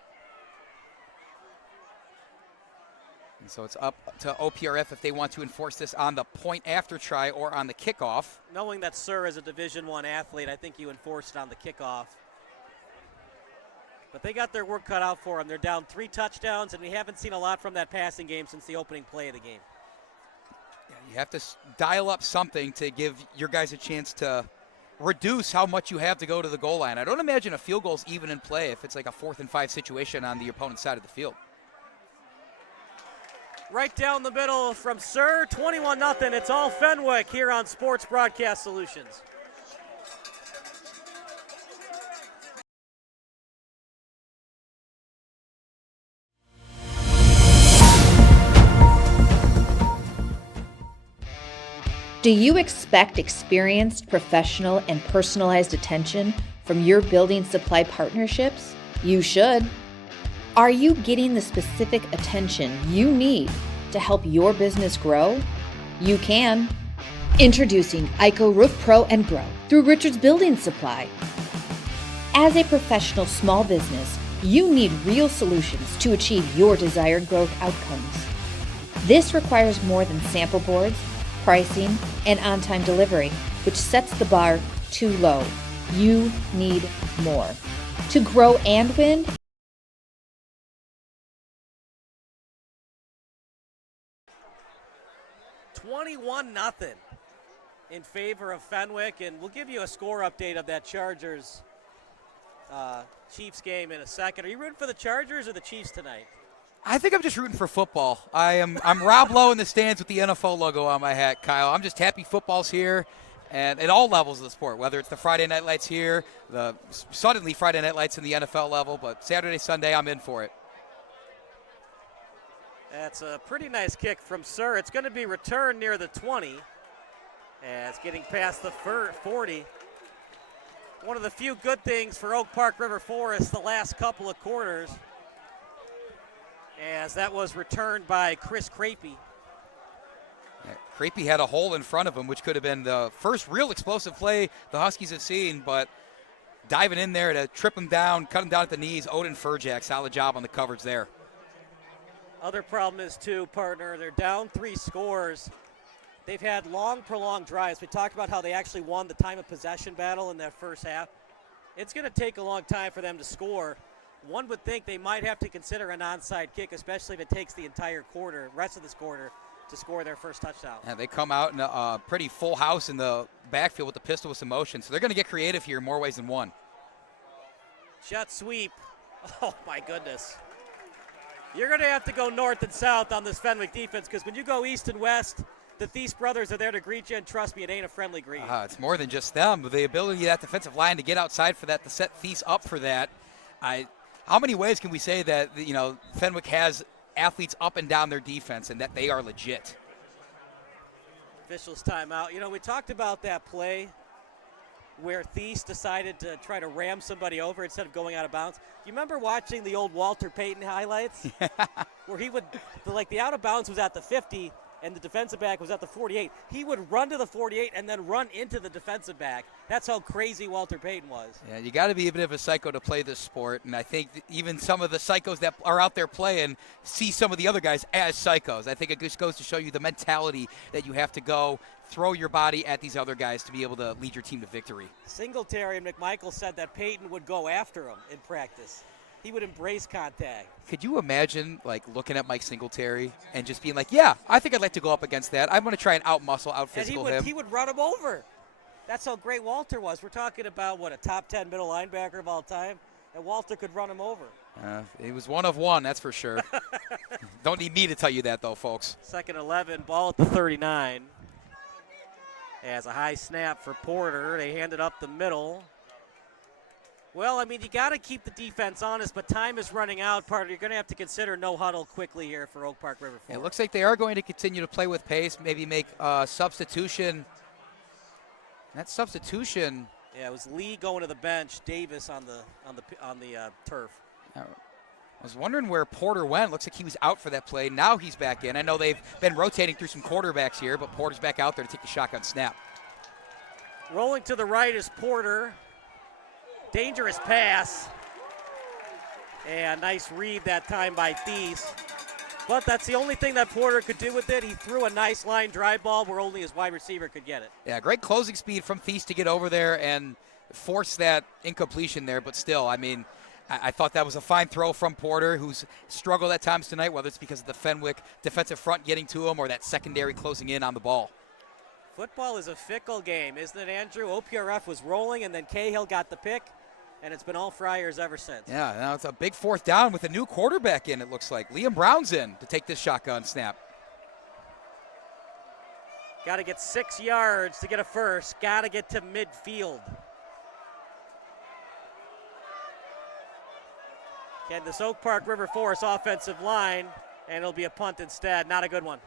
And so it's up to OPRF if they want to enforce this on the point after try or on the kickoff. Knowing that Sir is a Division I athlete, I think you enforce it on the kickoff. But they got their work cut out for them. They're down 3 touchdowns, and we haven't seen a lot from that passing game since the opening play of the game. Yeah, you have to dial up something to give your guys a chance to reduce how much you have to go to the goal line. I don't imagine a field goal's even in play if it's like a 4th and 5 situation on the opponent's side of the field. Right down the middle from Sir, 21-0. It's all Fenwick here on Sports Broadcast Solutions. Do you expect experienced, professional, and personalized attention from your building supply partnerships? You should. Are you getting the specific attention you need to help your business grow? You can. Introducing ICO Roof Pro and Grow through Richards Building Supply. As a professional small business, you need real solutions to achieve your desired growth outcomes. This requires more than sample boards, pricing, and on-time delivery, which sets the bar too low. You need more. To grow and win, 21-0 in favor of Fenwick, and we'll give you a score update of that Chargers Chiefs game in a second. Are you rooting for the Chargers or the Chiefs tonight? I think I'm just rooting for football. I'm Rob Lowe in the stands with the NFL logo on my hat, Kyle. I'm just happy football's here, and at all levels of the sport, whether it's the Friday Night Lights here, the suddenly Friday Night Lights in the NFL level, but Saturday, Sunday, I'm in for it. That's a pretty nice kick from Sir. It's going to be returned near the 20. As getting past the 40. One of the few good things for Oak Park River Forest the last couple of quarters, as that was returned by Chris Crapey. Yeah, Crapey had a hole in front of him, which could have been the first real explosive play the Huskies have seen, but diving in there to trip him down, cut him down at the knees. Odin Furjak, solid job on the coverage there. Other problem is, too, partner, they're down 3 scores. They've had long, prolonged drives. We talked about how they actually won the time of possession battle in that first half. It's going to take a long time for them to score. One would think they might have to consider an onside kick, especially if it takes the entire quarter, rest of this quarter, to score their first touchdown. Yeah, they come out in a pretty full house in the backfield with the pistol with some motion, so they're going to get creative here in more ways than one. Jet sweep. Oh, my goodness. You're going to have to go north and south on this Fenwick defense, because when you go east and west, the Thies brothers are there to greet you, and trust me, it ain't a friendly greet. It's more than just them. The ability of that defensive line to get outside for that, to set Thies up for that. How many ways can we say that, Fenwick has athletes up and down their defense and that they are legit? Officials timeout. We talked about that play where Thies decided to try to ram somebody over instead of going out of bounds. You remember watching the old Walter Payton highlights? Where he would, the out of bounds was at the 50, and the defensive back was at the 48. He would run to the 48 and then run into the defensive back. That's how crazy Walter Payton was. Yeah, you got to be a bit of a psycho to play this sport, and I think even some of the psychos that are out there playing see some of the other guys as psychos. I think it just goes to show you the mentality that you have to go throw your body at these other guys to be able to lead your team to victory. Singletary and McMichael said that Payton would go after him in practice. He would embrace contact. Could you imagine, looking at Mike Singletary and just being like, yeah, I think I'd like to go up against that. I'm going to try and out-muscle, out-physical him. He would run him over. That's how great Walter was. We're talking about, a top 10 middle linebacker of all time, and Walter could run him over. He was one of one, that's for sure. Don't need me to tell you that, though, folks. Second 11, ball at the 39. As a high snap for Porter. They hand it up the middle. Well, you got to keep the defense honest, but time is running out. You're going to have to consider no huddle quickly here for Oak Park River Forest. It looks like they are going to continue to play with pace, maybe make a substitution. That substitution. Yeah, it was Lee going to the bench, Davis on the turf. I was wondering where Porter went. Looks like he was out for that play. Now he's back in. I know they've been rotating through some quarterbacks here, but Porter's back out there to take the shotgun snap. Rolling to the right is Porter. Dangerous pass. And nice read that time by Thies. But that's the only thing that Porter could do with it. He threw a nice line drive ball where only his wide receiver could get it. Yeah, great closing speed from Thies to get over there and force that incompletion there. But still, I thought that was a fine throw from Porter, who's struggled at times tonight, whether it's because of the Fenwick defensive front getting to him or that secondary closing in on the ball. Football is a fickle game, isn't it, Andrew? OPRF was rolling, and then Cahill got the pick, and it's been all Friars ever since. Yeah, now it's a big fourth down with a new quarterback in, it looks like. Liam Brown's in to take this shotgun snap. Got to get 6 yards to get a first. Got to get to midfield. Can this Oak Park River Forest offensive line, and it'll be a punt instead. Not a good one.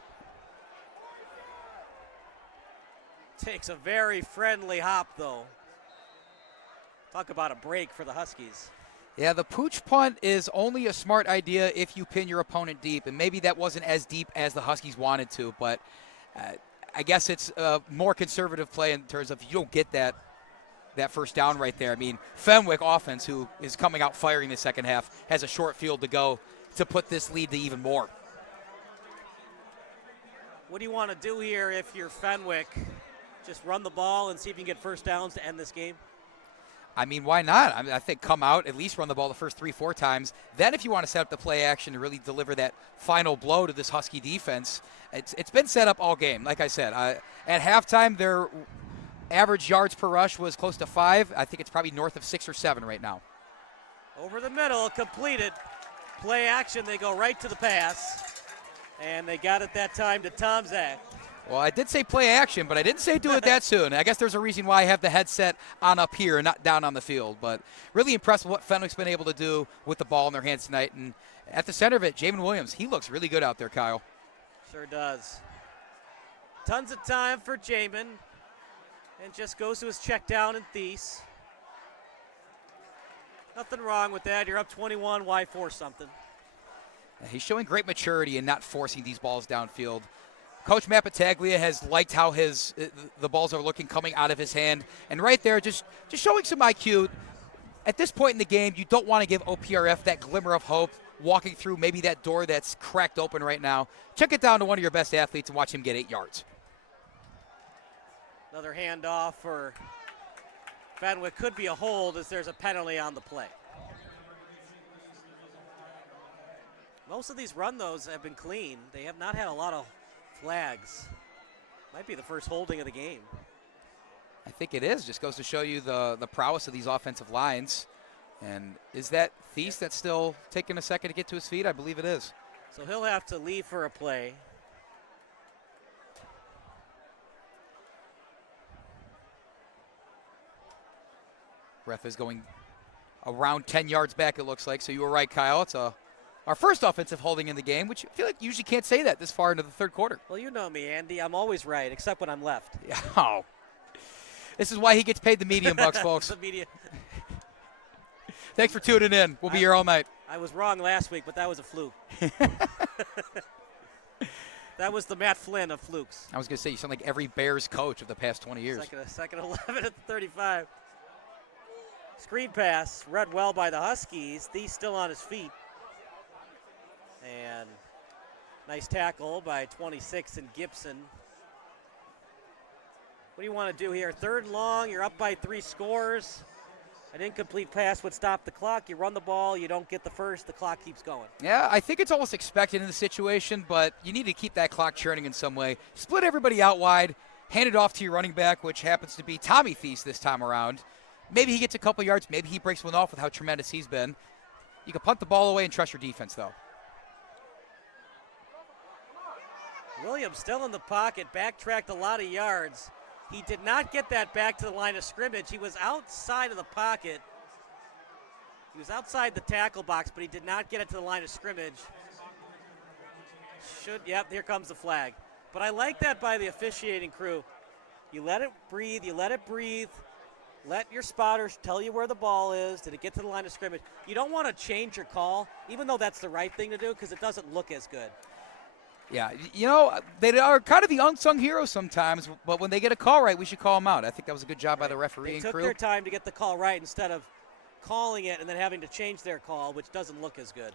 Takes a very friendly hop, though. Talk about a break for the Huskies. Yeah, the pooch punt is only a smart idea if you pin your opponent deep, and maybe that wasn't as deep as the Huskies wanted to, but I guess it's a more conservative play in terms of you don't get that first down right there. I mean, Fenwick offense, who is coming out firing the second half, has a short field to go to put this lead to even more. What do you want to do here if you're Fenwick? Just run the ball and see if you can get first downs to end this game? I mean, why not? I think come out, at least run the ball the first 3-4 times. Then if you want to set up the play action to really deliver that final blow to this Husky defense, it's been set up all game. Like I said, at halftime, their average yards per rush was close to 5. I think it's probably north of 6 or 7 right now. Over the middle, completed. Play action, they go right to the pass. And they got it that time to Tomczak. Well, I did say play action, but I didn't say do it that soon. I guess there's a reason why I have the headset on up here and not down on the field. But really impressed with what Fenwick's been able to do with the ball in their hands tonight. And at the center of it, Jamin Williams, he looks really good out there, Kyle. Sure does. Tons of time for Jamin. And just goes to his check down and Thies. Nothing wrong with that. You're up 21. Why force something? He's showing great maturity in not forcing these balls downfield. Coach Matt Battaglia has liked how the balls are looking coming out of his hand. And right there, just showing some IQ. At this point in the game, you don't want to give OPRF that glimmer of hope walking through maybe that door that's cracked open right now. Check it down to one of your best athletes and watch him get 8 yards. Another handoff for Fenwick. Could be a hold as there's a penalty on the play. Most of these run those have been clean. They have not had a lot of flags. Might be the first holding of the game. I think it is. Just goes to show you the prowess of these offensive lines. And is that Thies that's still taking a second to get to his feet? I believe it is. So he'll have to leave for a play. Ref is going around 10 yards back, it looks like. So you were right, Kyle. It's our first offensive holding in the game, which I feel like you usually can't say that this far into the third quarter. Well, you know me, Andy. I'm always right, except when I'm left. Oh. This is why he gets paid the medium bucks, folks. The media. Thanks for tuning in. We'll be here all night. I was wrong last week, but that was a fluke. That was the Matt Flynn of flukes. I was going to say, you sound like every Bears coach of the past 20 years. Second 11 at the 35. Screen pass, read well by the Huskies. Thies still on his feet. And nice tackle by 26 and Gibson. What do you want to do here? Third and long, you're up by 3 scores. An incomplete pass would stop the clock. You run the ball, you don't get the first, the clock keeps going. Yeah, I think it's almost expected in the situation, but you need to keep that clock churning in some way. Split everybody out wide, hand it off to your running back, which happens to be Tommy Thies this time around. Maybe he gets a couple yards, maybe he breaks one off with how tremendous he's been. You can punt the ball away and trust your defense, though. Williams still in the pocket, backtracked a lot of yards. He did not get that back to the line of scrimmage. He was outside of the pocket. He was outside the tackle box, but he did not get it to the line of scrimmage. Yep, here comes the flag. But I like that by the officiating crew. You let it breathe, you let it breathe. Let your spotters tell you where the ball is. Did it get to the line of scrimmage? You don't want to change your call, even though that's the right thing to do, because it doesn't look as good. Yeah, you know, they are kind of the unsung heroes sometimes, but when they get a call right, we should call them out. I think that was a good job by the referee and crew. They took their time to get the call right instead of calling it and then having to change their call, which doesn't look as good.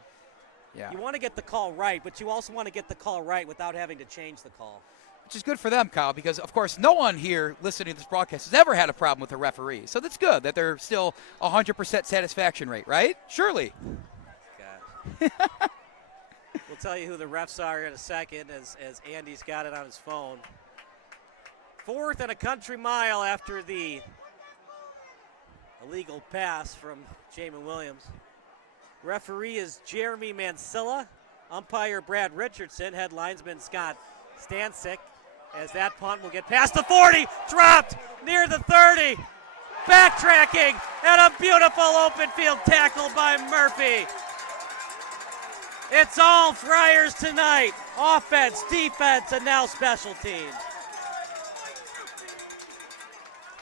Yeah. You want to get the call right, but you also want to get the call right without having to change the call. Which is good for them, Kyle, because, of course, no one here listening to this broadcast has ever had a problem with a referee. So that's good that they're still 100% satisfaction rate, right? Surely. God. We'll tell you who the refs are in a second as Andy's got it on his phone. 4th and a country mile after the illegal pass from Jamin Williams. Referee is Jeremy Mansilla. Umpire Brad Richardson. Head linesman Scott Stansick. As that punt will get past the 40. Dropped near the 30. Backtracking and a beautiful open field tackle by Murphy. It's all Friars tonight. Offense, defense, and now special teams.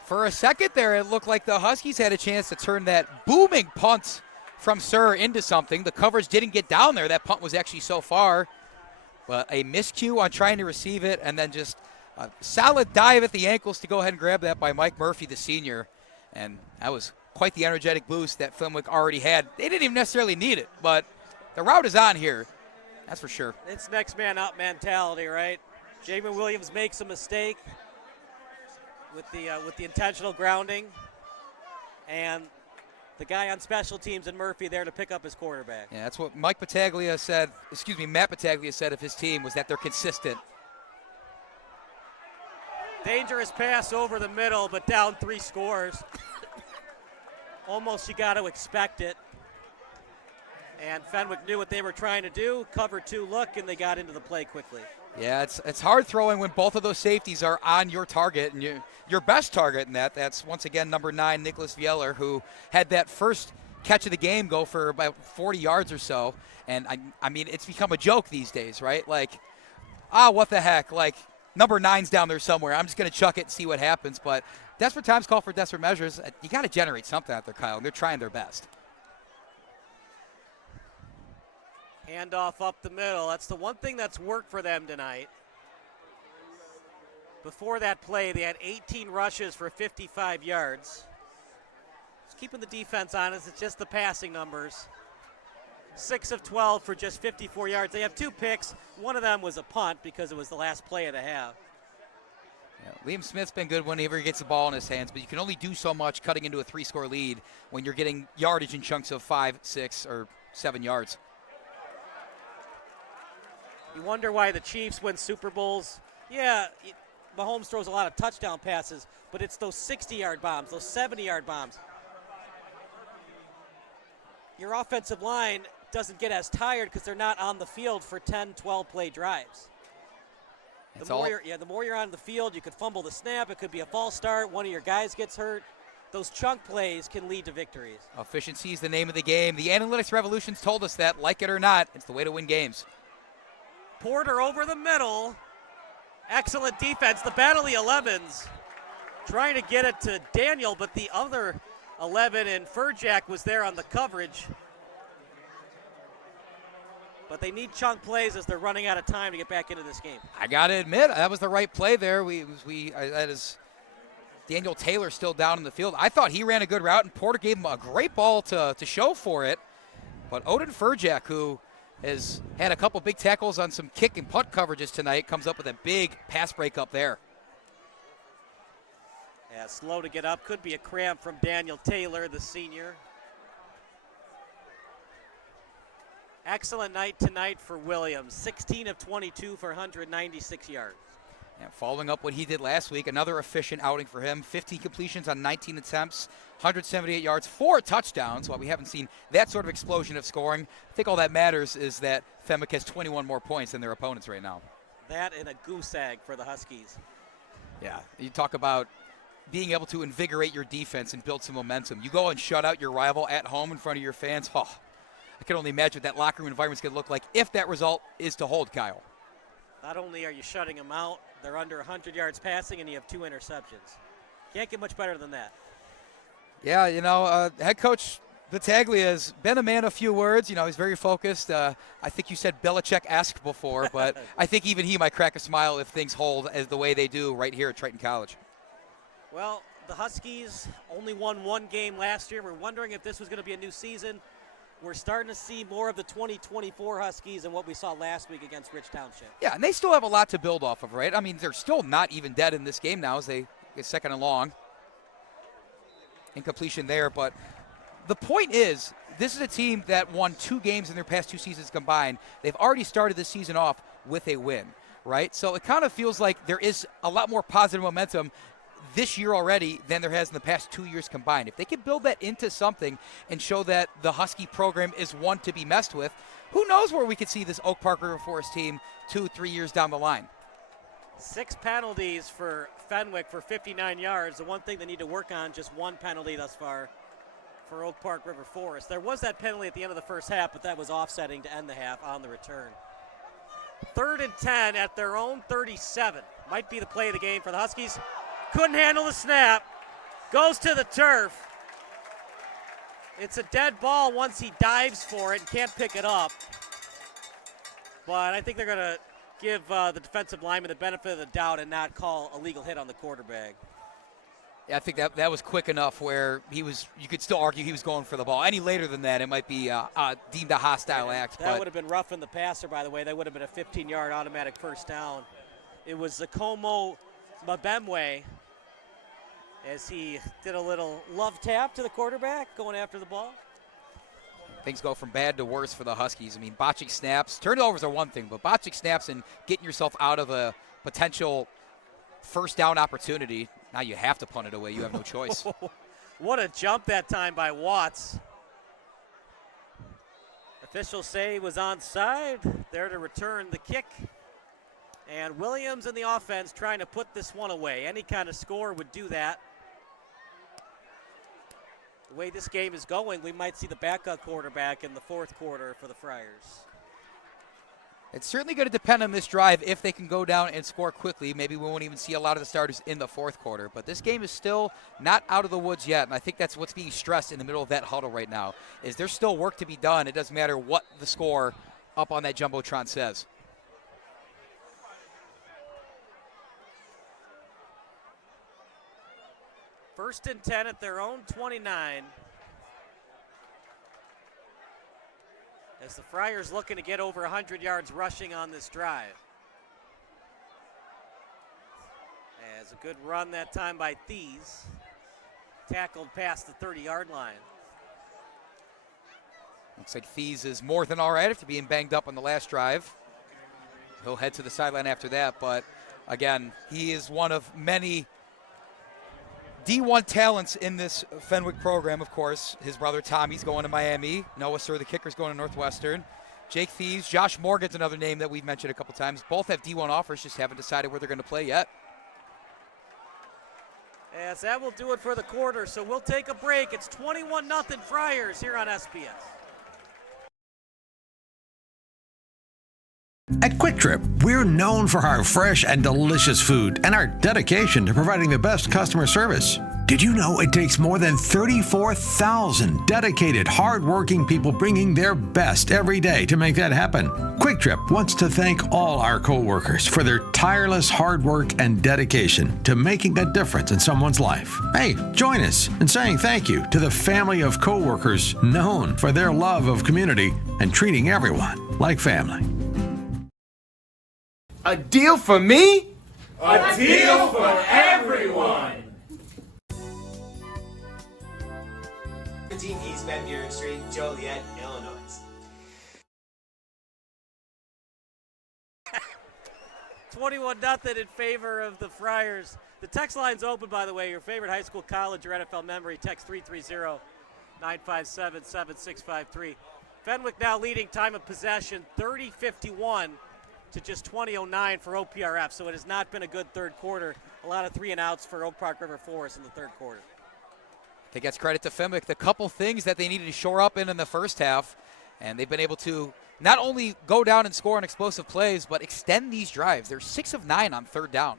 For a second there, it looked like the Huskies had a chance to turn that booming punt from Sir into something. The coverage didn't get down there. That punt was actually so far. But a miscue on trying to receive it, and then just a solid dive at the ankles to go ahead and grab that by Mike Murphy, the senior. And that was quite the energetic boost that Fenwick already had. They didn't even necessarily need it, but the route is on here. That's for sure. It's next man up mentality, right? Jamin Williams makes a mistake with the intentional grounding, and the guy on special teams and Murphy there to pick up his quarterback. Yeah, that's what Matt Battaglia said of his team, was that they're consistent. Dangerous pass over the middle, but down 3 scores. Almost you got to expect it. And Fenwick knew what they were trying to do, cover 2 look, and they got into the play quickly. Yeah, it's hard throwing when both of those safeties are on your target, and your best target in that's once again number 9, Nicholas Vieller, who had that first catch of the game go for about 40 yards or so. And I mean, it's become a joke these days, right? Like, what the heck? Like, number 9's down there somewhere. I'm just going to chuck it and see what happens. But desperate times call for desperate measures. You got to generate something out there, Kyle, and they're trying their best. Handoff up the middle. That's the one thing that's worked for them tonight. Before that play, they had 18 rushes for 55 yards. Just keeping the defense honest, it's just the passing numbers. 6 of 12 for just 54 yards. They have 2 picks. One of them was a punt because it was the last play of the half. Yeah, Liam Smith's been good whenever he gets the ball in his hands, but you can only do so much cutting into a 3-score lead when you're getting yardage in chunks of 5, 6, or 7 yards. You wonder why the Chiefs win Super Bowls. Yeah, Mahomes throws a lot of touchdown passes, but it's those 60-yard bombs, those 70-yard bombs. Your offensive line doesn't get as tired because they're not on the field for 10, 12-play drives. The more you're on the field, you could fumble the snap. It could be a false start. One of your guys gets hurt. Those chunk plays can lead to victories. Efficiency is the name of the game. The analytics revolution's told us that, like it or not, it's the way to win games. Porter over the middle. Excellent defense. The battle of the 11s trying to get it to Daniel, but the other 11 and Furjack was there on the coverage. But they need chunk plays as they're running out of time to get back into this game. I got to admit, that was the right play there. That is Daniel Taylor still down in the field. I thought he ran a good route, and Porter gave him a great ball to show for it. But Odin Furjack, who has had a couple big tackles on some kick and punt coverages tonight, comes up with a big pass break up there. Yeah, slow to get up. Could be a cramp from Daniel Taylor, the senior. Excellent night tonight for Williams. 16 of 22 for 196 yards. And following up what he did last week, another efficient outing for him. 15 completions on 19 attempts, 178 yards, 4 touchdowns. While we haven't seen that sort of explosion of scoring, I think all that matters is that Fenwick has 21 more points than their opponents right now. That and a goose egg for the Huskies. Yeah, you talk about being able to invigorate your defense and build some momentum. You go and shut out your rival at home in front of your fans. Oh, I can only imagine what that locker room environment's going to look like if that result is to hold, Kyle. Not only are you shutting them out, they're under 100 yards passing, and you have 2 interceptions. Can't get much better than that. Yeah, head coach Battaglia has been a man of few words. He's very focused. I think you said Belichick-esque before, but I think even he might crack a smile if things hold as the way they do right here at Triton College. Well, the Huskies only won 1 game last year. We're wondering if this was going to be a new season. We're starting to see more of the 2024 Huskies than what we saw last week against Rich Township. Yeah, and they still have a lot to build off of, right? I mean, they're still not even dead in this game now as they get second and long. Incompletion there, but the point is, this is a team that won 2 games in their past 2 seasons combined. They've already started this season off with a win, right? So it kind of feels like there is a lot more positive momentum this year already than there has in the past 2 years combined. If they can build that into something and show that the Husky program is one to be messed with, who knows where we could see this Oak Park River Forest team 2-3 years down the line. 6 penalties for Fenwick for 59 yards. The one thing they need to work on, just 1 penalty thus far for Oak Park River Forest. There was that penalty at the end of the first half, but that was offsetting to end the half on the return. 3rd and 10 at their own 37. Might be the play of the game for the Huskies. Couldn't handle the snap. Goes to the turf. It's a dead ball once he dives for it and can't pick it up. But I think they're going to give the defensive lineman the benefit of the doubt and not call a legal hit on the quarterback. Yeah, I think that was quick enough where you could still argue he was going for the ball. Any later than that, it might be deemed a hostile act. That would have been roughing the passer, by the way. That would have been a 15-yard automatic first down. It was Zakomo Mbemwe as he did a little love tap to the quarterback going after the ball. Things go from bad to worse for the Huskies. I mean, botching snaps. Turnovers are one thing, but botching snaps and getting yourself out of a potential first down opportunity, now you have to punt it away. You have no choice. What a jump that time by Watts. Officials say he was onside. There to return the kick. And Williams in the offense trying to put this one away. Any kind of score would do that. The way this game is going, we might see the backup quarterback in the fourth quarter for the Friars. It's certainly going to depend on this drive if they can go down and score quickly. Maybe we won't even see a lot of the starters in the fourth quarter. But this game is still not out of the woods yet, and I think that's what's being stressed in the middle of that huddle right now, is there's still work to be done. It doesn't matter what the score up on that Jumbotron says. First and 10 at their own 29. As the Friars looking to get over 100 yards rushing on this drive. As a good run that time by Thies. Tackled past the 30-yard line. Looks like Thies is more than all right after being banged up on the last drive. He'll head to the sideline after that, but again, he is one of many D1 talents in this Fenwick program, of course. His brother Tommy's going to Miami. Noah Sir, the kicker's going to Northwestern. Jake Thies, Josh Morgan's another name that we've mentioned a couple times. Both have D1 offers, just haven't decided where they're going to play yet. Yes, that will do it for the quarter, so we'll take a break. It's 21-0 Friars here on SBS. At Quick Trip, we're known for our fresh and delicious food and our dedication to providing the best customer service. Did you know it takes more than 34,000 dedicated, hard-working people bringing their best every day to make that happen? Quick Trip wants to thank all our co-workers for their tireless hard work and dedication to making a difference in someone's life. Hey, join us in saying thank you to the family of co-workers known for their love of community and treating everyone like family. A deal for me? A deal for everyone. 17 East Van Buren Street, Joliet, Illinois. 21-0 in favor of the Friars. The text line's open, by the way. Your favorite high school, college, or NFL memory, text 330-957-7653. Fenwick now leading time of possession, 30-51 to just 20-09 for OPRF. So it has not been a good third quarter. A lot of 3-and-outs for Oak Park River Forest in the third quarter. I think that's credit to Fenwick. The couple things that they needed to shore up in the first half, and they've been able to not only go down and score on explosive plays, but extend these drives. They're 6 of 9 on third down.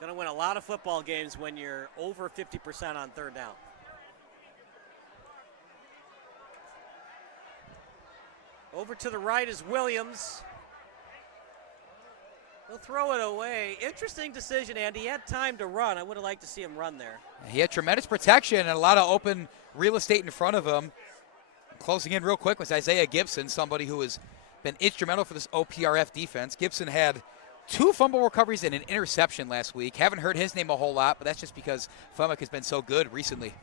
Going to win a lot of football games when you're over 50% on third down. Over to the right is Williams. He'll throw it away. Interesting decision, Andy. He had time to run. I would have liked to see him run there. He had tremendous protection and a lot of open real estate in front of him. Closing in real quick was Isaiah Gibson, somebody who has been instrumental for this OPRF defense. Gibson had 2 fumble recoveries and an interception last week. Haven't heard his name a whole lot, but that's just because Fenwick has been so good recently.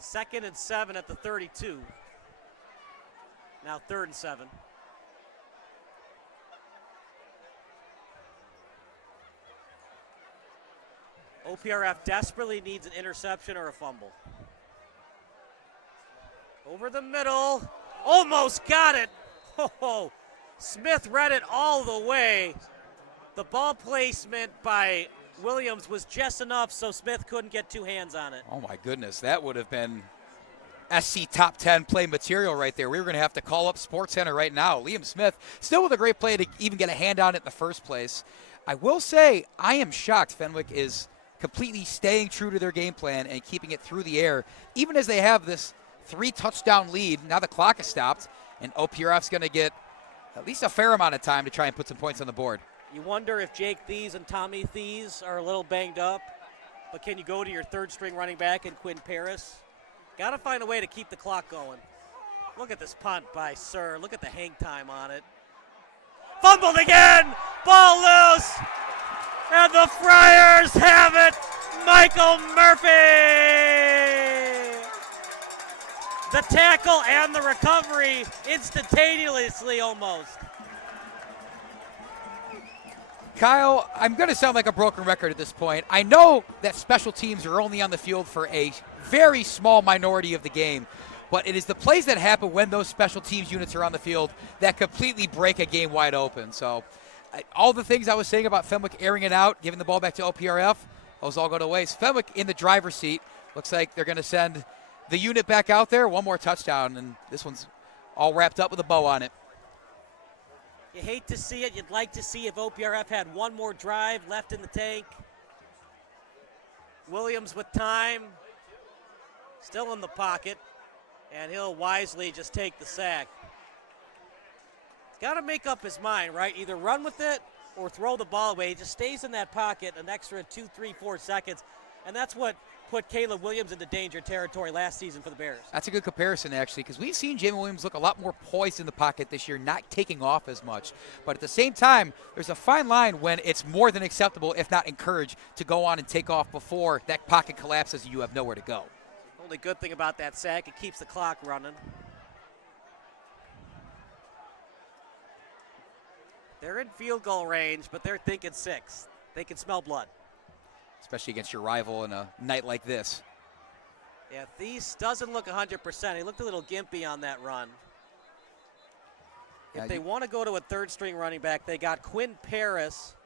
2nd and 7 at the 32. Now 3rd and 7. OPRF desperately needs an interception or a fumble. Over the middle. Almost got it. Oh, Smith read it all the way. The ball placement by Williams was just enough so Smith couldn't get 2 hands on it. Oh, my goodness. That would have been SC top 10 play material right there. We were going to have to call up SportsCenter right now. Liam Smith still with a great play to even get a hand on it in the first place. I will say I am shocked Fenwick is completely staying true to their game plan and keeping it through the air, even as they have this 3-touchdown lead. Now the clock is stopped, and OPRF's going to get at least a fair amount of time to try and put some points on the board. You wonder if Jake Thies and Tommy Thies are a little banged up, but can you go to your third-string running back in Quinn Paris? Got to find a way to keep the clock going. Look at this punt by Sir. Look at the hang time on it. Fumbled again! Ball loose! And the Friars have it! Michael Murphy! The tackle and the recovery instantaneously almost. Kyle, I'm going to sound like a broken record at this point. I know that special teams are only on the field for a very small minority of the game, but it is the plays that happen when those special teams units are on the field that completely break a game wide open. So all the things I was saying about Fenwick airing it out, giving the ball back to OPRF, those all go to waste. Fenwick in the driver's seat. Looks like they're going to send the unit back out there. One more touchdown, and this one's all wrapped up with a bow on it. You hate to see it. You'd like to see if OPRF had one more drive left in the tank. Williams with time. Still in the pocket. And he'll wisely just take the sack. He's got to make up his mind, right? Either run with it or throw the ball away. He just stays in that pocket an extra 2, 3, 4 seconds. And that's what put Caleb Williams into danger territory last season for the Bears. That's a good comparison, actually, because we've seen Jamie Williams look a lot more poised in the pocket this year, not taking off as much. But at the same time, there's a fine line when it's more than acceptable, if not encouraged, to go on and take off before that pocket collapses and you have nowhere to go. Only good thing about that sack, it keeps the clock running. They're in field goal range, but they're thinking 6. They can smell blood. Especially against your rival in a night like this. Yeah, Thies doesn't look 100%. He looked a little gimpy on that run. If they want to go to a third-string running back, they got Quinn Paris.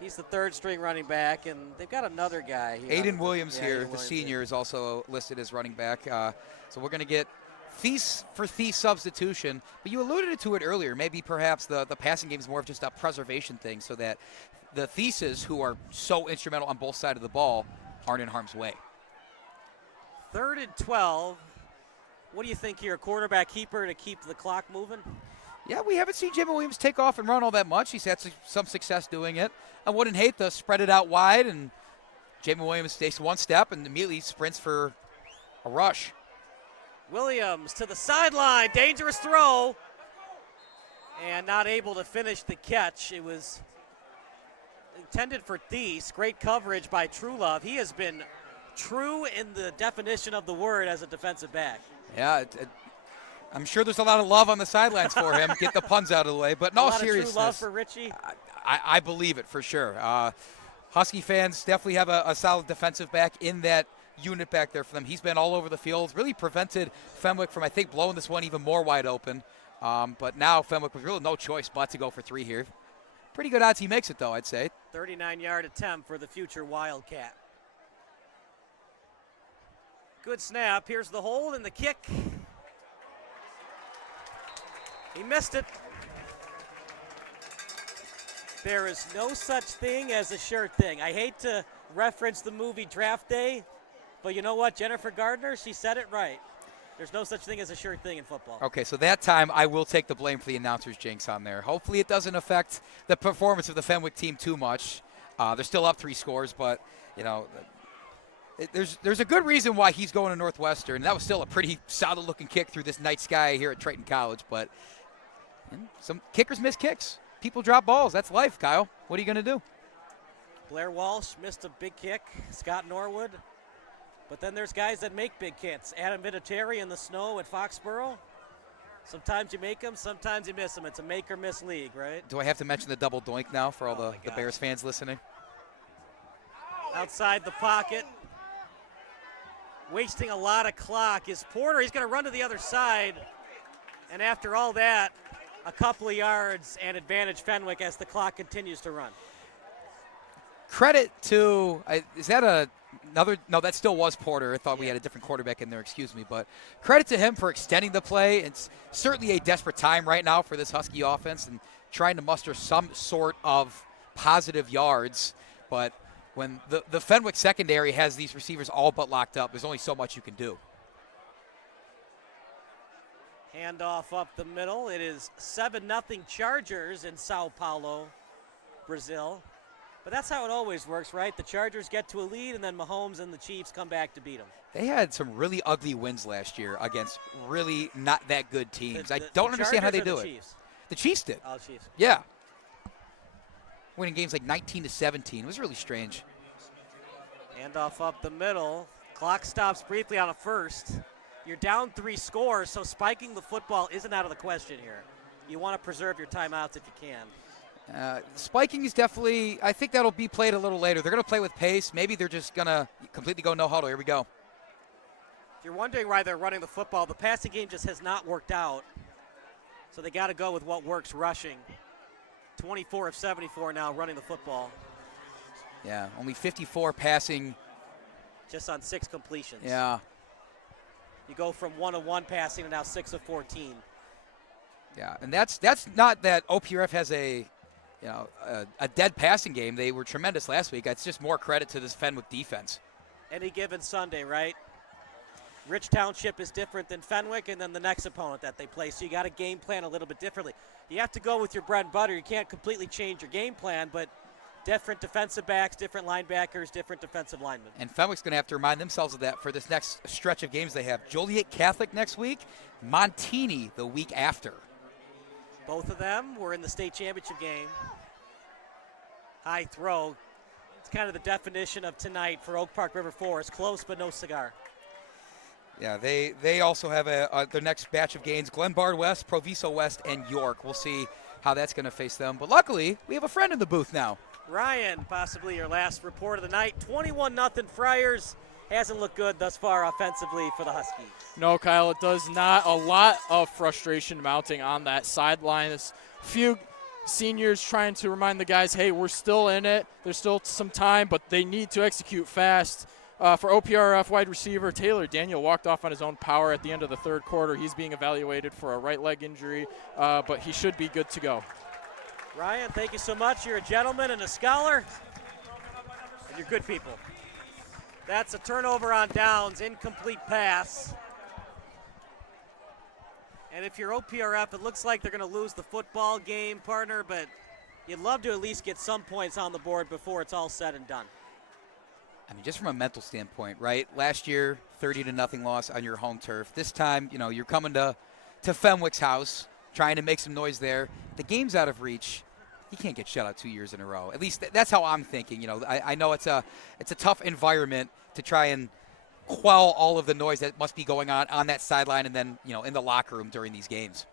He's the third-string running back, and they've got another guy here. Aiden Williams here, the senior, is also listed as running back. So we're going to get Thies for Thies substitution. But you alluded to it earlier. Maybe perhaps the passing game is more of just a preservation thing so that the Thieses, who are so instrumental on both sides of the ball, aren't in harm's way. 3rd and 12. What do you think here? Quarterback keeper to keep the clock moving? Yeah, we haven't seen Jimmy Williams take off and run all that much. He's had some success doing it. I wouldn't hate to spread it out wide, and Jamie Williams takes one step and immediately sprints for a rush. Williams to the sideline. Dangerous throw. And not able to finish the catch. It was intended for Thies. Great coverage by Trulove. He has been true in the definition of the word as a defensive back. Yeah, I'm sure there's a lot of love on the sidelines for him. Get the puns out of the way. But in all seriousness, true love for Richie. I believe it for sure. Husky fans definitely have a solid defensive back in that unit back there for them. He's been all over the field, really prevented Fenwick from, I think, blowing this one even more wide open. But now Fenwick with really no choice but to go for 3 here. Pretty good odds he makes it, though, I'd say. 39-yard attempt for the future Wildcat. Good snap. Here's the hold and the kick. He missed it. There is no such thing as a sure thing. I hate to reference the movie Draft Day, but you know what? Jennifer Gardner, she said it right. There's no such thing as a sure thing in football. Okay, so that time I will take the blame for the announcer's jinx on there. Hopefully it doesn't affect the performance of the Fenwick team too much. They're still up 3 scores, but, you know, there's a good reason why he's going to Northwestern. That was still a pretty solid-looking kick through this night sky here at Triton College, but some kickers miss kicks. People drop balls. That's life, Kyle. What are you going to do? Blair Walsh missed a big kick. Scott Norwood. But then there's guys that make big hits. Adam Vinatieri in the snow at Foxborough. Sometimes you make them, sometimes you miss them. It's a make or miss league, right? Do I have to mention the double doink now for all the Bears fans listening? Outside the pocket. Wasting a lot of clock is Porter. He's going to run to the other side. And after all that, a couple of yards and advantage Fenwick as the clock continues to run. Credit to, is that another? No, that still was Porter. I thought we had a different quarterback in there, excuse me. But credit to him for extending the play. It's certainly a desperate time right now for this Husky offense and trying to muster some sort of positive yards. But when the Fenwick secondary has these receivers all but locked up, there's only so much you can do. Handoff up the middle. It is 7-0 Chargers in Sao Paulo, Brazil. But that's how it always works, right? The Chargers get to a lead, and then Mahomes and the Chiefs come back to beat them. They had some really ugly wins last year against really not that good teams. I don't understand how they do it. Chiefs? The Chiefs did. Oh, Chiefs. Yeah. Winning games like 19-17. It was really strange. Handoff up the middle. Clock stops briefly on a first. You're down 3 scores, so spiking the football isn't out of the question here. You want to preserve your timeouts if you can. Spiking is definitely, I think that'll be played a little later. They're going to play with pace. Maybe they're just going to completely go no huddle. Here we go. If you're wondering why they're running the football, the passing game just has not worked out. So they got to go with what works rushing. 24 of 74 now running the football. Yeah, only 54 passing. Just on 6 completions. Yeah. You go from 1 of 1 passing to now 6 of 14. Yeah, and that's not that OPRF has a dead passing game. They were tremendous last week. That's just more credit to this Fenwick defense. Any given Sunday, right? Rich Township is different than Fenwick and then the next opponent that they play, so you got to game plan a little bit differently. You have to go with your bread and butter. You can't completely change your game plan, but different defensive backs, different linebackers, different defensive linemen. And Fenwick's going to have to remind themselves of that for this next stretch of games they have. Joliet Catholic next week, Montini the week after. Both of them were in the state championship game. High throw. It's kind of the definition of tonight for Oak Park River Forest. Close but no cigar. Yeah, they also have their next batch of games. Glenbard West, Proviso West, and York. We'll see how that's going to face them. But luckily, we have a friend in the booth now. Ryan, possibly your last report of the night. 21-0 Friars. Hasn't looked good thus far offensively for the Huskies. No, Kyle, it does not. A lot of frustration mounting on that sideline. There's a few seniors trying to remind the guys, hey, we're still in it. There's still some time, but they need to execute fast. For OPRF wide receiver Taylor Daniel walked off on his own power at the end of the third quarter. He's being evaluated for a right leg injury, but he should be good to go. Ryan, thank you so much. You're a gentleman and a scholar, and you're good people. That's a turnover on downs, incomplete pass. And if you're OPRF, it looks like they're going to lose the football game, partner, but you'd love to at least get some points on the board before it's all said and done. I mean, just from a mental standpoint, right? Last year, 30-0 loss on your home turf. This time, you're coming to Fenwick's house, trying to make some noise there. The game's out of reach. You can't get shut out 2 years in a row. At least that's how I'm thinking. I know it's a tough environment to try and quell all of the noise that must be going on that sideline and then, in the locker room during these games.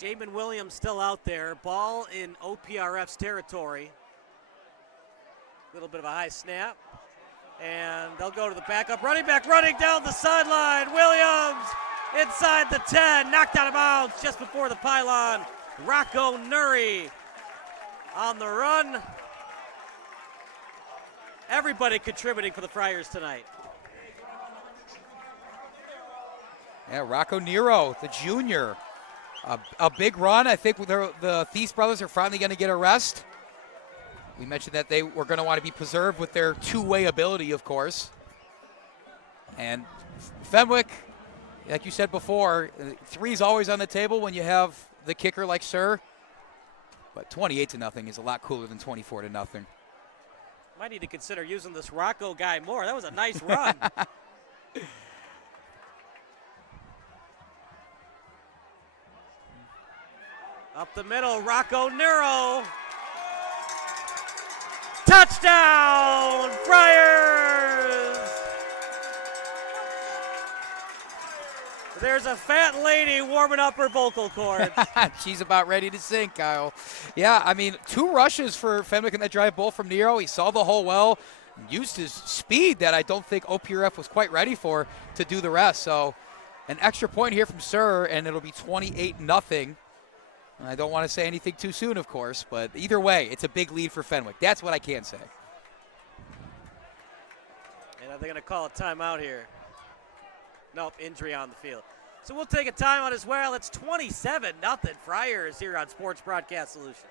Jamin Williams still out there. Ball in OPRF's territory. A little bit of a high snap. And they'll go to the backup. Running back running down the sideline. Williams inside the 10. Knocked out of bounds just before the pylon. Rocco Nuri on the run. Everybody contributing for the Friars tonight. Yeah, Rocco Nero, the junior. A big run. I think the Thies brothers are finally going to get a rest. We mentioned that they were going to want to be preserved with their two-way ability, of course. And Fenwick, like you said before, 3 is always on the table when you have the kicker like Sir. But 28-0 is a lot cooler than 24-0. Might need to consider using this Rocco guy more. That was a nice run. Up the middle, Rocco Nero. Touchdown, Friars! There's a fat lady warming up her vocal cords. She's about ready to sing, Kyle. Yeah, I mean, 2 rushes for Fenwick in that drive, both from Nero. He saw the hole well, used his speed that I don't think OPRF was quite ready for to do the rest. So an extra point here from Sir, and it'll be 28-0. I don't want to say anything too soon, of course, but either way, it's a big lead for Fenwick. That's what I can say. And are they going to call a timeout here? Nope, injury on the field. So we'll take a timeout as well. It's 27-0 Friars here on Sports Broadcast Solutions.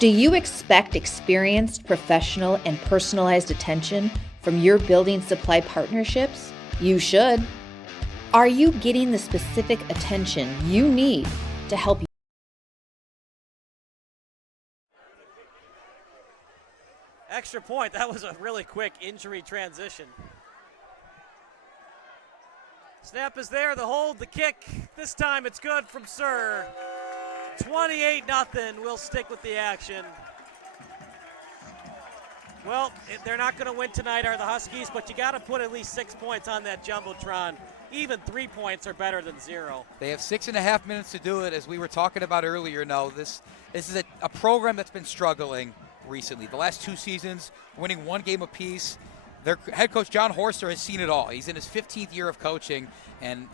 Do you expect experienced, professional, and personalized attention from your building supply partnerships? You should. Are you getting the specific attention you need to help you? Extra point. That was a really quick injury transition. Snap is there, the hold, the kick. This time it's good from Sir. 28-0. We'll stick with the action. Well, they're not going to win tonight, are the Huskies, but you got to put at least 6 points on that Jumbotron. Even 3 points are better than 0. They have 6.5 minutes to do it, as we were talking about earlier. No, this is a program that's been struggling recently. The last 2 seasons, winning 1 game apiece. Their head coach, John Horster, has seen it all. He's in his 15th year of coaching, and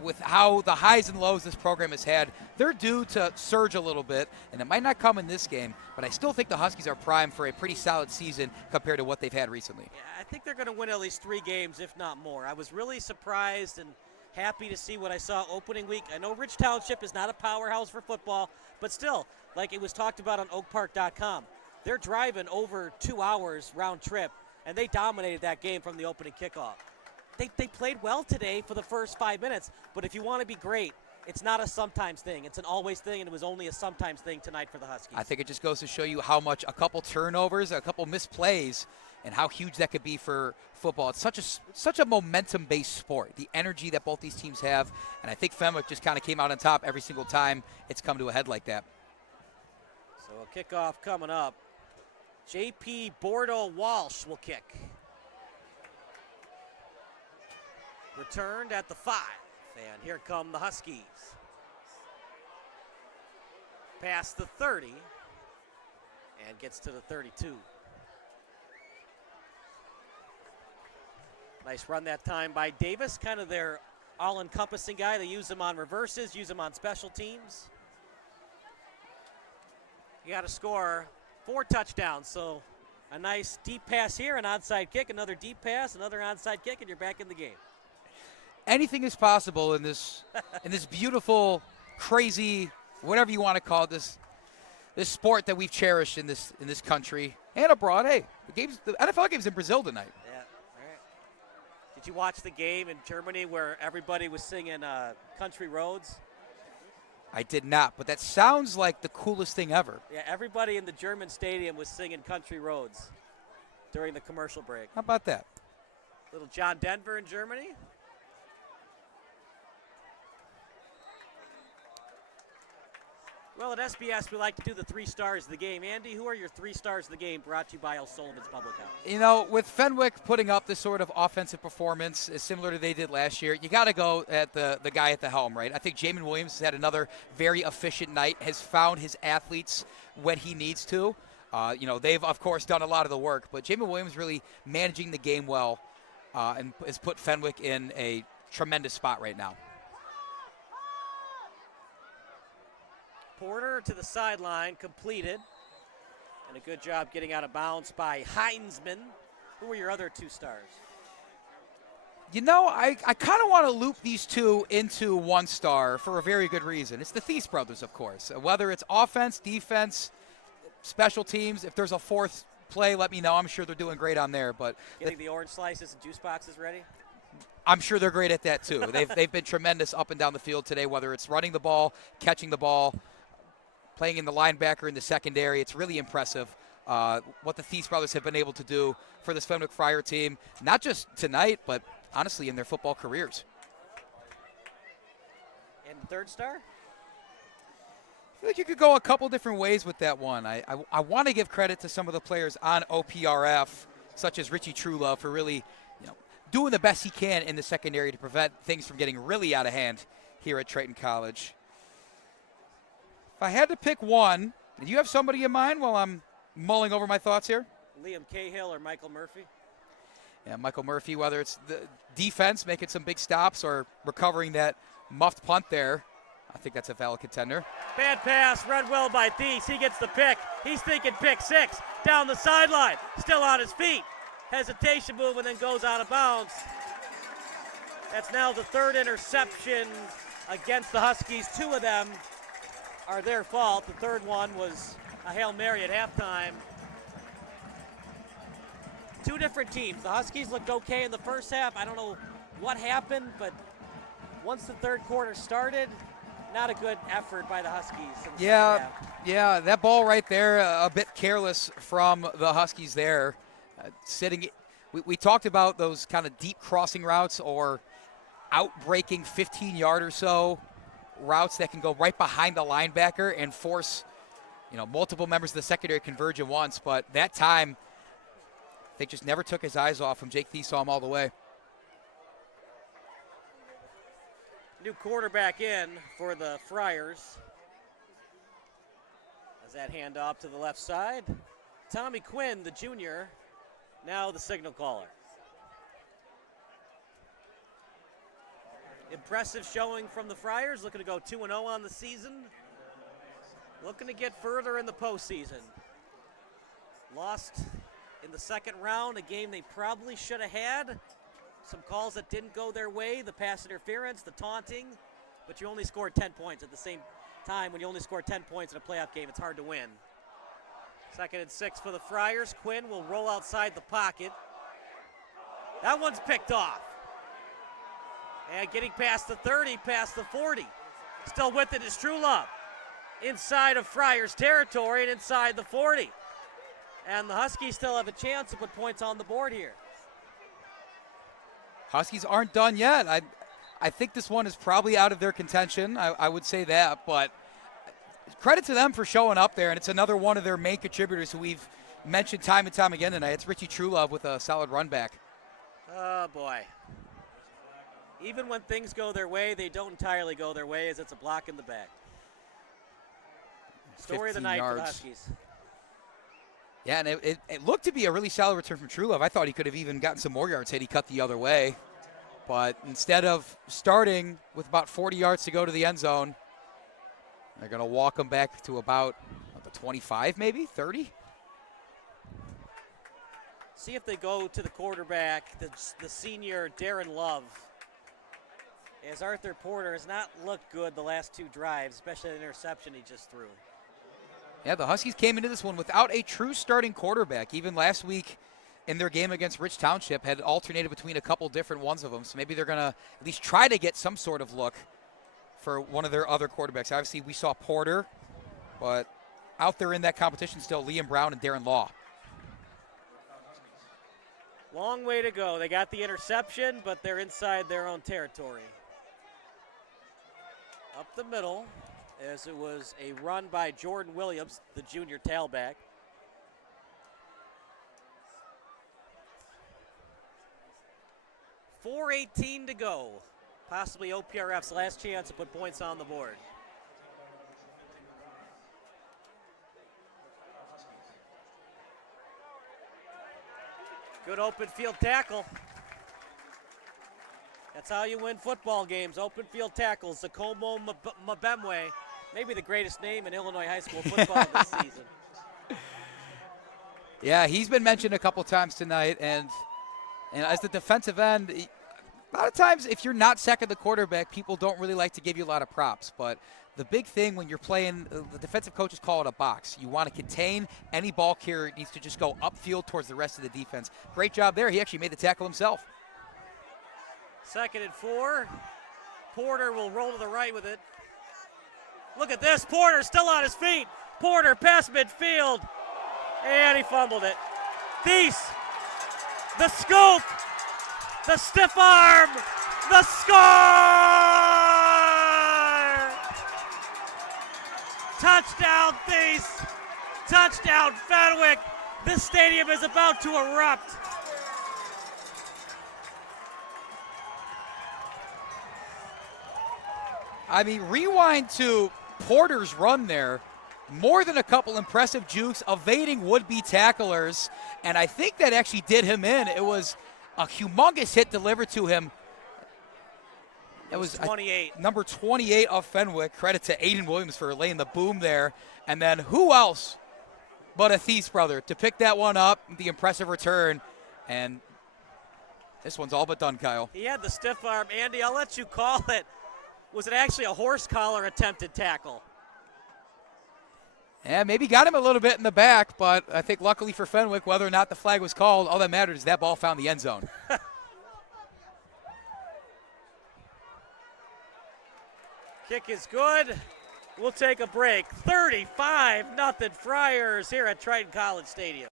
with how the highs and lows this program has had, they're due to surge a little bit, and it might not come in this game, but I still think the Huskies are primed for a pretty solid season compared to what they've had recently. Yeah, I think they're going to win at least 3 games, if not more. I was really surprised and happy to see what I saw opening week. I know Rich Township is not a powerhouse for football, but still, like it was talked about on oakpark.com, they're driving over 2 hours round trip, and they dominated that game from the opening kickoff. They played well today for the first 5 minutes, but if you want to be great, it's not a sometimes thing. It's an always thing, and it was only a sometimes thing tonight for the Huskies. I think it just goes to show you how much a couple turnovers, a couple misplays, and how huge that could be for football. It's such a momentum-based sport, the energy that both these teams have, and I think Fenwick just kind of came out on top every single time it's come to a head like that. So a kickoff coming up. J.P. Bordeaux-Walsh will kick. Returned at the 5, and here come the Huskies. Past the 30, and gets to the 32. Nice run that time by Davis, kind of their all-encompassing guy. They use him on reverses, use him on special teams. You got to score 4 touchdowns, so a nice deep pass here, an onside kick, another deep pass, another onside kick, and you're back in the game. Anything is possible in this beautiful, crazy, whatever you want to call it, this sport that we've cherished in this country and abroad. Hey, the NFL game's in Brazil tonight. Yeah, all right. Did you watch the game in Germany where everybody was singing Country Roads? I did not, but that sounds like the coolest thing ever. Yeah, everybody in the German stadium was singing Country Roads during the commercial break. How about that? Little John Denver in Germany. Well, at SBS, we like to do the 3 stars of the game. Andy, who are your 3 stars of the game brought to you by O'Sullivan's Public House? With Fenwick putting up this sort of offensive performance, similar to they did last year, you got to go at the guy at the helm, right? I think Jamin Williams has had another very efficient night, has found his athletes when he needs to. They've, of course, done a lot of the work, but Jamin Williams really managing the game well and has put Fenwick in a tremendous spot right now. Porter to the sideline, completed. And a good job getting out of bounds by Heinzman. Who were your other 2 stars? I kind of want to loop these 2 into 1 star for a very good reason. It's the Thies brothers, of course. Whether it's offense, defense, special teams, if there's a 4th play, let me know. I'm sure they're doing great on there. But getting the orange slices and juice boxes ready? I'm sure they're great at that, too. They've been tremendous up and down the field today, whether it's running the ball, catching the ball, playing in the linebacker in the secondary. It's really impressive what the Thies brothers have been able to do for this Fenwick Friar team, not just tonight, but honestly in their football careers. And 3rd star? I feel like you could go a couple different ways with that one. I want to give credit to some of the players on OPRF, such as Richie Trulove, for really doing the best he can in the secondary to prevent things from getting really out of hand here at Triton College. If I had to pick one, do you have somebody in mind while I'm mulling over my thoughts here? Liam Cahill or Michael Murphy? Yeah, Michael Murphy, whether it's the defense making some big stops or recovering that muffed punt there, I think that's a valid contender. Bad pass, read well by Thies. He gets the pick. He's thinking pick 6. Down the sideline, still on his feet. Hesitation move and then goes out of bounds. That's now the 3rd interception against the Huskies. 2 of them are their fault. The 3rd one was a Hail Mary at halftime. Two different teams. The Huskies looked okay in the first half. I don't know what happened, but once the third quarter started, not a good effort by the Huskies. Yeah, that ball right there, a bit careless from the Huskies there. Sitting, we talked about those kind of deep crossing routes or out-breaking 15-yard or so routes that can go right behind the linebacker and force, multiple members of the secondary converge at once. But that time, they just never took his eyes off him. Jake Thies saw him all the way. New quarterback in for the Friars. As that handoff to the left side. Tommy Quinn, the junior, now the signal caller. Impressive showing from the Friars, looking to go 2-0 on the season. Looking to get further in the postseason. Lost in the second round, a game they probably should have had. Some calls that didn't go their way, the pass interference, the taunting, but you only scored 10 points. At the same time, when you only score 10 points in a playoff game, it's hard to win. 2nd and 6 for the Friars. Quinn will roll outside the pocket. That one's picked off. And getting past the 30, past the 40. Still with it is True Love. Inside of Friars territory and inside the 40. And the Huskies still have a chance to put points on the board here. Huskies aren't done yet. I think this one is probably out of their contention. I would say that, but credit to them for showing up there, and it's another one of their main contributors who we've mentioned time and time again tonight. It's Richie Trulove with a solid run back. Oh, boy. Even when things go their way, they don't entirely go their way, as it's a block in the back. Story of the night for the Huskies. Yeah, and it looked to be a really solid return from Trulove. I thought he could have even gotten some more yards had he cut the other way. But instead of starting with about 40 yards to go to the end zone, they're going to walk him back to about the 25, maybe 30. See if they go to the quarterback, the senior Darren Love. As Arthur Porter has not looked good the last two drives, especially the interception he just threw. Yeah, the Huskies came into this one without a true starting quarterback. Even last week in their game against Rich Township had alternated between a couple different ones of them. So maybe they're going to at least try to get some sort of look for one of their other quarterbacks. Obviously, we saw Porter, but out there in that competition still, Liam Brown and Darren Law. Long way to go. They got the interception, but they're inside their own territory. Up the middle, as it was a run by Jordan Williams, the junior tailback. .418 to go. Possibly OPRF's last chance to put points on the board. Good open field tackle. That's how you win football games, open field tackles. Zakomo Mbemwe, maybe the greatest name in Illinois high school football this season. Yeah, he's been mentioned a couple times tonight, and as the defensive end, a lot of times if you're not sacking the quarterback, people don't really like to give you a lot of props. But the big thing when you're playing, the defensive coaches call it a box. You want to contain any ball carrier. It needs to just go upfield towards the rest of the defense. Great job there. He actually made the tackle himself. 2nd and 4. Porter will roll to the right with it. Look at this. Porter still on his feet. Porter past midfield. And he fumbled it. Thies. The scoop. The stiff arm. The score. Touchdown Thies. Touchdown Fenwick. This stadium is about to erupt. I mean, rewind to Porter's run there. More than a couple impressive jukes, evading would-be tacklers, and I think that actually did him in. It was a humongous hit delivered to him. It was 28. Number 28 of Fenwick. Credit to Aiden Williams for laying the boom there. And then who else but a Thies brother to pick that one up, the impressive return. And this one's all but done, Kyle. He had the stiff arm. Andy, I'll let you call it. Was it actually a horse collar attempted tackle? Yeah, maybe got him a little bit in the back, but I think luckily for Fenwick, whether or not the flag was called, all that matters is that ball found the end zone. Kick is good. We'll take a break. 35-0 Friars here at Triton College Stadium.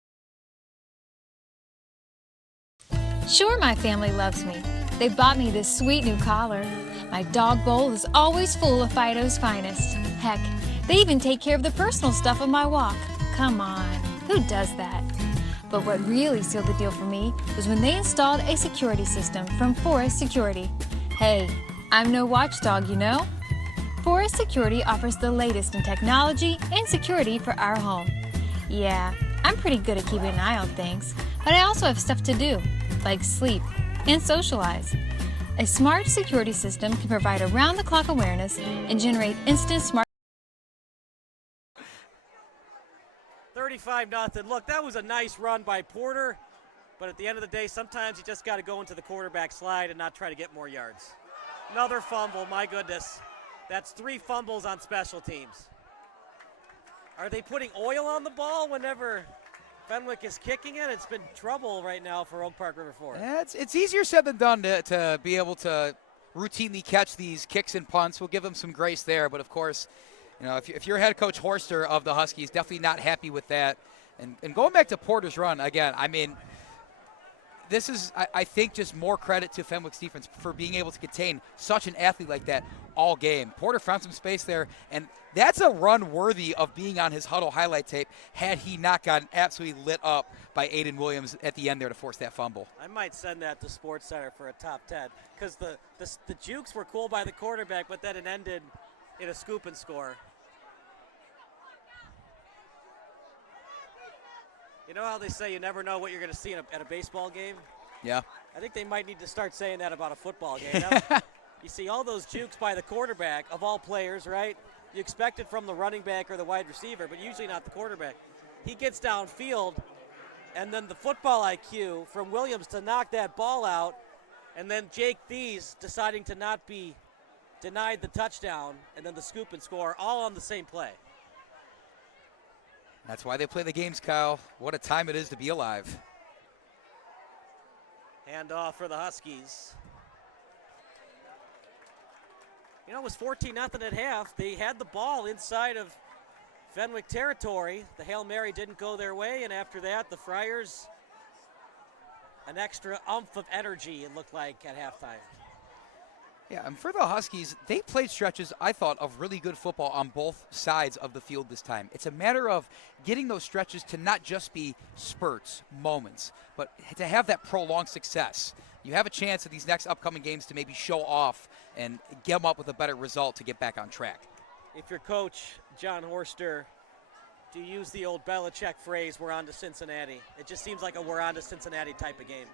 Sure, my family loves me. They bought me this sweet new collar. My dog bowl is always full of Fido's finest. Heck, they even take care of the personal stuff of my walk. Come on, who does that? But what really sealed the deal for me was when they installed a security system from Forest Security. Hey, I'm no watchdog, you know? Forest Security offers the latest in technology and security for our home. Yeah, I'm pretty good at keeping an eye on things, but I also have stuff to do, like sleep and socialize. A smart security system can provide around-the-clock awareness and generate instant smart 35-0. Look, that was a nice run by Porter, but at the end of the day, sometimes you just got to go into the quarterback slide and not try to get more yards. Another fumble, my goodness. That's 3 fumbles on special teams. Are they putting oil on the ball whenever Fenwick is kicking it? It's been trouble right now for Oak Park River Forest. Yeah, it's easier said than done to be able to routinely catch these kicks and punts. We'll give them some grace there, but of course, you know, if you're head coach Horster of the Huskies, definitely not happy with that. And going back to Porter's run, again, I mean, this is, I think, just more credit to Fenwick's defense for being able to contain such an athlete like that all game. Porter found some space there, and that's a run worthy of being on his huddle highlight tape had he not gotten absolutely lit up by Aiden Williams at the end there to force that fumble. I might send that to Sports Center for a top 10 because the jukes were cool by the quarterback, but then it ended in a scoop and score. You know how they say you never know what you're going to see at a baseball game? Yeah. I think they might need to start saying that about a football game. You see all those jukes by the quarterback, of all players, right? You expect it from the running back or the wide receiver, but usually not the quarterback. He gets downfield, and then the football IQ from Williams to knock that ball out, and then Jake Thies deciding to not be denied the touchdown, and then the scoop and score, all on the same play. That's why they play the games, Kyle. What a time it is to be alive. Hand off for the Huskies. You know, it was 14-0 at half. They had the ball inside of Fenwick territory. The Hail Mary didn't go their way, and after that, the Friars, an extra oomph of energy, it looked like, at halftime. Yeah, and for the Huskies, they played stretches, I thought, of really good football on both sides of the field this time. It's a matter of getting those stretches to not just be spurts, moments, but to have that prolonged success. You have a chance at these next upcoming games to maybe show off and get them up with a better result to get back on track. If you're coach John Horster, do you use the old Belichick phrase, we're on to Cincinnati? It just seems like a we're on to Cincinnati type of game.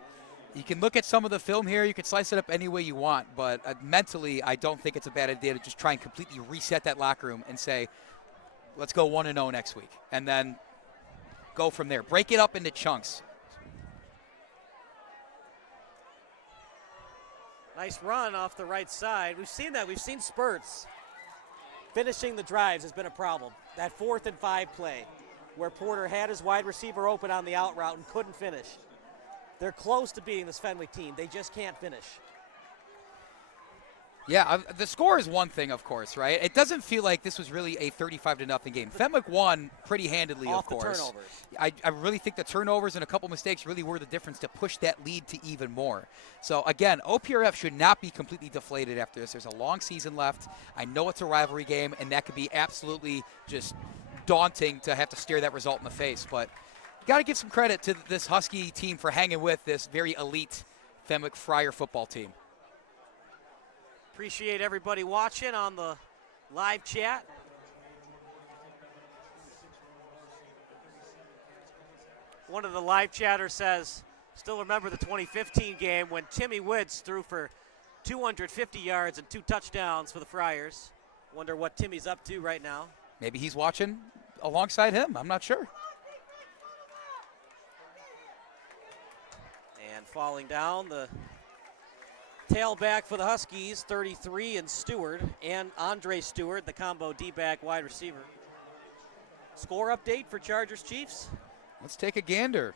You can look at some of the film here. You can slice it up any way you want, but mentally, I don't think it's a bad idea to just try and completely reset that locker room and say, let's go 1-0 next week, and then go from there. Break it up into chunks. Nice run off the right side. We've seen that. We've seen spurts. Finishing the drives has been a problem. That 4th and 5 play where Porter had his wide receiver open on the out route and couldn't finish. They're close to being this Fenwick team. They just can't finish. Yeah, the score is one thing, of course, right? It doesn't feel like this was really a 35-0 game. Fenwick won pretty handedly, of course. Off the turnovers. I really think the turnovers and a couple mistakes really were the difference to push that lead to even more. So, again, OPRF should not be completely deflated after this. There's a long season left. I know it's a rivalry game, and that could be absolutely just daunting to have to stare that result in the face. But got to give some credit to this Husky team for hanging with this very elite Fenwick Friar football team. Appreciate everybody watching on the live chat. One of the live chatters says, still remember the 2015 game when Timmy Woods threw for 250 yards and 2 touchdowns for the Friars. Wonder what Timmy's up to right now. Maybe he's watching alongside him. I'm not sure. And falling down, the tailback for the Huskies, 33, and Stewart, and Andre Stewart, the combo D-back wide receiver. Score update for Chargers Chiefs. Let's take a gander.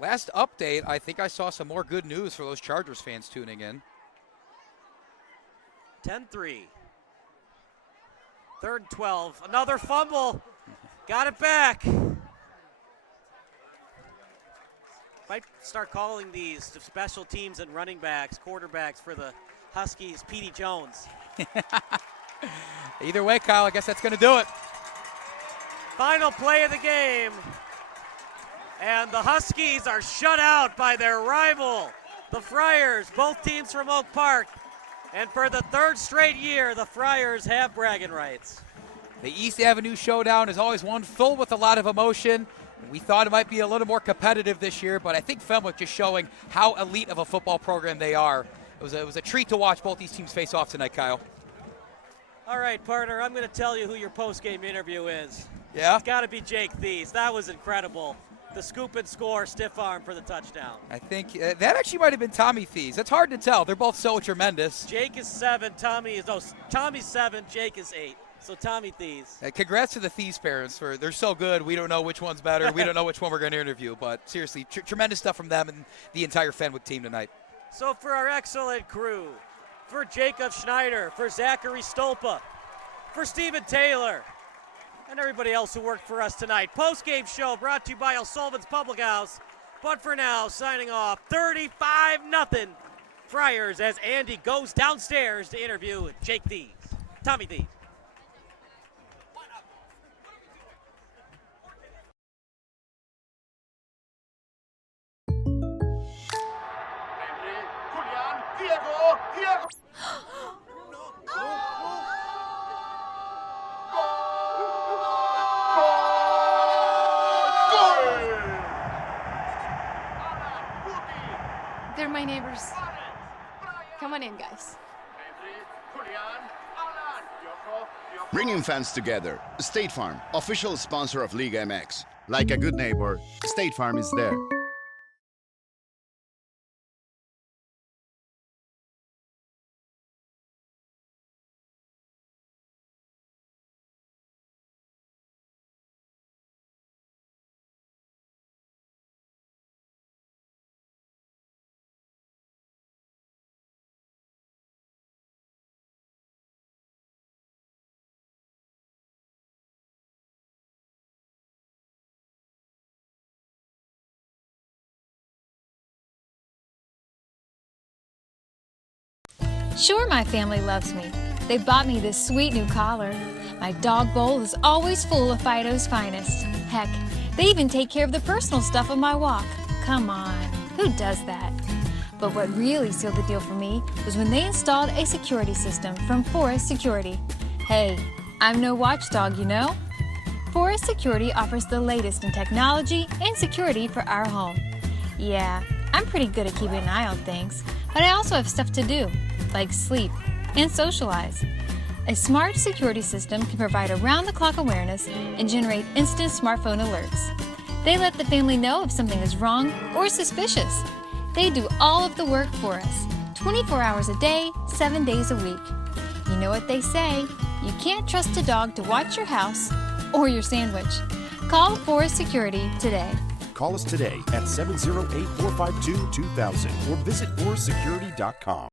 Last update, I think I saw some more good news for those Chargers fans tuning in. 10-3. 3rd and 12. Another fumble. Got it back. Might start calling these special teams and running backs, quarterbacks for the Huskies, Petey Jones. Either way, Kyle, I guess that's going to do it. Final play of the game. And the Huskies are shut out by their rival, the Friars, both teams from Oak Park. And for the 3rd straight year, the Friars have bragging rights. The East Avenue Showdown is always one filled with a lot of emotion. We thought it might be a little more competitive this year, but I think Fenwick just showing how elite of a football program they are. It was a treat to watch both these teams face off tonight, Kyle. All right, partner, I'm going to tell you who your post-game interview is. Yeah? It's got to be Jake Thies. That was incredible. The scoop and score, stiff arm for the touchdown. I think that actually might have been Tommy Thies. It's hard to tell. They're both so tremendous. Jake is 7, Tommy's 7, Jake is 8. So Tommy Thies. Congrats to the Thies parents. They're so good. We don't know which one's better. We don't know which one we're going to interview. But seriously, tremendous stuff from them and the entire Fenwick team tonight. So for our excellent crew, for Jacob Schneider, for Zachary Stolpa, for Stephen Taylor, and everybody else who worked for us tonight. Post-game show brought to you by O'Sullivan's Public House. But for now, signing off, 35-0 Friars as Andy goes downstairs to interview Jake Thies. Tommy Thies. They're my neighbors. Come on in, guys. Bringing fans together. State Farm, official sponsor of Liga MX. Like a good neighbor, State Farm is there. Sure, my family loves me. They bought me this sweet new collar. My dog bowl is always full of Fido's finest. Heck, they even take care of the personal stuff on my walk. Come on, who does that? But what really sealed the deal for me was when they installed a security system from Forest Security. Hey, I'm no watchdog, you know? Forest Security offers the latest in technology and security for our home. Yeah, I'm pretty good at keeping an eye on things, but I also have stuff to do, like sleep and socialize. A smart security system can provide around-the-clock awareness and generate instant smartphone alerts. They let the family know if something is wrong or suspicious. They do all of the work for us, 24 hours a day, 7 days a week. You know what they say, you can't trust a dog to watch your house or your sandwich. Call Forest Security today. Call us today at 708-452-2000 or visit forestsecurity.com.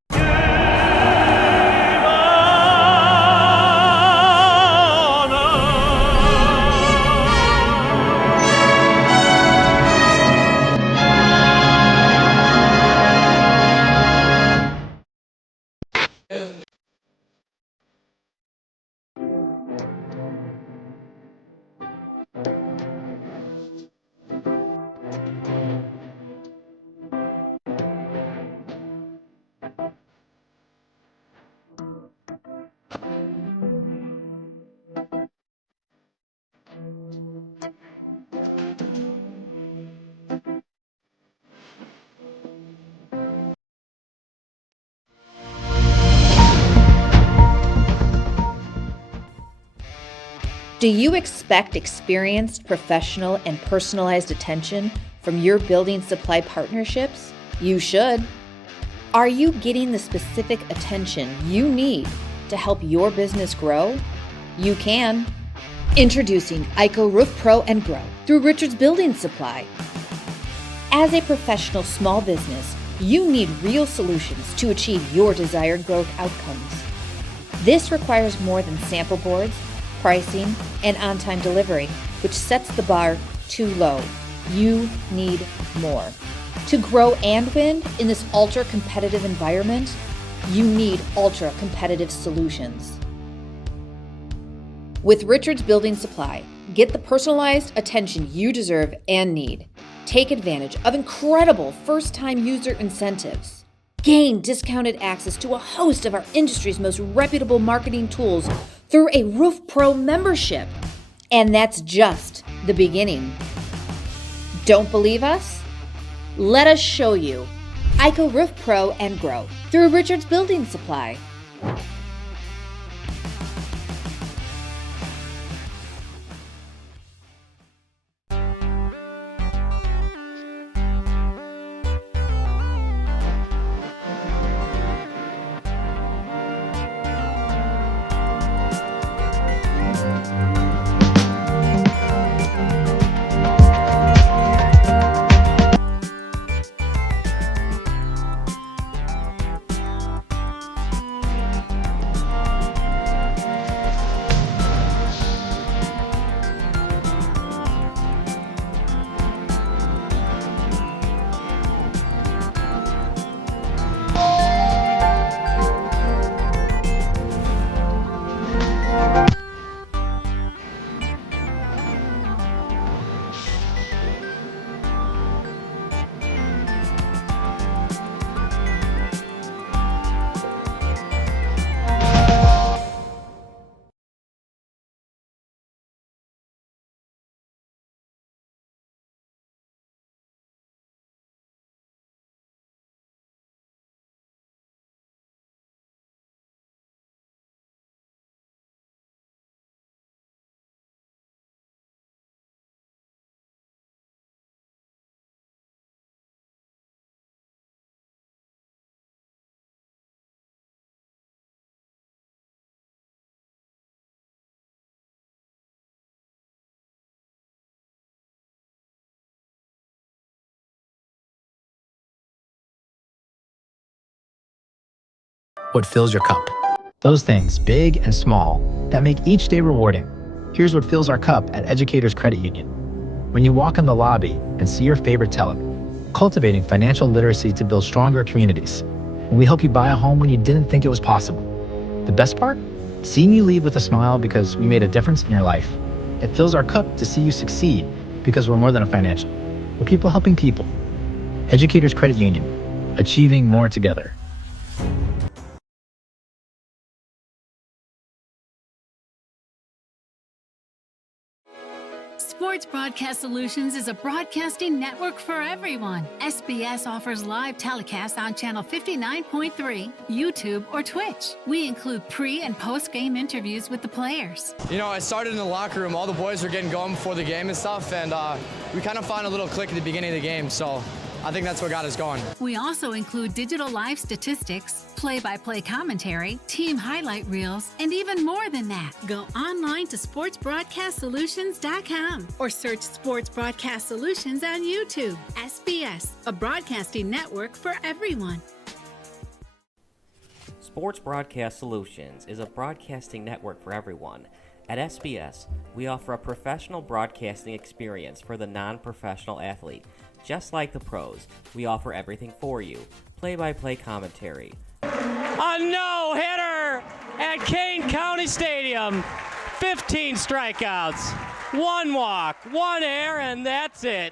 Do you expect experienced, professional, and personalized attention from your building supply partnerships? You should. Are you getting the specific attention you need to help your business grow? You can. Introducing ICO Roof Pro and Grow through Richards Building Supply. As a professional small business, you need real solutions to achieve your desired growth outcomes. This requires more than sample boards, pricing, and on-time delivery, which sets the bar too low. You need more. To grow and win in this ultra-competitive environment, you need ultra-competitive solutions. With Richards Building Supply, get the personalized attention you deserve and need. Take advantage of incredible first-time user incentives. Gain discounted access to a host of our industry's most reputable marketing tools through a Roof Pro membership. And that's just the beginning. Don't believe us? Let us show you. ICO Roof Pro and Grow through Richards Building Supply. What fills your cup. Those things, big and small, that make each day rewarding. Here's what fills our cup at Educators Credit Union. When you walk in the lobby and see your favorite teller, cultivating financial literacy to build stronger communities. When we help you buy a home when you didn't think it was possible. The best part? Seeing you leave with a smile because we made a difference in your life. It fills our cup to see you succeed because we're more than a financial. We're people helping people. Educators Credit Union, achieving more together. Sports Broadcast Solutions is a broadcasting network for everyone. SBS offers live telecasts on Channel 59.3, YouTube, or Twitch. We include pre- and post-game interviews with the players. You know, I started in the locker room. All the boys were getting going before the game and stuff, and we kind of found a little click at the beginning of the game, so I think that's what got us going. We also include digital live statistics, play-by-play commentary, team highlight reels, and even more than that. Go online to sportsbroadcastsolutions.com or search Sports Broadcast Solutions on YouTube. SBS, a broadcasting network for everyone. Sports Broadcast Solutions is a broadcasting network for everyone. At SBS, we offer a professional broadcasting experience for the non-professional athlete. Just like the pros, we offer everything for you. Play-by-play commentary. A no-hitter at Kane County Stadium. 15 strikeouts, 1 walk, 1 error, and that's it.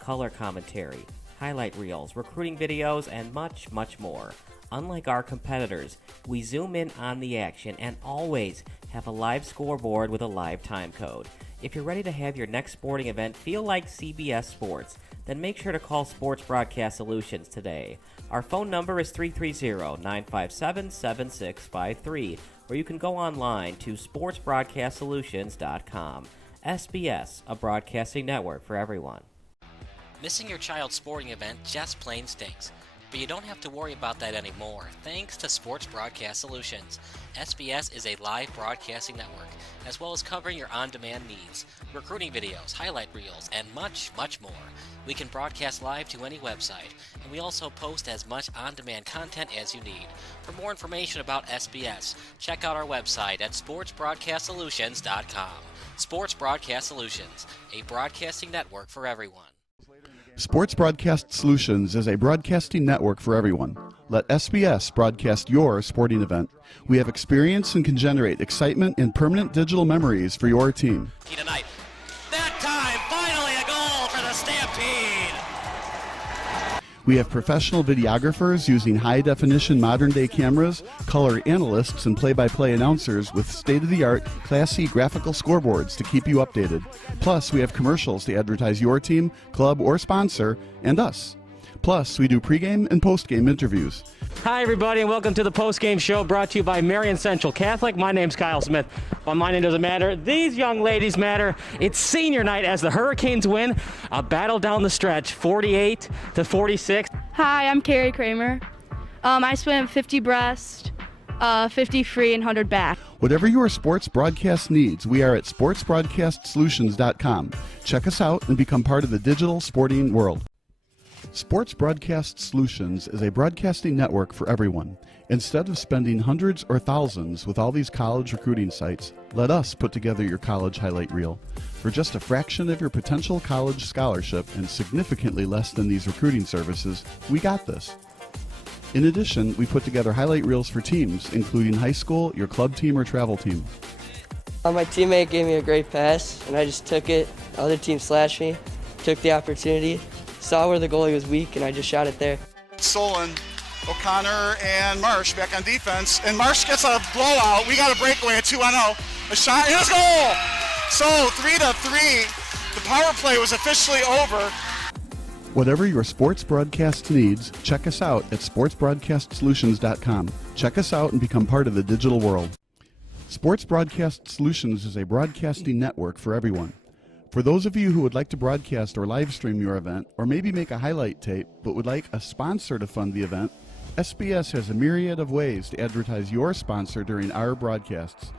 Color commentary, highlight reels, recruiting videos, and much, much more. Unlike our competitors, we zoom in on the action and always have a live scoreboard with a live time code. If you're ready to have your next sporting event feel like CBS Sports, then make sure to call Sports Broadcast Solutions today. Our phone number is 330-957-7653, or you can go online to sportsbroadcastsolutions.com. SBS, a broadcasting network for everyone. Missing your child's sporting event just plain stinks. But you don't have to worry about that anymore, thanks to Sports Broadcast Solutions. SBS is a live broadcasting network, as well as covering your on-demand needs, recruiting videos, highlight reels, and much, much more. We can broadcast live to any website, and we also post as much on-demand content as you need. For more information about SBS, check out our website at sportsbroadcastsolutions.com. Sports Broadcast Solutions, a broadcasting network for everyone. Sports Broadcast Solutions is a broadcasting network for everyone. Let SBS broadcast your sporting event. We have experience and can generate excitement and permanent digital memories for your team. Tonight. That time, finally a goal for the Stampede! We have professional videographers using high-definition modern-day cameras, color analysts, and play-by-play announcers with state-of-the-art, classy graphical scoreboards to keep you updated. Plus, we have commercials to advertise your team, club, or sponsor, and us. Plus, we do pregame and postgame interviews. Hi, everybody, and welcome to the post-game show brought to you by Marion Central Catholic. My name's Kyle Smith. Well, my name doesn't matter. These young ladies matter. It's senior night as the Hurricanes win a battle down the stretch, 48-46. Hi, I'm Carrie Kramer. I swim 50 breast, 50 free, and 100 back. Whatever your sports broadcast needs, we are at sportsbroadcastsolutions.com. Check us out and become part of the digital sporting world. Sports Broadcast Solutions is a broadcasting network for everyone. Instead of spending hundreds or thousands with all these college recruiting sites, let us put together your college highlight reel. For just a fraction of your potential college scholarship and significantly less than these recruiting services, we got this. In addition, we put together highlight reels for teams, including high school, your club team, or travel team. My teammate gave me a great pass, and I just took it. The other team slashed me, took the opportunity, saw where the goalie was weak, and I just shot it there. Solon, O'Connor, and Marsh back on defense, and Marsh gets a blowout. We got a breakaway at 2-0. A shot, and a goal! So 3-3. The power play was officially over. Whatever your sports broadcast needs, check us out at sportsbroadcastsolutions.com. Check us out and become part of the digital world. Sports Broadcast Solutions is a broadcasting network for everyone. For those of you who would like to broadcast or live stream your event, or maybe make a highlight tape, but would like a sponsor to fund the event, SBS has a myriad of ways to advertise your sponsor during our broadcasts.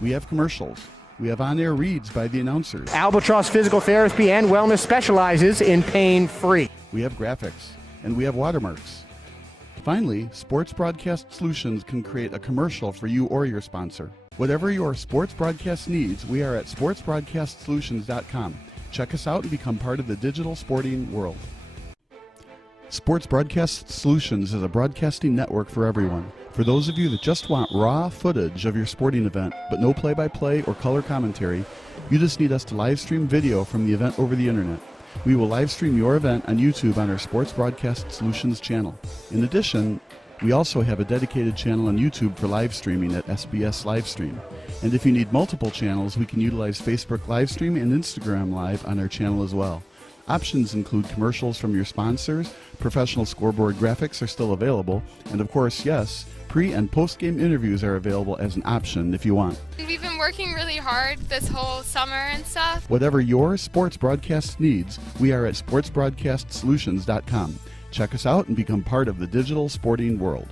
We have commercials. We have on-air reads by the announcers. Albatross Physical Therapy and Wellness specializes in pain-free. We have graphics, and we have watermarks. Finally, Sports Broadcast Solutions can create a commercial for you or your sponsor. Whatever your sports broadcast needs, we are at sportsbroadcastsolutions.com. Check us out and become part of the digital sporting world. Sports Broadcast Solutions is a broadcasting network for everyone. For those of you that just want raw footage of your sporting event, but no play-by-play or color commentary, you just need us to live stream video from the event over the internet. We will live stream your event on YouTube on our Sports Broadcast Solutions channel. In addition, we also have a dedicated channel on YouTube for live streaming at SBS Livestream. And if you need multiple channels, we can utilize Facebook Livestream and Instagram Live on our channel as well. Options include commercials from your sponsors, professional scoreboard graphics are still available, and of course, yes, pre- and post-game interviews are available as an option if you want. We've been working really hard this whole summer and stuff. Whatever your sports broadcast needs, we are at sportsbroadcastsolutions.com. Check us out and become part of the digital sporting world.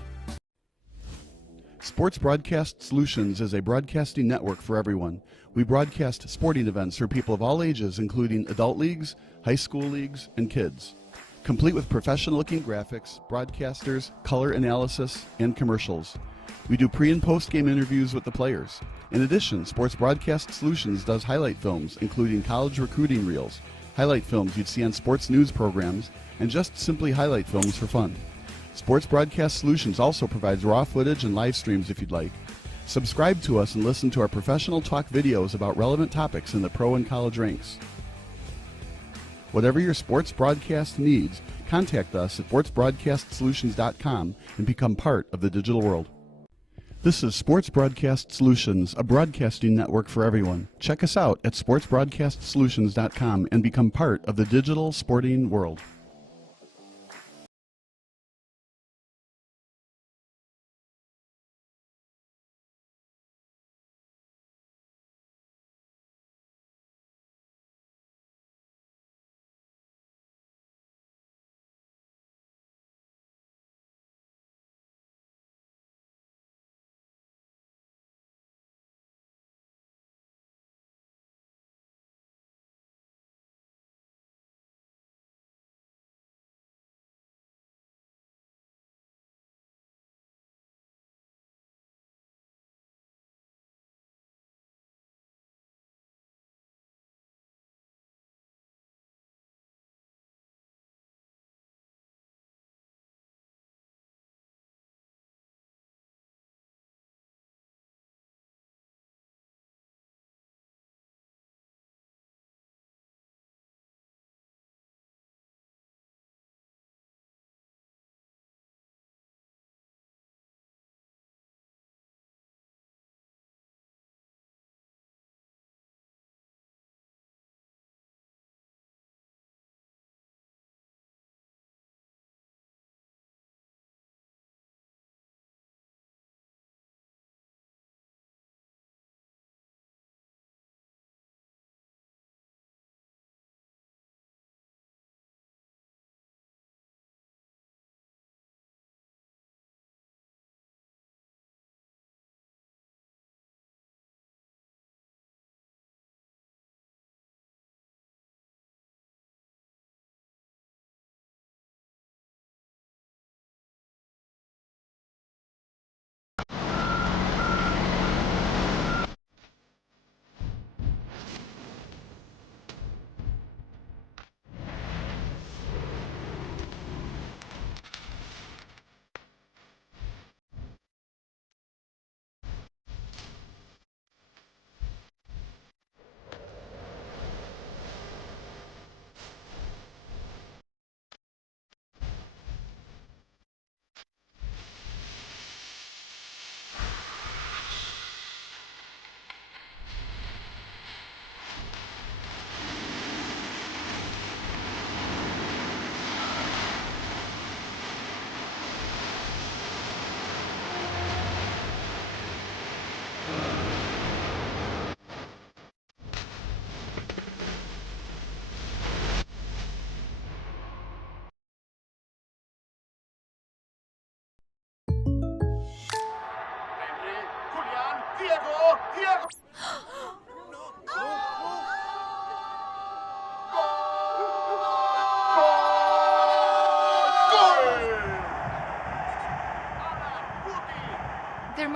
Sports Broadcast Solutions is a broadcasting network for everyone. We broadcast sporting events for people of all ages, including adult leagues, high school leagues, and kids. Complete with professional-looking graphics, broadcasters, color analysis, and commercials. We do pre- and post-game interviews with the players. In addition, Sports Broadcast Solutions does highlight films, including college recruiting reels, highlight films you'd see on sports news programs, and just simply highlight films for fun. Sports Broadcast Solutions also provides raw footage and live streams if you'd like. Subscribe to us and listen to our professional talk videos about relevant topics in the pro and college ranks. Whatever your sports broadcast needs, contact us at sportsbroadcastsolutions.com and become part of the digital world. This is Sports Broadcast Solutions, a broadcasting network for everyone. Check us out at sportsbroadcastsolutions.com and become part of the digital sporting world.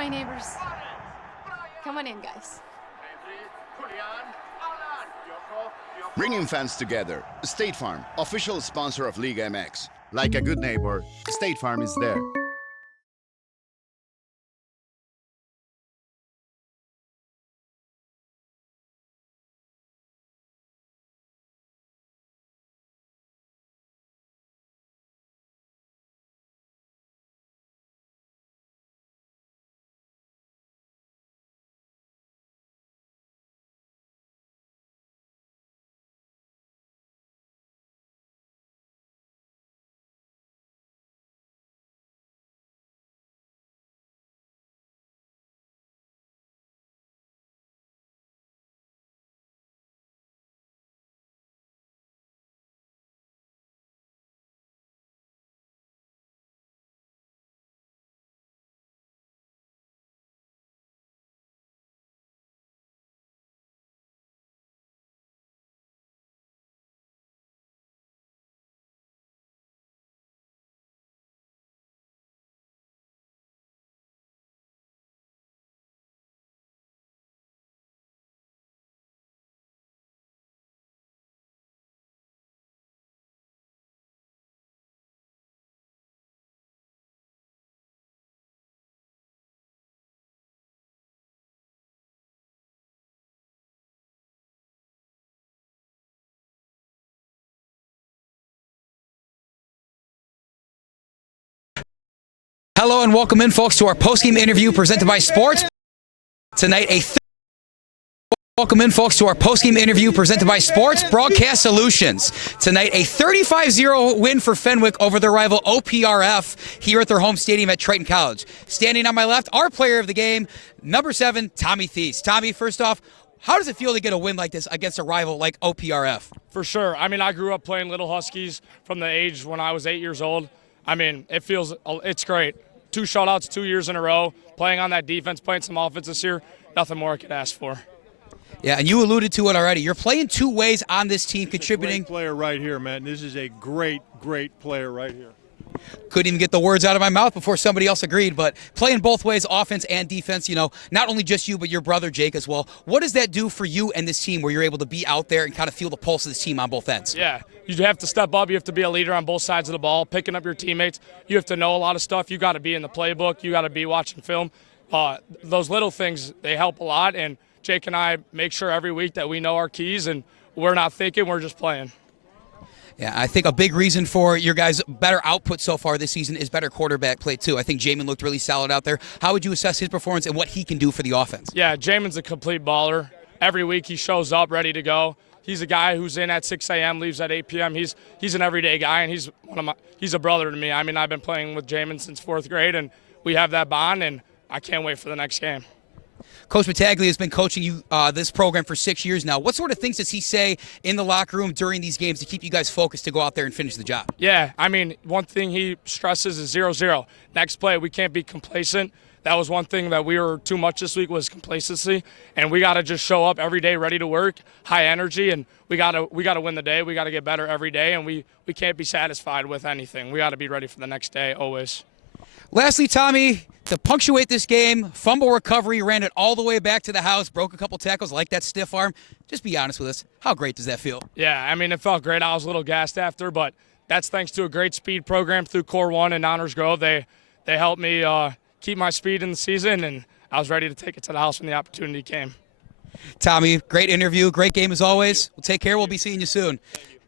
my neighbors. Come on in, guys. Bringing fans together. State Farm, official sponsor of Liga MX. Like a good neighbor, State Farm is there. Hello and welcome in, folks, to our postgame interview presented by Sports. Tonight, welcome in, folks, to our postgame interview presented by Sports Broadcast Solutions. Tonight, a 35-0 win for Fenwick over their rival OPRF here at their home stadium at Triton College. Standing on my left, our player of the game, number 7, Tommy Thies. Tommy, first off, how does it feel to get a win like this against a rival like OPRF? For sure. I mean, I grew up playing Little Huskies from the age when I was 8 years old. I mean, it's great. 2 shutouts 2 years in a row, playing on that defense, playing some offense this year. Nothing more I could ask for. Yeah, and you alluded to it already. You're playing 2 ways on this team, contributing. Great player right here, man. This is a great player right here. Couldn't even get the words out of my mouth before somebody else agreed, but playing both ways, offense and defense, you know, not only just you, but your brother Jake as well. What does that do for you and this team where you're able to be out there and kind of feel the pulse of this team on both ends? Yeah, you have to step up. You have to be a leader on both sides of the ball, picking up your teammates. You have to know a lot of stuff. You got to be in the playbook. You got to be watching film. Those little things, they help a lot, and Jake and I make sure every week that we know our keys and we're not thinking, we're just playing. Yeah, I think a big reason for your guys' better output so far this season is better quarterback play, too. I think Jamin looked really solid out there. How would you assess his performance and what he can do for the offense? Yeah, Jamin's a complete baller. Every week he shows up ready to go. He's a guy who's in at 6 a.m., leaves at 8 p.m. He's an everyday guy, and he's a brother to me. I mean, I've been playing with Jamin since 4th grade, and we have that bond, and I can't wait for the next game. Coach Battaglia has been coaching you this program for 6 years now. What sort of things does he say in the locker room during these games to keep you guys focused to go out there and finish the job? Yeah, I mean, one thing he stresses is 0-0. Next play, we can't be complacent. That was one thing that we were too much this week was complacency, and we got to just show up every day ready to work, high energy, and we got to win the day. We got to get better every day, and we can't be satisfied with anything. We got to be ready for the next day always. Lastly, Tommy, to punctuate this game, fumble recovery, ran it all the way back to the house, broke a couple tackles, like that stiff arm. Just be honest with us. How great does that feel? Yeah, I mean, it felt great. I was a little gassed after, but that's thanks to a great speed program through Core 1 and Honors Grove. They helped me keep my speed in the season, and I was ready to take it to the house when the opportunity came. Tommy, great interview, great game as always. We'll take care. We'll be seeing you soon.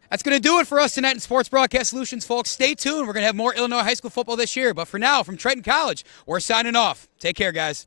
That's going to do it for us tonight in Sports Broadcast Solutions, folks. Stay tuned. We're going to have more Illinois high school football this year. But for now, from Triton College, we're signing off. Take care, guys.